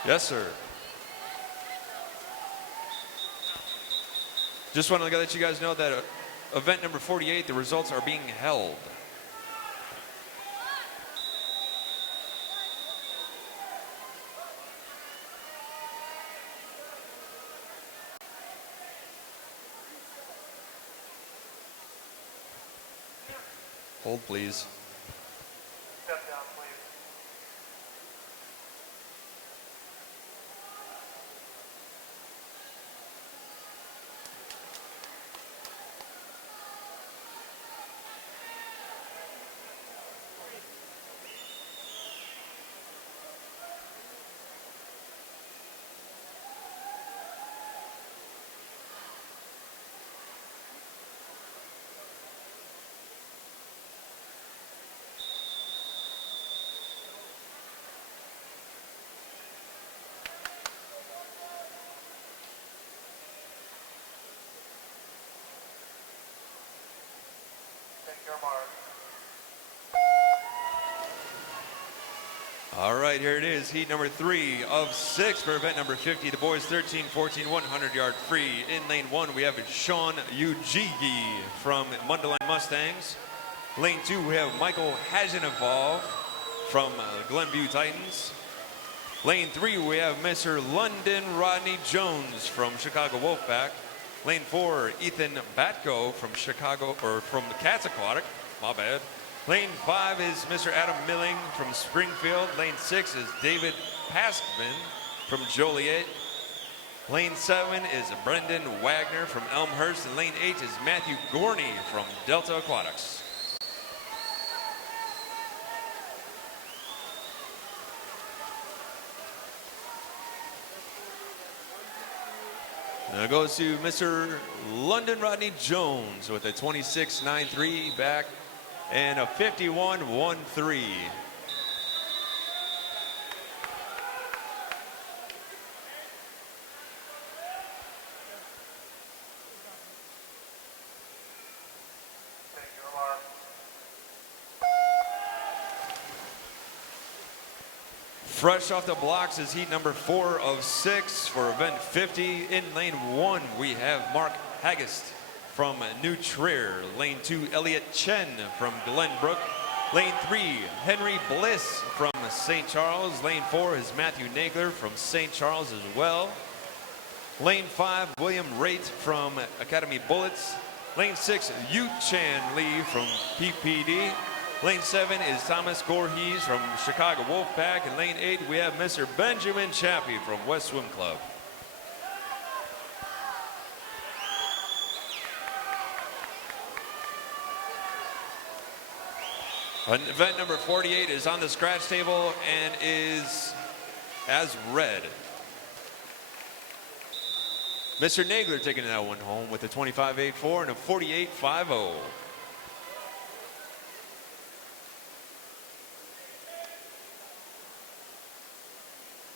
Yes, sir. Just want to let you guys know that event number 48, the results are being held. Hold, please. Step down, please. Thank you, Lamar. All right, here it is. Heat number 3 of 6 for event number 50. The boys 13, 14, 100 yard free. In lane 1, we have Sean Ujigi from Mundelein Mustangs. Lane 2, we have Michael Hajanov from Glenview Titans. Lane 3, we have Mr. London Rodney Jones from Chicago Wolfpack. Lane 4, Ethan Batko from Chicago, or from the Cats Aquatic, my bad. Lane 5 is Mr. Adam Milling from Springfield. Lane 6 is David Paskman from Joliet. Lane 7 is Brendan Wagner from Elmhurst. And lane 8 is Matthew Gorney from Delta Aquatics. Now it goes to Mr. London Rodney Jones with a 26.93 back and a 51.13. Thank you, Lamar. Fresh off the blocks is heat number 4 of 6 for event 50. In lane 1, we have Mark Haggist from New Trier. Lane 2, Elliot Chen from Glenbrook. Lane 3, Henry Bliss from St. Charles. Lane 4 is Matthew Nagler from St. Charles as well. Lane 5, William Raitt from Academy Bullets. Lane 6, Yu Chan Lee from PPD. Lane 7 is Thomas Gorhees from Chicago Wolfpack. And lane 8, we have Mr. Benjamin Chappie from West Swim Club. Event number 48 is on the scratch table and is as read. Mr. Nagler taking that one home with a 25.84 and a 48.50.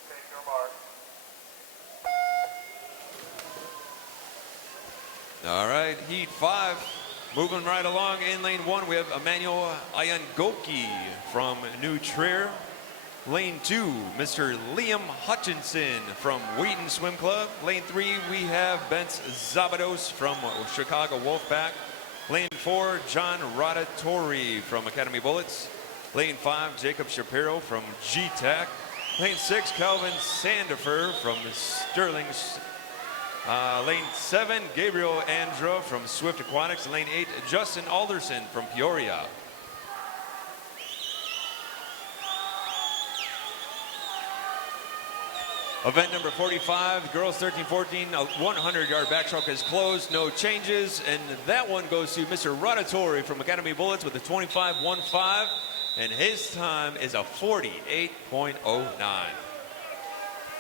Take your mark. All right, heat 5. Moving right along in lane 1, we have Emmanuel Ayangoki from New Trier. Lane 2, Mr. Liam Hutchinson from Wheaton Swim Club. Lane 3, we have Bence Zabados from Chicago Wolfpack. Lane 4, John Rodatori from Academy Bullets. Lane 5, Jacob Shapiro from G-Tech. Lane 6, Calvin Sandifer from Sterling. Lane 7, Gabriel Andro from Swift Aquatics. Lane 8, Justin Alderson from Peoria. Event number 45, girls 13-14, a 100-yard backstroke is closed, no changes, and that one goes to Mr. Rodatori from Academy Bullets with a 25.15, and his time is a 48.09.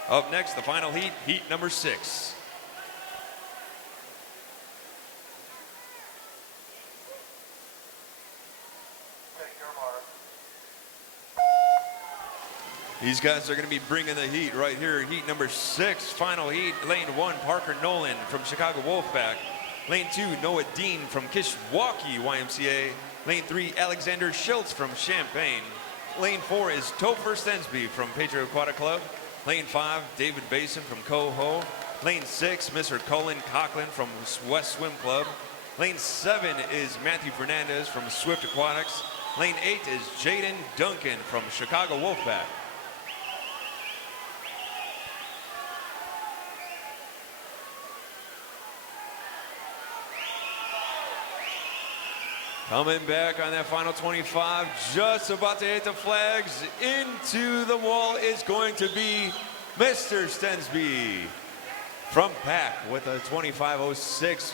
Up next, the final heat, heat number 6. These guys are going to be bringing the heat right here. Heat number 6, final heat. Lane 1, Parker Nolan from Chicago Wolfpack. Lane 2, Noah Dean from Kishwaukee YMCA. Lane 3, Alexander Schultz from Champaign. Lane 4 is Topher Stensby from Patriot Aquatic Club. Lane 5, David Basin from Coho. Lane 6, Mr. Colin Coughlin from West Swim Club. Lane 7 is Matthew Fernandez from Swift Aquatics. Lane 8 is Jaden Duncan from Chicago Wolfpack. Coming back on that final 25, just about to hit the flags. Into the wall is going to be Mr. Stensby from Pack with a 25.06,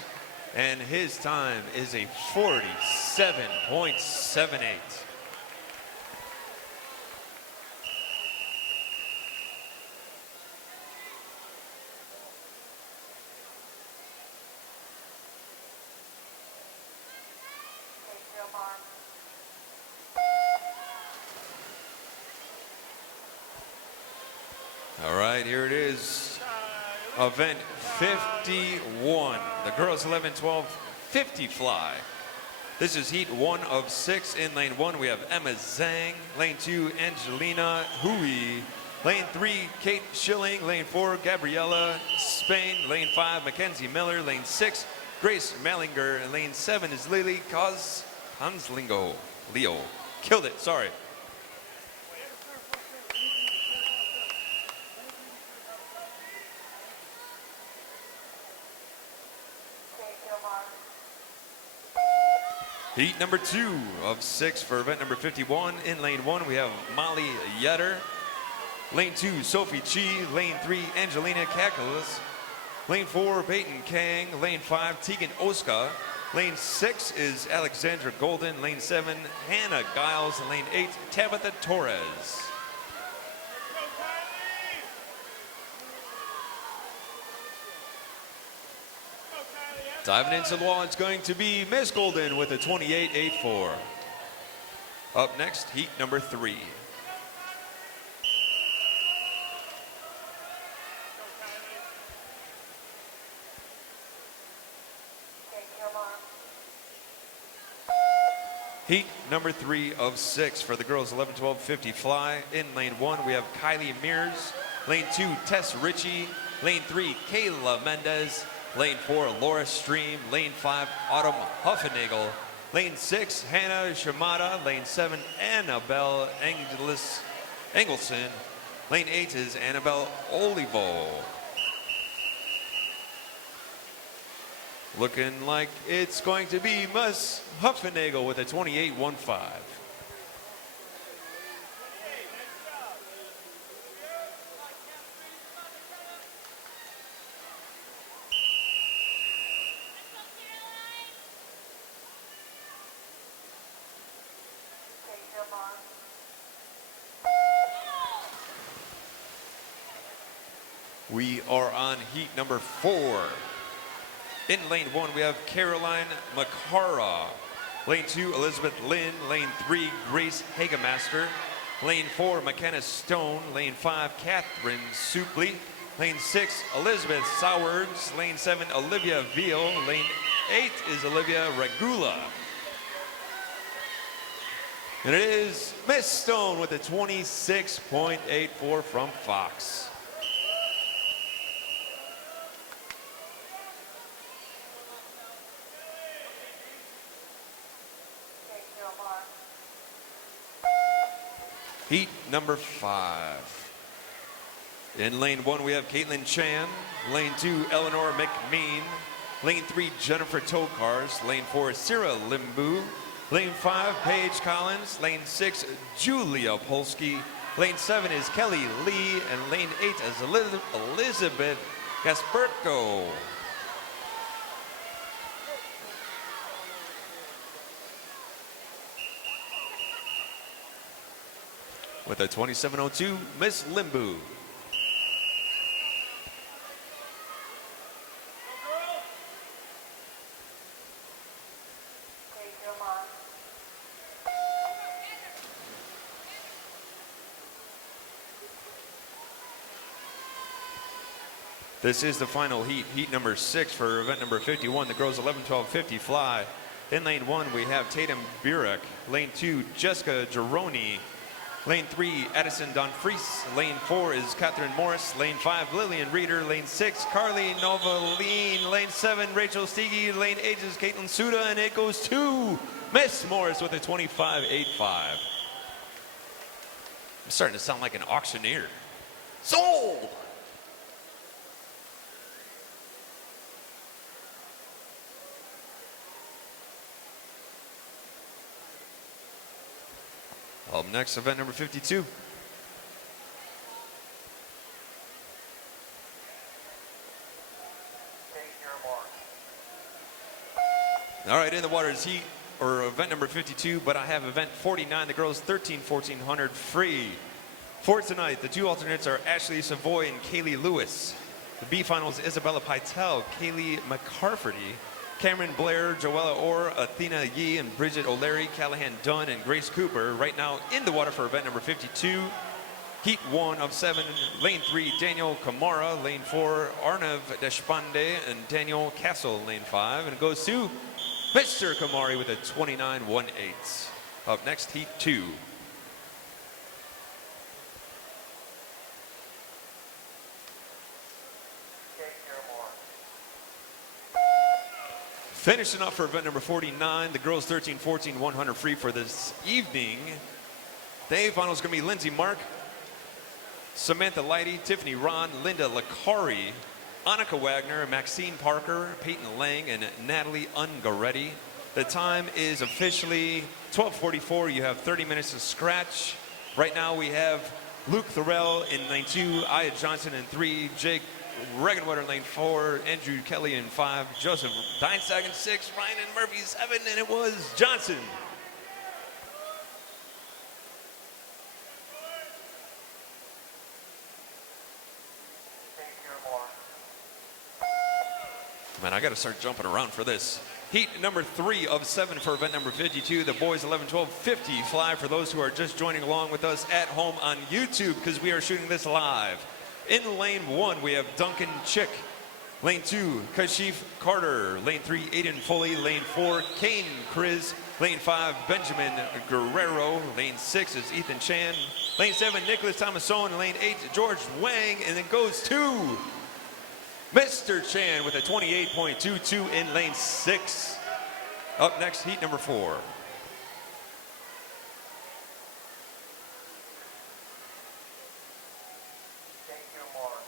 and his time is a 47.78. All right, here it is. Event 51. The girls 11-12 50 fly. This is heat 1 of 6. In lane 1, we have Emma Zhang. Lane 2, Angelina Hui. Lane 3, Kate Schilling. Lane 4, Gabriella Spain. Lane 5, Mackenzie Miller. Lane 6, Grace Mallinger. And lane 7 is Lily Hanslingo. Leo. Killed it, sorry. Heat number 2 of 6 for event number 51. In lane 1, we have Molly Yetter. Lane 2, Sophie Chi. Lane 3, Angelina Kakalis. Lane 4, Peyton Kang. Lane 5, Tegan Oska. Lane 6 is Alexandra Golden. Lane 7, Hannah Giles. And lane 8, Tabitha Torres. Diving into the wall, it's going to be Miss Golden with a 28.84. Up next, heat number 3. Heat number 3 of 6 for the girls 11-12 50 fly. In lane 1, we have Kylie Mears. Lane 2, Tess Ritchie. Lane 3, Kayla Mendez. Lane 4, Laura Stream. Lane 5, Autumn Huffenagel. Lane 6, Hannah Shimada. Lane 7, Annabelle Engelson. Lane 8 is Annabelle Olivo. Looking like it's going to be Mus Huffenagel with a 28.15. Take your mark. We are on heat number 4. In lane 1, we have Caroline Macara. Lane 2, Elizabeth Lynn. Lane 3, Grace Hagemaster. Lane 4, McKenna Stone. Lane 5, Catherine Supley. Lane 6, Elizabeth Sowards. Lane 7, Olivia Veal. Lane 8 is Olivia Regula. And it is Miss Stone with a 26.84 from Fox. Take your mark. Heat number 5. In lane 1, we have Caitlin Chan. Lane 2, Eleanor McMean. Lane 3, Jennifer Tokars. Lane 4, Sarah Limbu. Lane 5, Paige Collins. Lane 6, Julia Polsky. Lane 7 is Kelly Lee. And lane 8 is Elizabeth Gasperko. With a 27.02, Miss Limbu. Take your mark. This is the final heat, heat number 6 for event number 51. The girls 11-12-50 fly. In lane 1, we have Tatum Burek. Lane 2, Jessica Geroni. Lane 3, Addison Donfries. Lane 4 is Catherine Morris. Lane 5, Lillian Reeder. Lane 6, Carly Novaline. Lane 7, Rachel Steege. Lane 8 is Caitlin Suda, and it goes to Miss Morris with a 25.85. I'm starting to sound like an auctioneer. Sold! Up next, event number 52. Take your mark. All right, in the water is heat, or event number 52, but I have event 49, the girls 1400 free. For tonight, the 2 alternates are Ashley Savoy and Kaylee Lewis. The B finals, Isabella Pytel, Kaylee McCarferty, Cameron Blair, Joella Orr, Athena Yee, and Bridget O'Leary, Callahan Dunn, and Grace Cooper. Right now in the water for event number 52. Heat 1 of 7, lane 3, Daniel Kamara, lane 4, Arnav Deshpande, and Daniel Castle, lane 5. And it goes to Mr. Kamari with a 29.18. Up next, heat 2. Finishing up for event number 49, the girls 13-14 100 free for this evening. The A final is going to be Lindsay Mark, Samantha Leidy, Tiffany Ron, Linda Lacari, Annika Wagner, Maxine Parker, Peyton Lang, and Natalie Ungaretti. The time is officially 12:44. You have 30 minutes to scratch. Right now we have Luke Thorell in lane 2, Aya Johnson in 3, Jake Regenwater in lane 4, Andrew Kelly in 5, Joseph Deinstag in 6, Ryan and Murphy 7, and it was Johnson. Man, I got to start jumping around for this. Heat number 3 of 7 for event number 52. The boys 11-12-50 fly for those who are just joining along with us at home on YouTube because we are shooting this live. In lane 1, we have Duncan Chick. Lane 2, Kashif Carter. Lane 3, Aiden Foley. Lane 4, Kane Kriz. Lane 5, Benjamin Guerrero. Lane 6 is Ethan Chan. Lane 7, Nicholas Thomason. Lane 8, George Wang. And it goes to Mr. Chan with a 28.22 in lane 6. Up next, heat number 4. Thank you, Mark.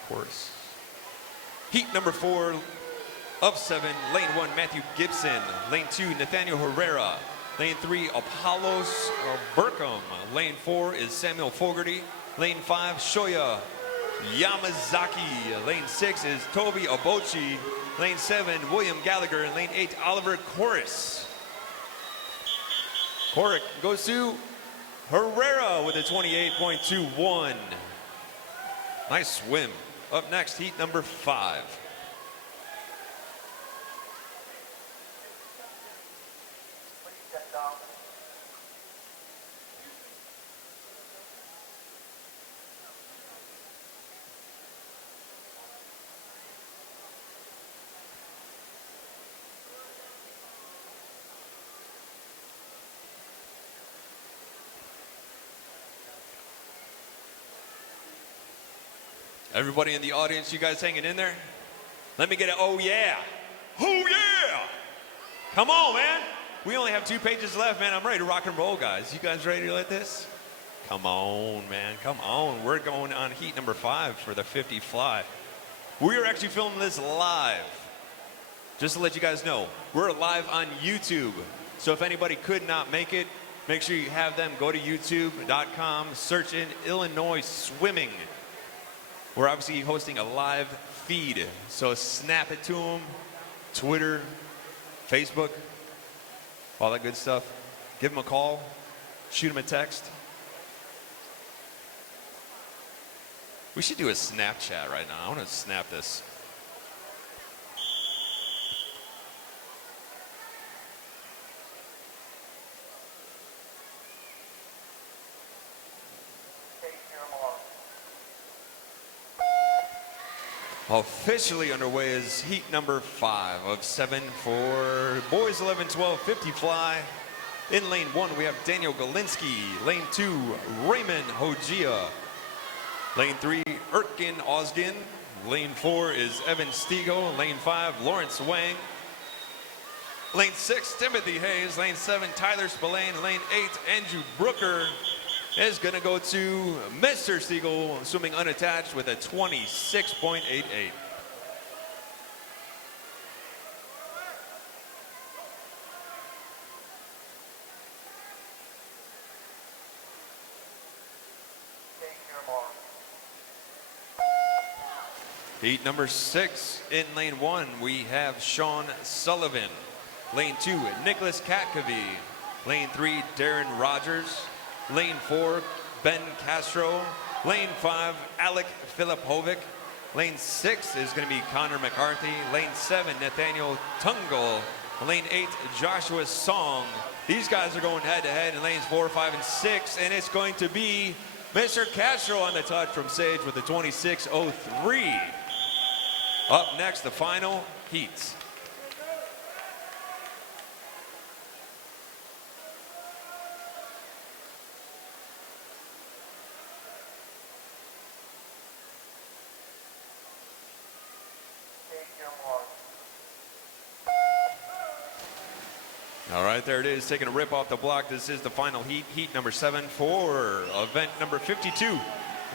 Of course. Heat number 4 of 7, lane 1, Matthew Gibson. Lane 2, Nathaniel Herrera. Lane 3, Apollos Burkham. Lane 4 is Samuel Fogarty. Lane 5, Shoya Yamazaki. Lane 6 is Toby Obochi. Lane 7, William Gallagher. And lane 8, Oliver Corris. Corrick goes to Herrera with a 28.21. Nice swim. Up next, heat number 5. Please step down. Everybody in the audience, you guys hanging in there? Let me get an oh yeah. Oh yeah! Come on, man. We only have 2 pages left, man. I'm ready to rock and roll, guys. You guys ready to let this? Come on, man. Come on. We're going on heat number 5 for the 50 fly. We are actually filming this live. Just to let you guys know, we're live on YouTube. So if anybody could not make it, make sure you have them go to youtube.com, search in Illinois Swimming. We're obviously hosting a live feed, so snap it to them, Twitter, Facebook, all that good stuff. Give them a call, shoot them a text. We should do a Snapchat right now. I want to snap this. Take your mark. Officially underway is heat number 5 of 7 for boys 11-12 50 fly. In lane 1, we have Daniel Galinsky. Lane 2, Raymond Hojia. Lane 3, Erkin Osgin. Lane 4 is Evan Stigo. Lane 5, Lawrence Wang. Lane 6, Timothy Hayes. Lane 7, Tyler Spillane. Lane 8, Andrew Brooker is going to go to Mr. Stiegel, swimming unattached with a 26.88. Take your mark. Heat number 6, in lane 1, we have Sean Sullivan. Lane 2, Nicholas Katkavi. Lane 3, Darren Rogers. Lane 4, Ben Castro. Lane 5, Alec Filipovic. Lane 6 is going to be Connor McCarthy. Lane 7, Nathaniel Tungle. Lane 8, Joshua Song. These guys are going head-to-head in lanes 4, 5, and 6, and it's going to be Mr. Castro on the touch from Sage with a 26.03. Up next, the final heats. Take your mark. All right, there it is, taking a rip off the block. This is the final heat, heat number 7 for event number 52.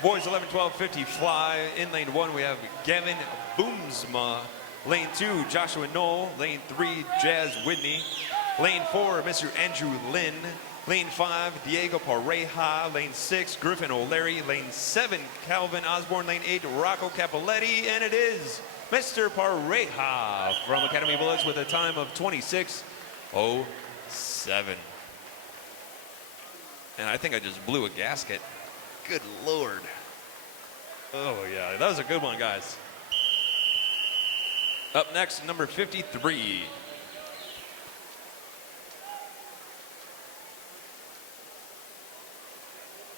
Boys 11-12 50 fly. In lane 1, we have Gavin Boomsma. Lane 2, Joshua Knoll. Lane 3, Jazz Whitney. Lane 4, Mr. Andrew Lynn. Lane 5, Diego Pareja. Lane 6, Griffin O'Leary. Lane 7, Calvin Osborne. Lane 8, Rocco Capoletti. And it is Mr. Pareja from Academy Bullets with a time of 26.07. And I think I just blew a gasket. Good Lord. Oh, yeah, that was a good one, guys. Up next, number 53.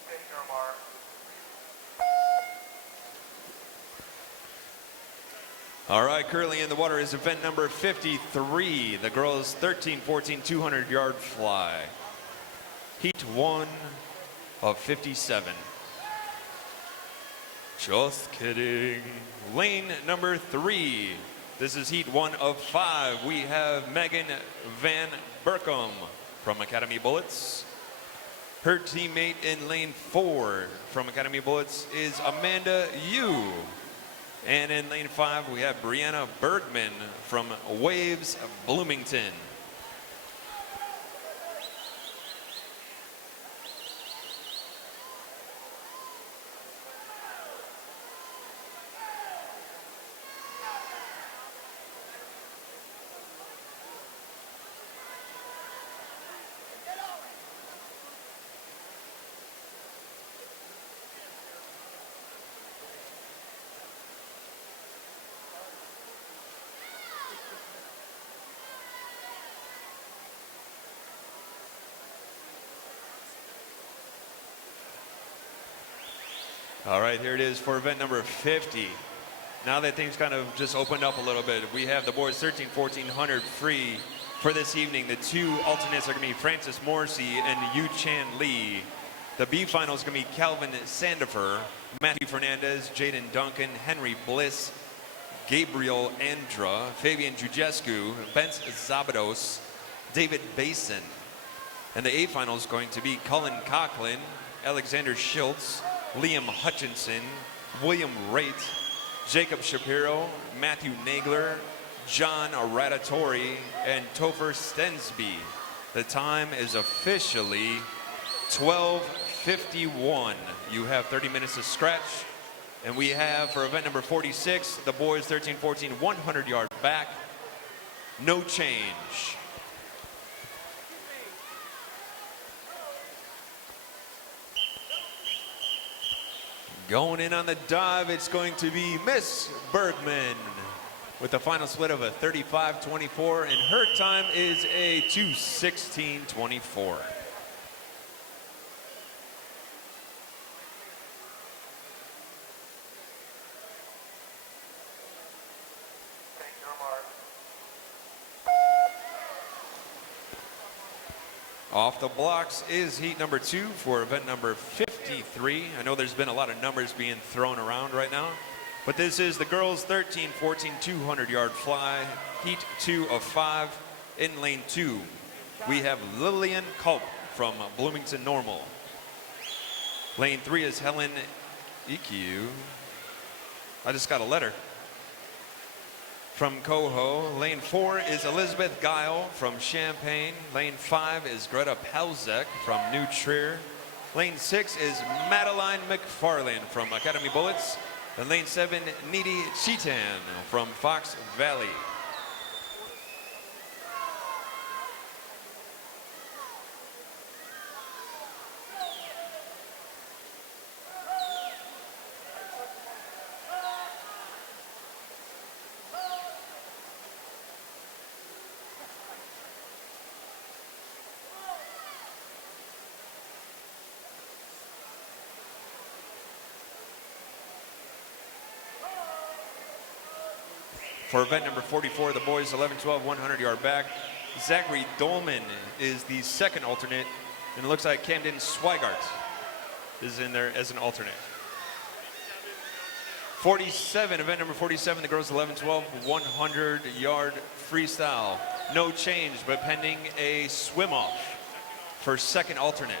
Take your mark. All right, currently in the water is event number 53. The girls 13-14 200-yard fly. Heat 1 of 57. Just kidding. Lane number 3. This is heat 1 of 5. We have Megan Van Berkom from Academy Bullets. Her teammate in lane 4 from Academy Bullets is Amanda Yu. And in lane 5, we have Brianna Bergman from Waves Bloomington. All right, here it is for event number 50. Now that things kind of just opened up a little bit, we have the boys 13, 1400 free for this evening. The 2 alternates are going to be Francis Morrissey and Yu Chan Lee. The B final is going to be Calvin Sandifer, Matthew Fernandez, Jaden Duncan, Henry Bliss, Gabriel Andra, Fabian Jujescu, Bence Zabados, David Basin. And the A final is going to be Cullen Coughlin, Alexander Schultz, Liam Hutchinson, William Raitt, Jacob Shapiro, Matthew Nagler, John Radatori, and Topher Stensby. The time is officially 12:51. You have 30 minutes to stretch. And we have for event number 46, the boys 13, 14, 100 yard back. No change. Going in on the dive, it's going to be Miss Bergman with the final split of a 35-24, and her time is a 2:16.24. Off the blocks is heat number 2 for event number 53. I know there's been a lot of numbers being thrown around right now, but this is the girls 13, 14, 200 yard fly, heat 2 of 5. In lane 2, we have Lillian Culp from Bloomington Normal. Lane 3 is Helen EQ. I just got a letter from Coho. Lane 4 is Elizabeth Guile from Champaign. Lane 5 is Greta Palzek from New Trier. Lane 6 is Madeline McFarland from Academy Bullets. And lane 7, Needy Chetan from Fox Valley. For event number 44, the boys 11, 12, 100 yard back. Zachary Dolman is the second alternate, and it looks like Camden Swigart is in there as an alternate. 47, event number 47, the girls 11, 12, 100 yard freestyle. No change, but pending a swim off for second alternate.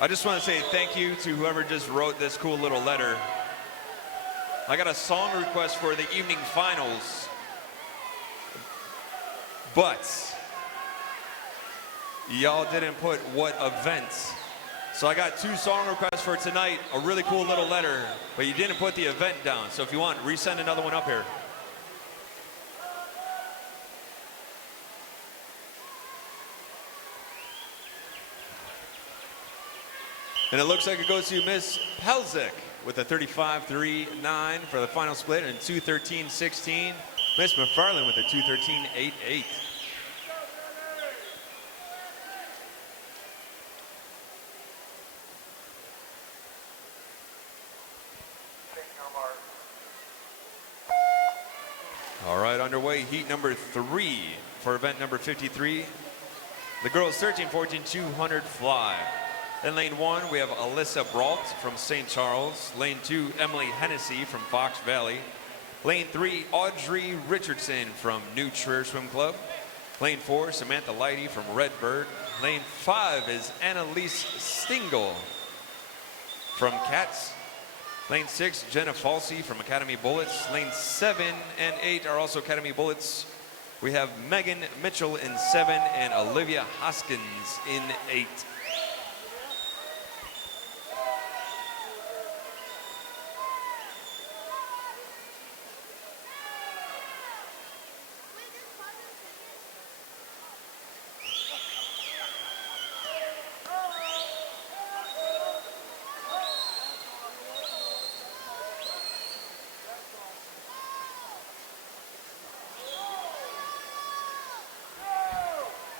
I just want to say thank you to whoever just wrote this cool little letter. I got a song request for the evening finals, but y'all didn't put what event. So I got 2 song requests for tonight, a really cool little letter, but you didn't put the event down. So if you want, resend another one up here. And it looks like it goes to Miss Pelzik with a 35.39 for the final split and 2:13.16. Miss McFarland with a 2:13.88. All right, underway, heat number 3 for event number 53. The girls 13, 14, 200 fly. In lane 1, we have Alyssa Brault from St. Charles. Lane 2, Emily Hennessy from Fox Valley. Lane 3, Audrey Richardson from New Trier Swim Club. Lane 4, Samantha Lighty from Redbird. Lane 5 is Annalise Stingle from Cats. Lane 6, Jenna Falsey from Academy Bullets. Lane 7 and 8 are also Academy Bullets. We have Megan Mitchell in 7 and Olivia Hoskins in 8.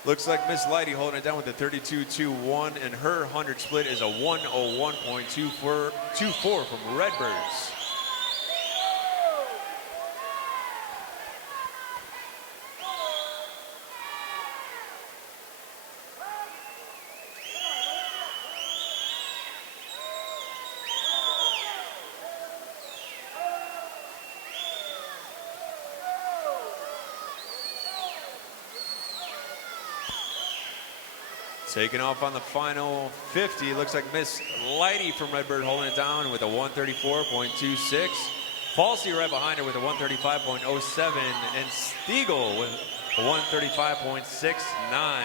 Looks like Miss Lighty holding it down with a 32.21, and her 100 split is a 101.24 from Redbirds. Taking off on the final 50, looks like Miss Lighty from Redbird holding it down with a 134.26. Falsey right behind her with a 135.07, and Stiegel with a 135.69.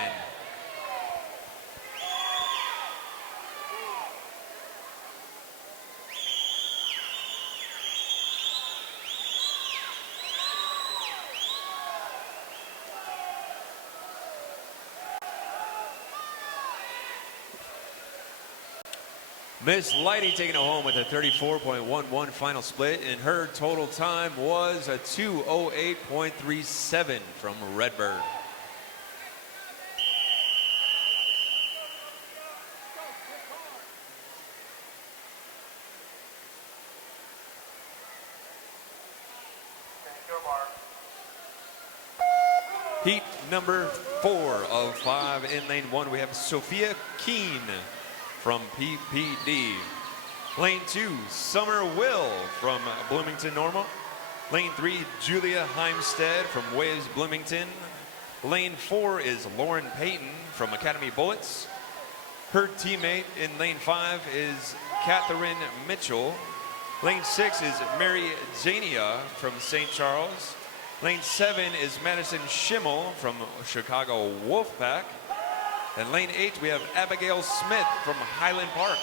Miss Lighty taking it home with a 34.11 final split, and her total time was a 2:08.37 from Redbird. Heat number 4 of 5. In lane 1, we have Sophia Keene from PPD. Lane 2, Summer Will from Bloomington Normal. Lane 3, Julia Heimstead from Waves Bloomington. Lane 4 is Lauren Payton from Academy Bullets. Her teammate in lane 5 is Catherine Mitchell. Lane 6 is Mary Zania from St. Charles. Lane 7 is Madison Schimmel from Chicago Wolfpack. And lane 8, we have Abigail Smith from Highland Park.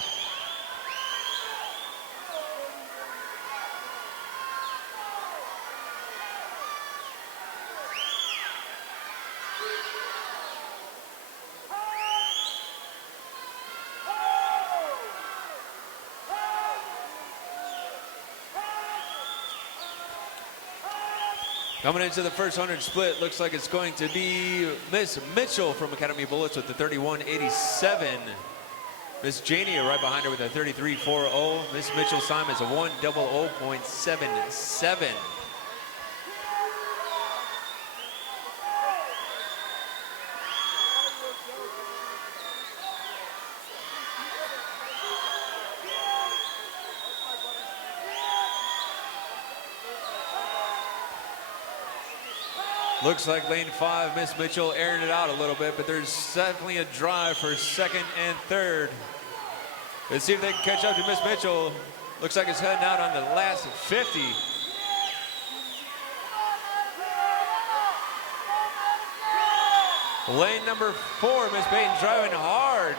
Coming into the first 100 split, looks like it's going to be Miss Mitchell from Academy Bullets with the 31.87. Miss Jania right behind her with a 33.40. Miss Mitchell's time is a 1:00.77. Looks like lane 5, Miss Mitchell airing it out a little bit, but there's definitely a drive for second and third. Let's see if they can catch up to Miss Mitchell. Looks like it's heading out on the last 50. Lane number 4, Miss Payton driving hard.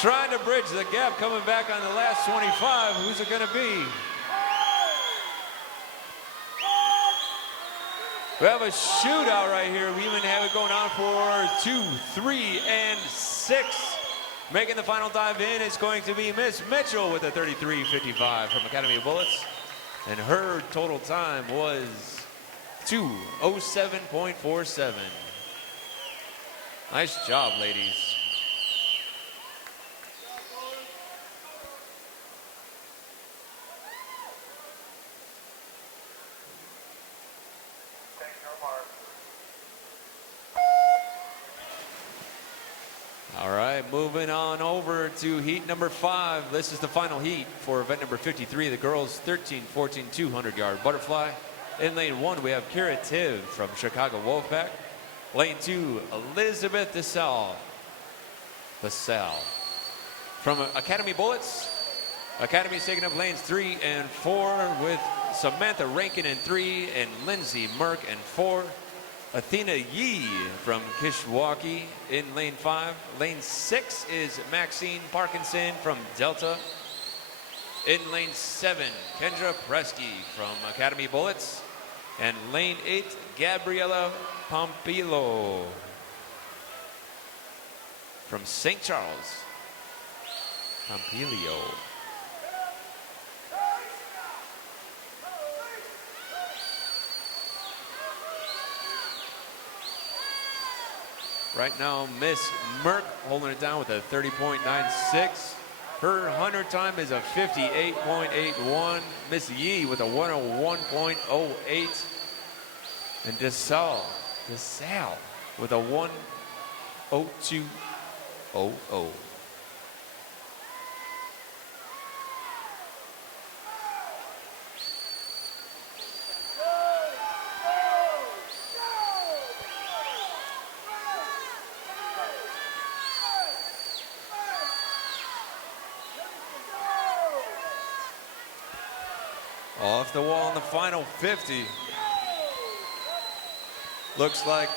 Trying to bridge the gap, coming back on the last 25. Who's it gonna be? We have a shootout right here. We even have it going on for 2, 3, and 6. Making the final dive in is going to be Miss Mitchell with a 33.55 from Academy of Bullets. And her total time was 2:07.47. Nice job, ladies. moving on over to heat number 5. This is the final heat for event number 53, the girls 13, 14, 200-yard butterfly. In lane 1, we have Kira Tiv from Chicago Wolfpack. Lane 2, Elizabeth DeSalle from Academy Bullets. Academy's taking up lanes 3 and 4 with Samantha Rankin in 3 and Lindsay Merck in 4. Athena Yee from Kishwaukee in lane 5. Lane 6 is Maxine Parkinson from Delta. In lane 7, Kendra Presky from Academy Bullets. And lane 8, Gabriela Pompilo from St. Charles. Pompilio. Right now, Miss Merck holding it down with a 30.96. Her 100 time is a 58.81. Miss Yee with a 101.08. And DeSalle with a 102.00. Off the wall in the final 50. Looks like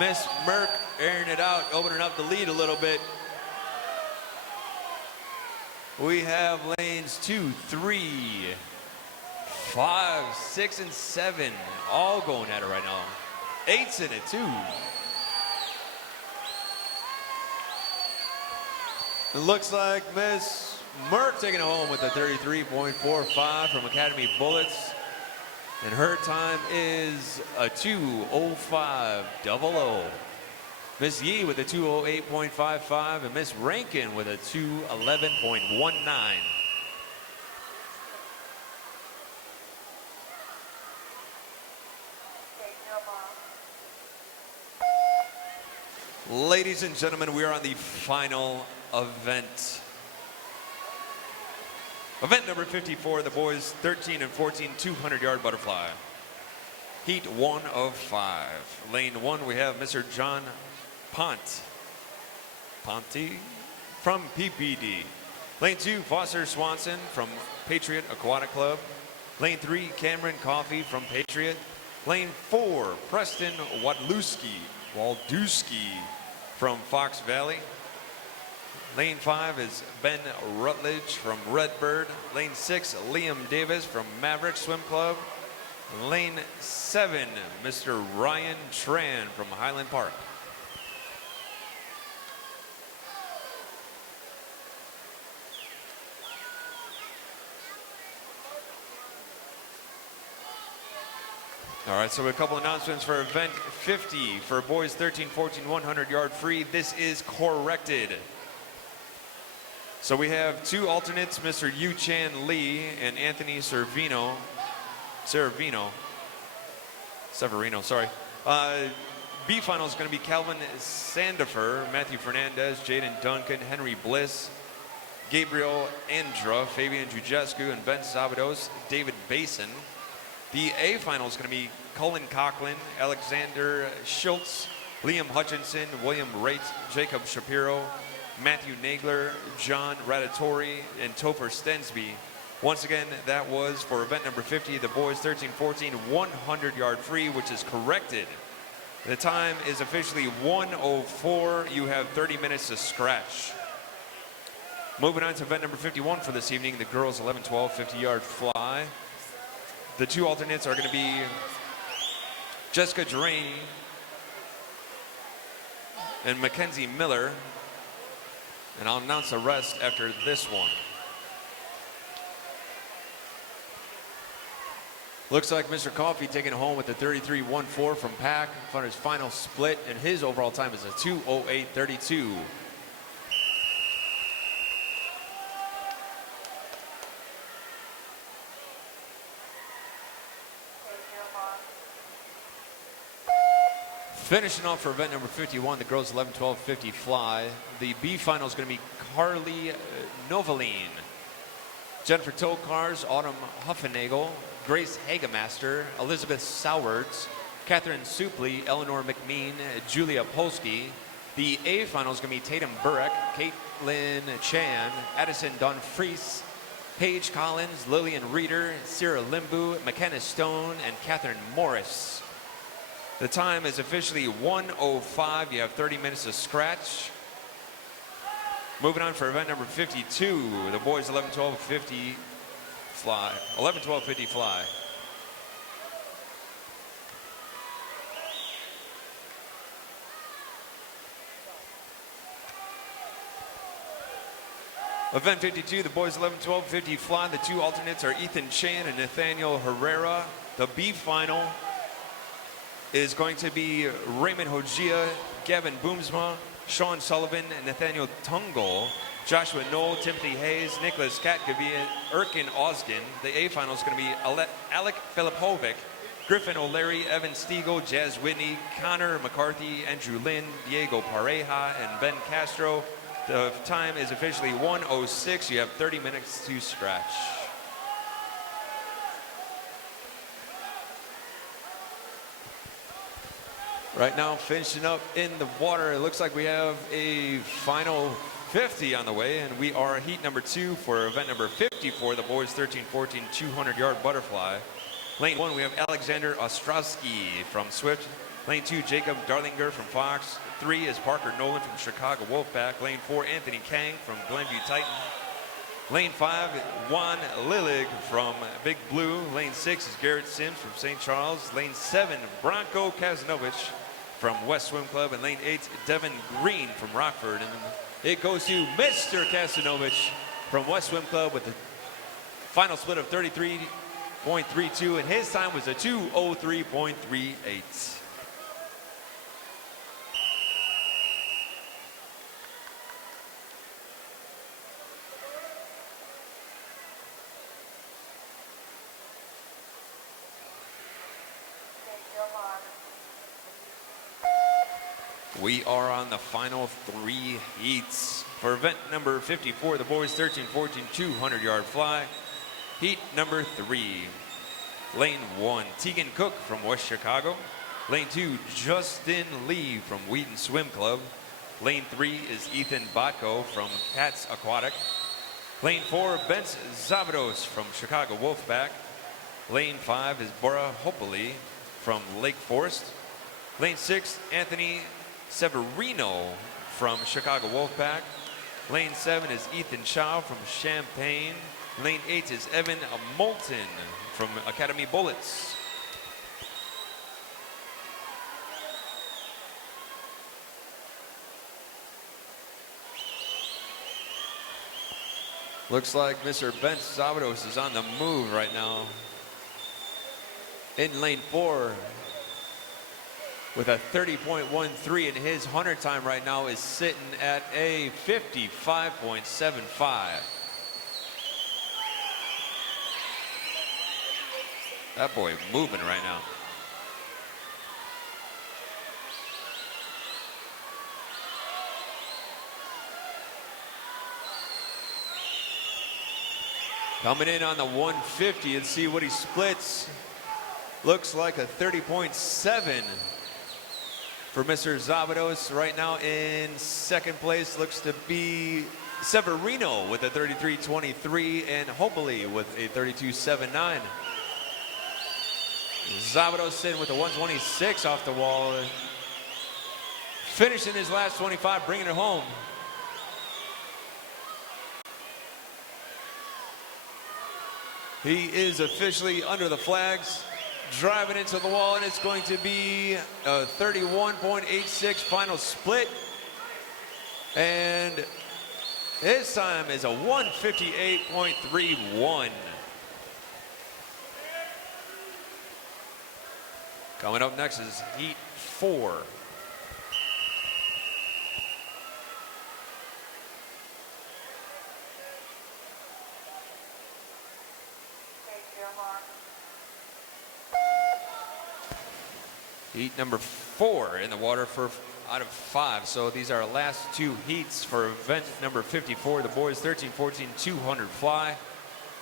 Miss Merck airing it out, opening up the lead a little bit. We have lanes 2, 3, 5, 6, and 7 all going at it right now. 8's in it too. It looks like Miss Merck taking it home with a 33.45 from Academy Bullets. And her time is a 2:05.00. Miss Yee with a 2:08.55 and Miss Rankin with a 2:11.19. Ladies and gentlemen, we are on the final event. Event number 54, the boys 13 and 14, 200-yard butterfly. Heat 1 of 5. Lane 1, we have Mr. John Ponte from PPD. Lane 2, Foster Swanson from Patriot Aquatic Club. Lane 3, Cameron Coffey from Patriot. Lane 4, Preston Waldewski from Fox Valley. Lane 5 is Ben Rutledge from Redbird. Lane 6, Liam Davis from Maverick Swim Club. Lane 7, Mr. Ryan Tran from Highland Park. All right, so a couple announcements for event 50 for boys 13, 14, 100-yard free. This is corrected. So we have 2 alternates, Mr. Yu Chan Lee and Anthony Severino, sorry. B final is going to be Calvin Sandifer, Matthew Fernandez, Jaden Duncan, Henry Bliss, Gabriel Andra, Fabian Jujescu, and Ben Sabados, David Basin. The A final is going to be Cullen Coughlin, Alexander Schultz, Liam Hutchinson, William Wright, Jacob Shapiro, Matthew Nagler, John Radatori, and Topher Stensby. Once again, that was for event number 50, the boys 13, 14, 100-yard free, which is corrected. The time is officially 1:04. You have 30 minutes to scratch. Moving on to event number 51 for this evening, the girls 11, 12, 50-yard fly. The 2 alternates are going to be Jessica Drain and Mackenzie Miller. And I'll announce the rest after this one. Looks like Mr. Coffey taking it home with the 33.14 from Pack for his final split, and his overall time is a 2:08.32. Finishing off for event number 51, the girls 11-12-50 fly. The B final is going to be Carly Novaline, Jennifer Tokars, Autumn Huffenagel, Grace Hagemaster, Elizabeth Sowards, Catherine Supley, Eleanor McMean, Julia Polsky. The A final is going to be Tatum Burek, Caitlin Chan, Addison Dunfries, Paige Collins, Lillian Reeder, Sarah Limbu, McKenna Stone, and Catherine Morris. The time is officially 1:05. You have 30 minutes to scratch. Moving on for event number 52, the boys 11-12-50 fly. 11-12-50 fly. Event 52, the boys 11-12-50 fly. The two alternates are Ethan Chan and Nathaniel Herrera. The B final is going to be Raymond Hojia, Gavin Boomsma, Sean Sullivan, Nathaniel Tungle, Joshua Knoll, Timothy Hayes, Nicholas Katkavian, Erkin Osgen. The A final is going to be Alec Filipovic, Griffin O'Leary, Evan Stiegel, Jazz Whitney, Connor McCarthy, Andrew Lynn, Diego Pareja, and Ben Castro. The time is officially 1:06. You have 30 minutes to scratch. Right now, finishing up in the water, it looks like we have a final 50 on the way, and we are heat number 2 for event number 54, the boys 13-14 200-yard butterfly. Lane 1, we have Alexander Ostrowski from Swift. Lane 2, Jacob Darlinger from Fox. 3 is Parker Nolan from Chicago Wolfpack. Lane 4, Anthony Kang from Glenview Titan. Lane 5, Juan Lilig from Big Blue. Lane 6 is Garrett Sims from St. Charles. Lane 7, Bronco Kazanovich from West Swim Club. And lane 8, Devin Green from Rockford. And it goes to Mr. Kazanovich from West Swim Club with the final split of 33.32, and his time was a 2:03.38. We are on the final 3 heats. For event number 54, the boys 13-14 200-yard fly. Heat number 3. Lane 1, Tegan Cook from West Chicago. Lane 2, Justin Lee from Wheaton Swim Club. Lane 3 is Ethan Botko from Cats Aquatic. Lane 4, Bence Zavados from Chicago Wolfpack. Lane 5 is Bora Hopoli from Lake Forest. Lane 6, Anthony Severino from Chicago Wolfpack. Lane 7 is Ethan Chow from Champaign. Lane 8 is Evan Moulton from Academy Bullets. Looks like Mr. Ben Zavados is on the move right now. In lane 4 with a 30.13, and his 100 time right now is sitting at a 55.75. That boy moving right now. Coming in on the 150 and see what he splits. Looks like a 30.7 for Mr. Zavados. Right now in second place looks to be Severino with a 33.23 and Hopely with a 32.79. Zavados sitting with a 126 off the wall. Finishing his last 25, bringing it home. He is officially under the flags, driving into the wall, and it's going to be a 31.86 final split. And his time is a 158.31. Coming up next is Heat 4. Heat number 4 in the water for out of 5. So these are our last 2 heats for event number 54. The boys 13-14 200 fly.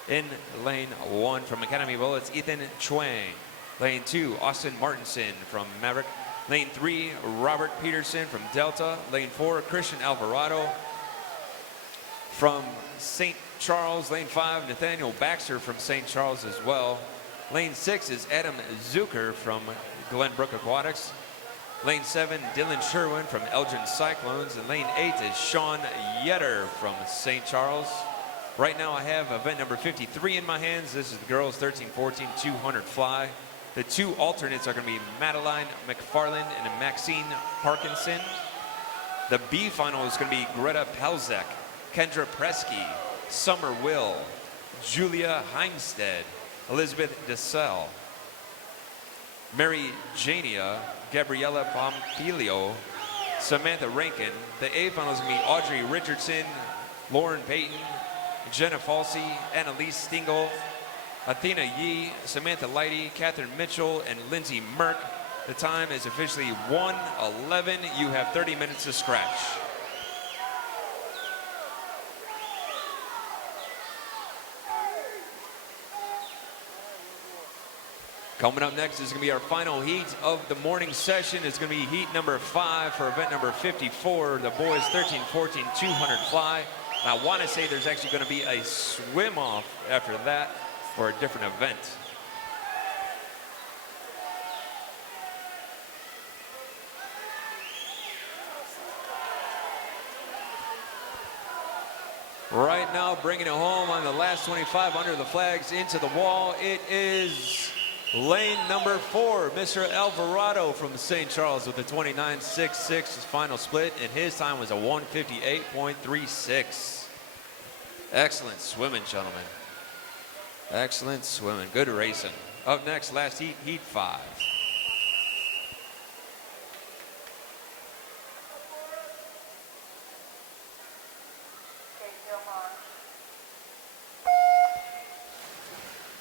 In lane 1 from Academy Bullets, Ethan Chuang. Lane 2, Austin Martinson from Maverick. Lane 3, Robert Peterson from Delta. Lane 4, Christian Alvarado from St. Charles. Lane 5, Nathaniel Baxter from St. Charles as well. Lane 6 is Adam Zucker from Glenbrook Aquatics. Lane 7, Dylan Sherwin from Elgin Cyclones. And lane 8 is Sean Yetter from St. Charles. Right now I have event number 53 in my hands. This is the girls 13-14 200 fly. The 2 alternates are going to be Madeline McFarland and Maxine Parkinson. The B final is going to be Greta Pelzek, Kendra Presky, Summer Will, Julia Heimstead, Elizabeth DeSalle, Mary Jania, Gabriella Pompilio, Samantha Rankin. The A final is going to be Audrey Richardson, Lauren Payton, Jenna Falsey, Annalise Stingle, Athena Yee, Samantha Lighty, Catherine Mitchell, and Lindsay Merck. The time is officially 1:11. You have 30 minutes to scratch. Coming up next is going to be our final heat of the morning session. It's going to be heat number 5 for event number 54. The boys 13-14 200 fly. And I want to say there's actually going to be a swim off after that for a different event. Right now, bringing it home on the last 25 under the flags into the wall. It is lane number 4, Mr. Alvarado from St. Charles with a 29.66 final split, and his time was a 158.36. Excellent swimming, gentlemen. Excellent swimming. Good racing. Up next, last heat, heat 5.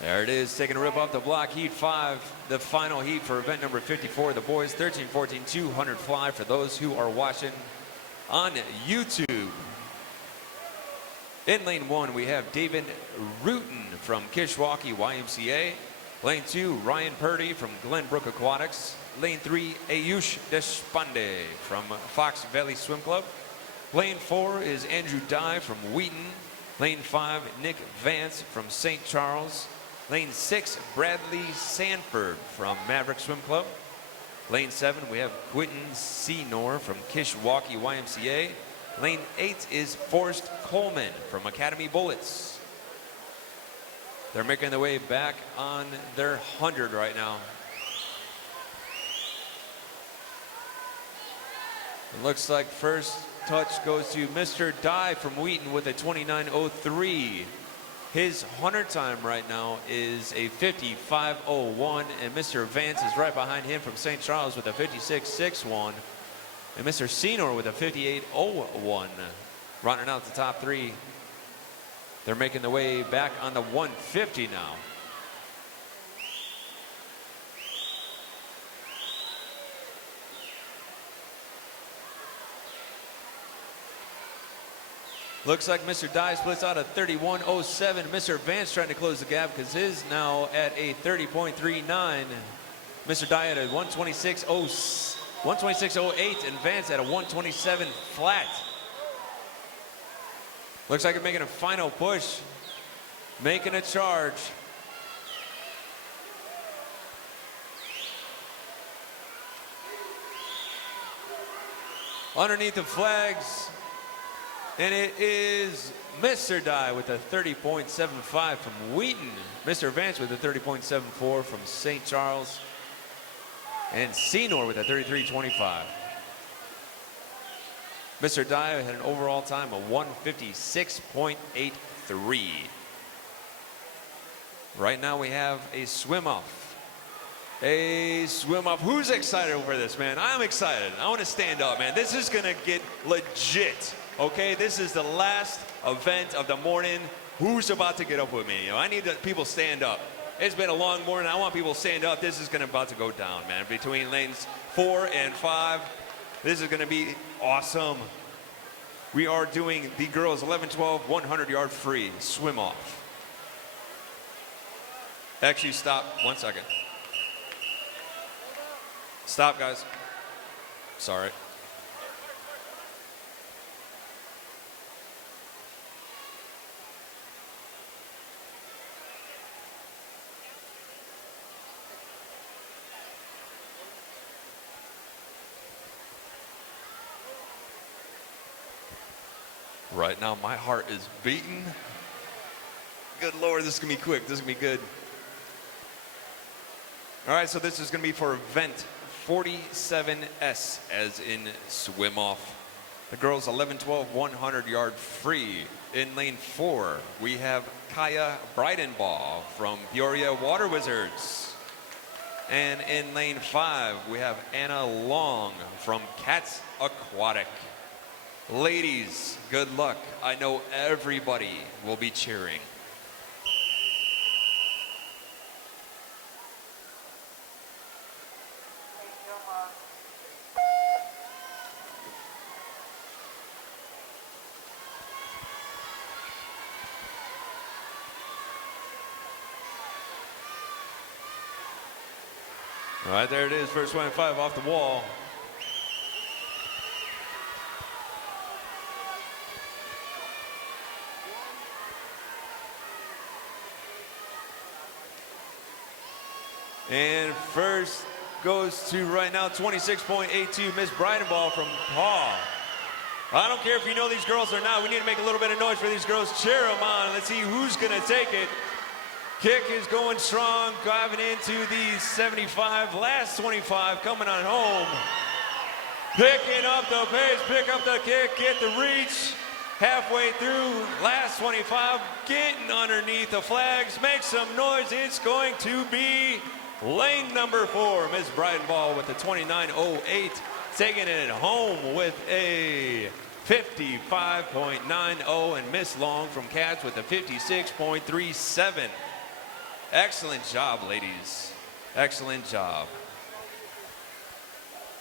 There it is, taking a rip off the block, heat 5, the final heat for event number 54. The boys 13-14 200 fly for those who are watching on YouTube. In lane 1, we have David Rutan from Kishwaukee YMCA. Lane 2, Ryan Purdy from Glenbrook Aquatics. Lane 3, Ayush Deshpande from Fox Valley Swim Club. Lane 4 is Andrew Dye from Wheaton. Lane 5, Nick Vance from St. Charles. Lane 6, Bradley Sanford from Maverick Swim Club. Lane 7, we have Quentin Senor from Kishwaukee YMCA. Lane 8 is Forrest Coleman from Academy Bullets. They're making their way back on their 100 right now. It looks like first touch goes to Mr. Dye from Wheaton with a 29.03. His 100 time right now is a 55.01, and Mr. Vance is right behind him from St. Charles with a 56.61. And Mr. Senor with a 58.01. Rounding out the top 3. They're making their way back on the 150 now. Looks like Mr. Dye splits out a 31.07. Mr. Vance trying to close the gap because his now at a 30.39. Mr. Dye at a 126.08 and Vance at a 127 flat. Looks like they're making a final push, making a charge. Underneath the flags, and it is Mr. Dye with a 30.75 from Wheaton. Mr. Vance with a 30.74 from St. Charles. And Senor with a 33.25. Mr. Dye had an overall time of 156.83. Right now we have a swim off. A swim off. Who's excited over this, man? I'm excited. I want to stand up, man. This is going to get legit. Okay, this is the last event of the morning. Who's about to get up with me? I need people stand up. It's been a long morning. I want people to stand up. This is about to go down, man. Between lanes 4 and 5, this is going to be awesome. We are doing the girls 11-12 100-yard free swim off. Actually, stop 1 second. Stop, guys. Sorry. Right now, my heart is beating. Good Lord, this is going to be quick. This is going to be good. All right, so this is going to be for event 47S, as in swim off. The girls 11-12 100-yard free. In lane 4, we have Kaya Breidenball from Peoria Water Wizards. And in lane 5, we have Anna Long from Cats Aquatic. Ladies, good luck. I know everybody will be cheering. All right, there it is, first 25 off the wall. And first goes to right now 26.82, Miss Breidenball from Paul. I don't care if you know these girls or not. We need to make a little bit of noise for these girls. Cheer them on. Let's see who's going to take it. Kick is going strong, driving into the 75. Last 25 coming on home. Picking up the pace, pick up the kick, get the reach. Halfway through, last 25, getting underneath the flags. Make some noise. It's going to be lane number 4. Ms. Breidenball with the 29.08, taking it home with a 55.90, and Miss Long from Cats with a 56.37. Excellent job, ladies. Excellent job.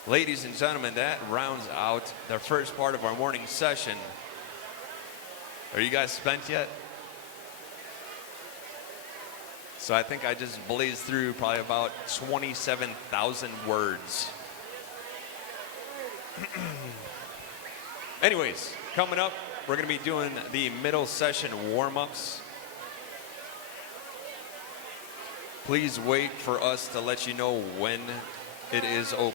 Ladies and gentlemen, that rounds out the first part of our morning session. Are you guys spent yet? So I think I just blazed through probably about 27,000 words. Anyways, coming up, we're going to be doing the middle session warm-ups. Please wait for us to let you know when it is open.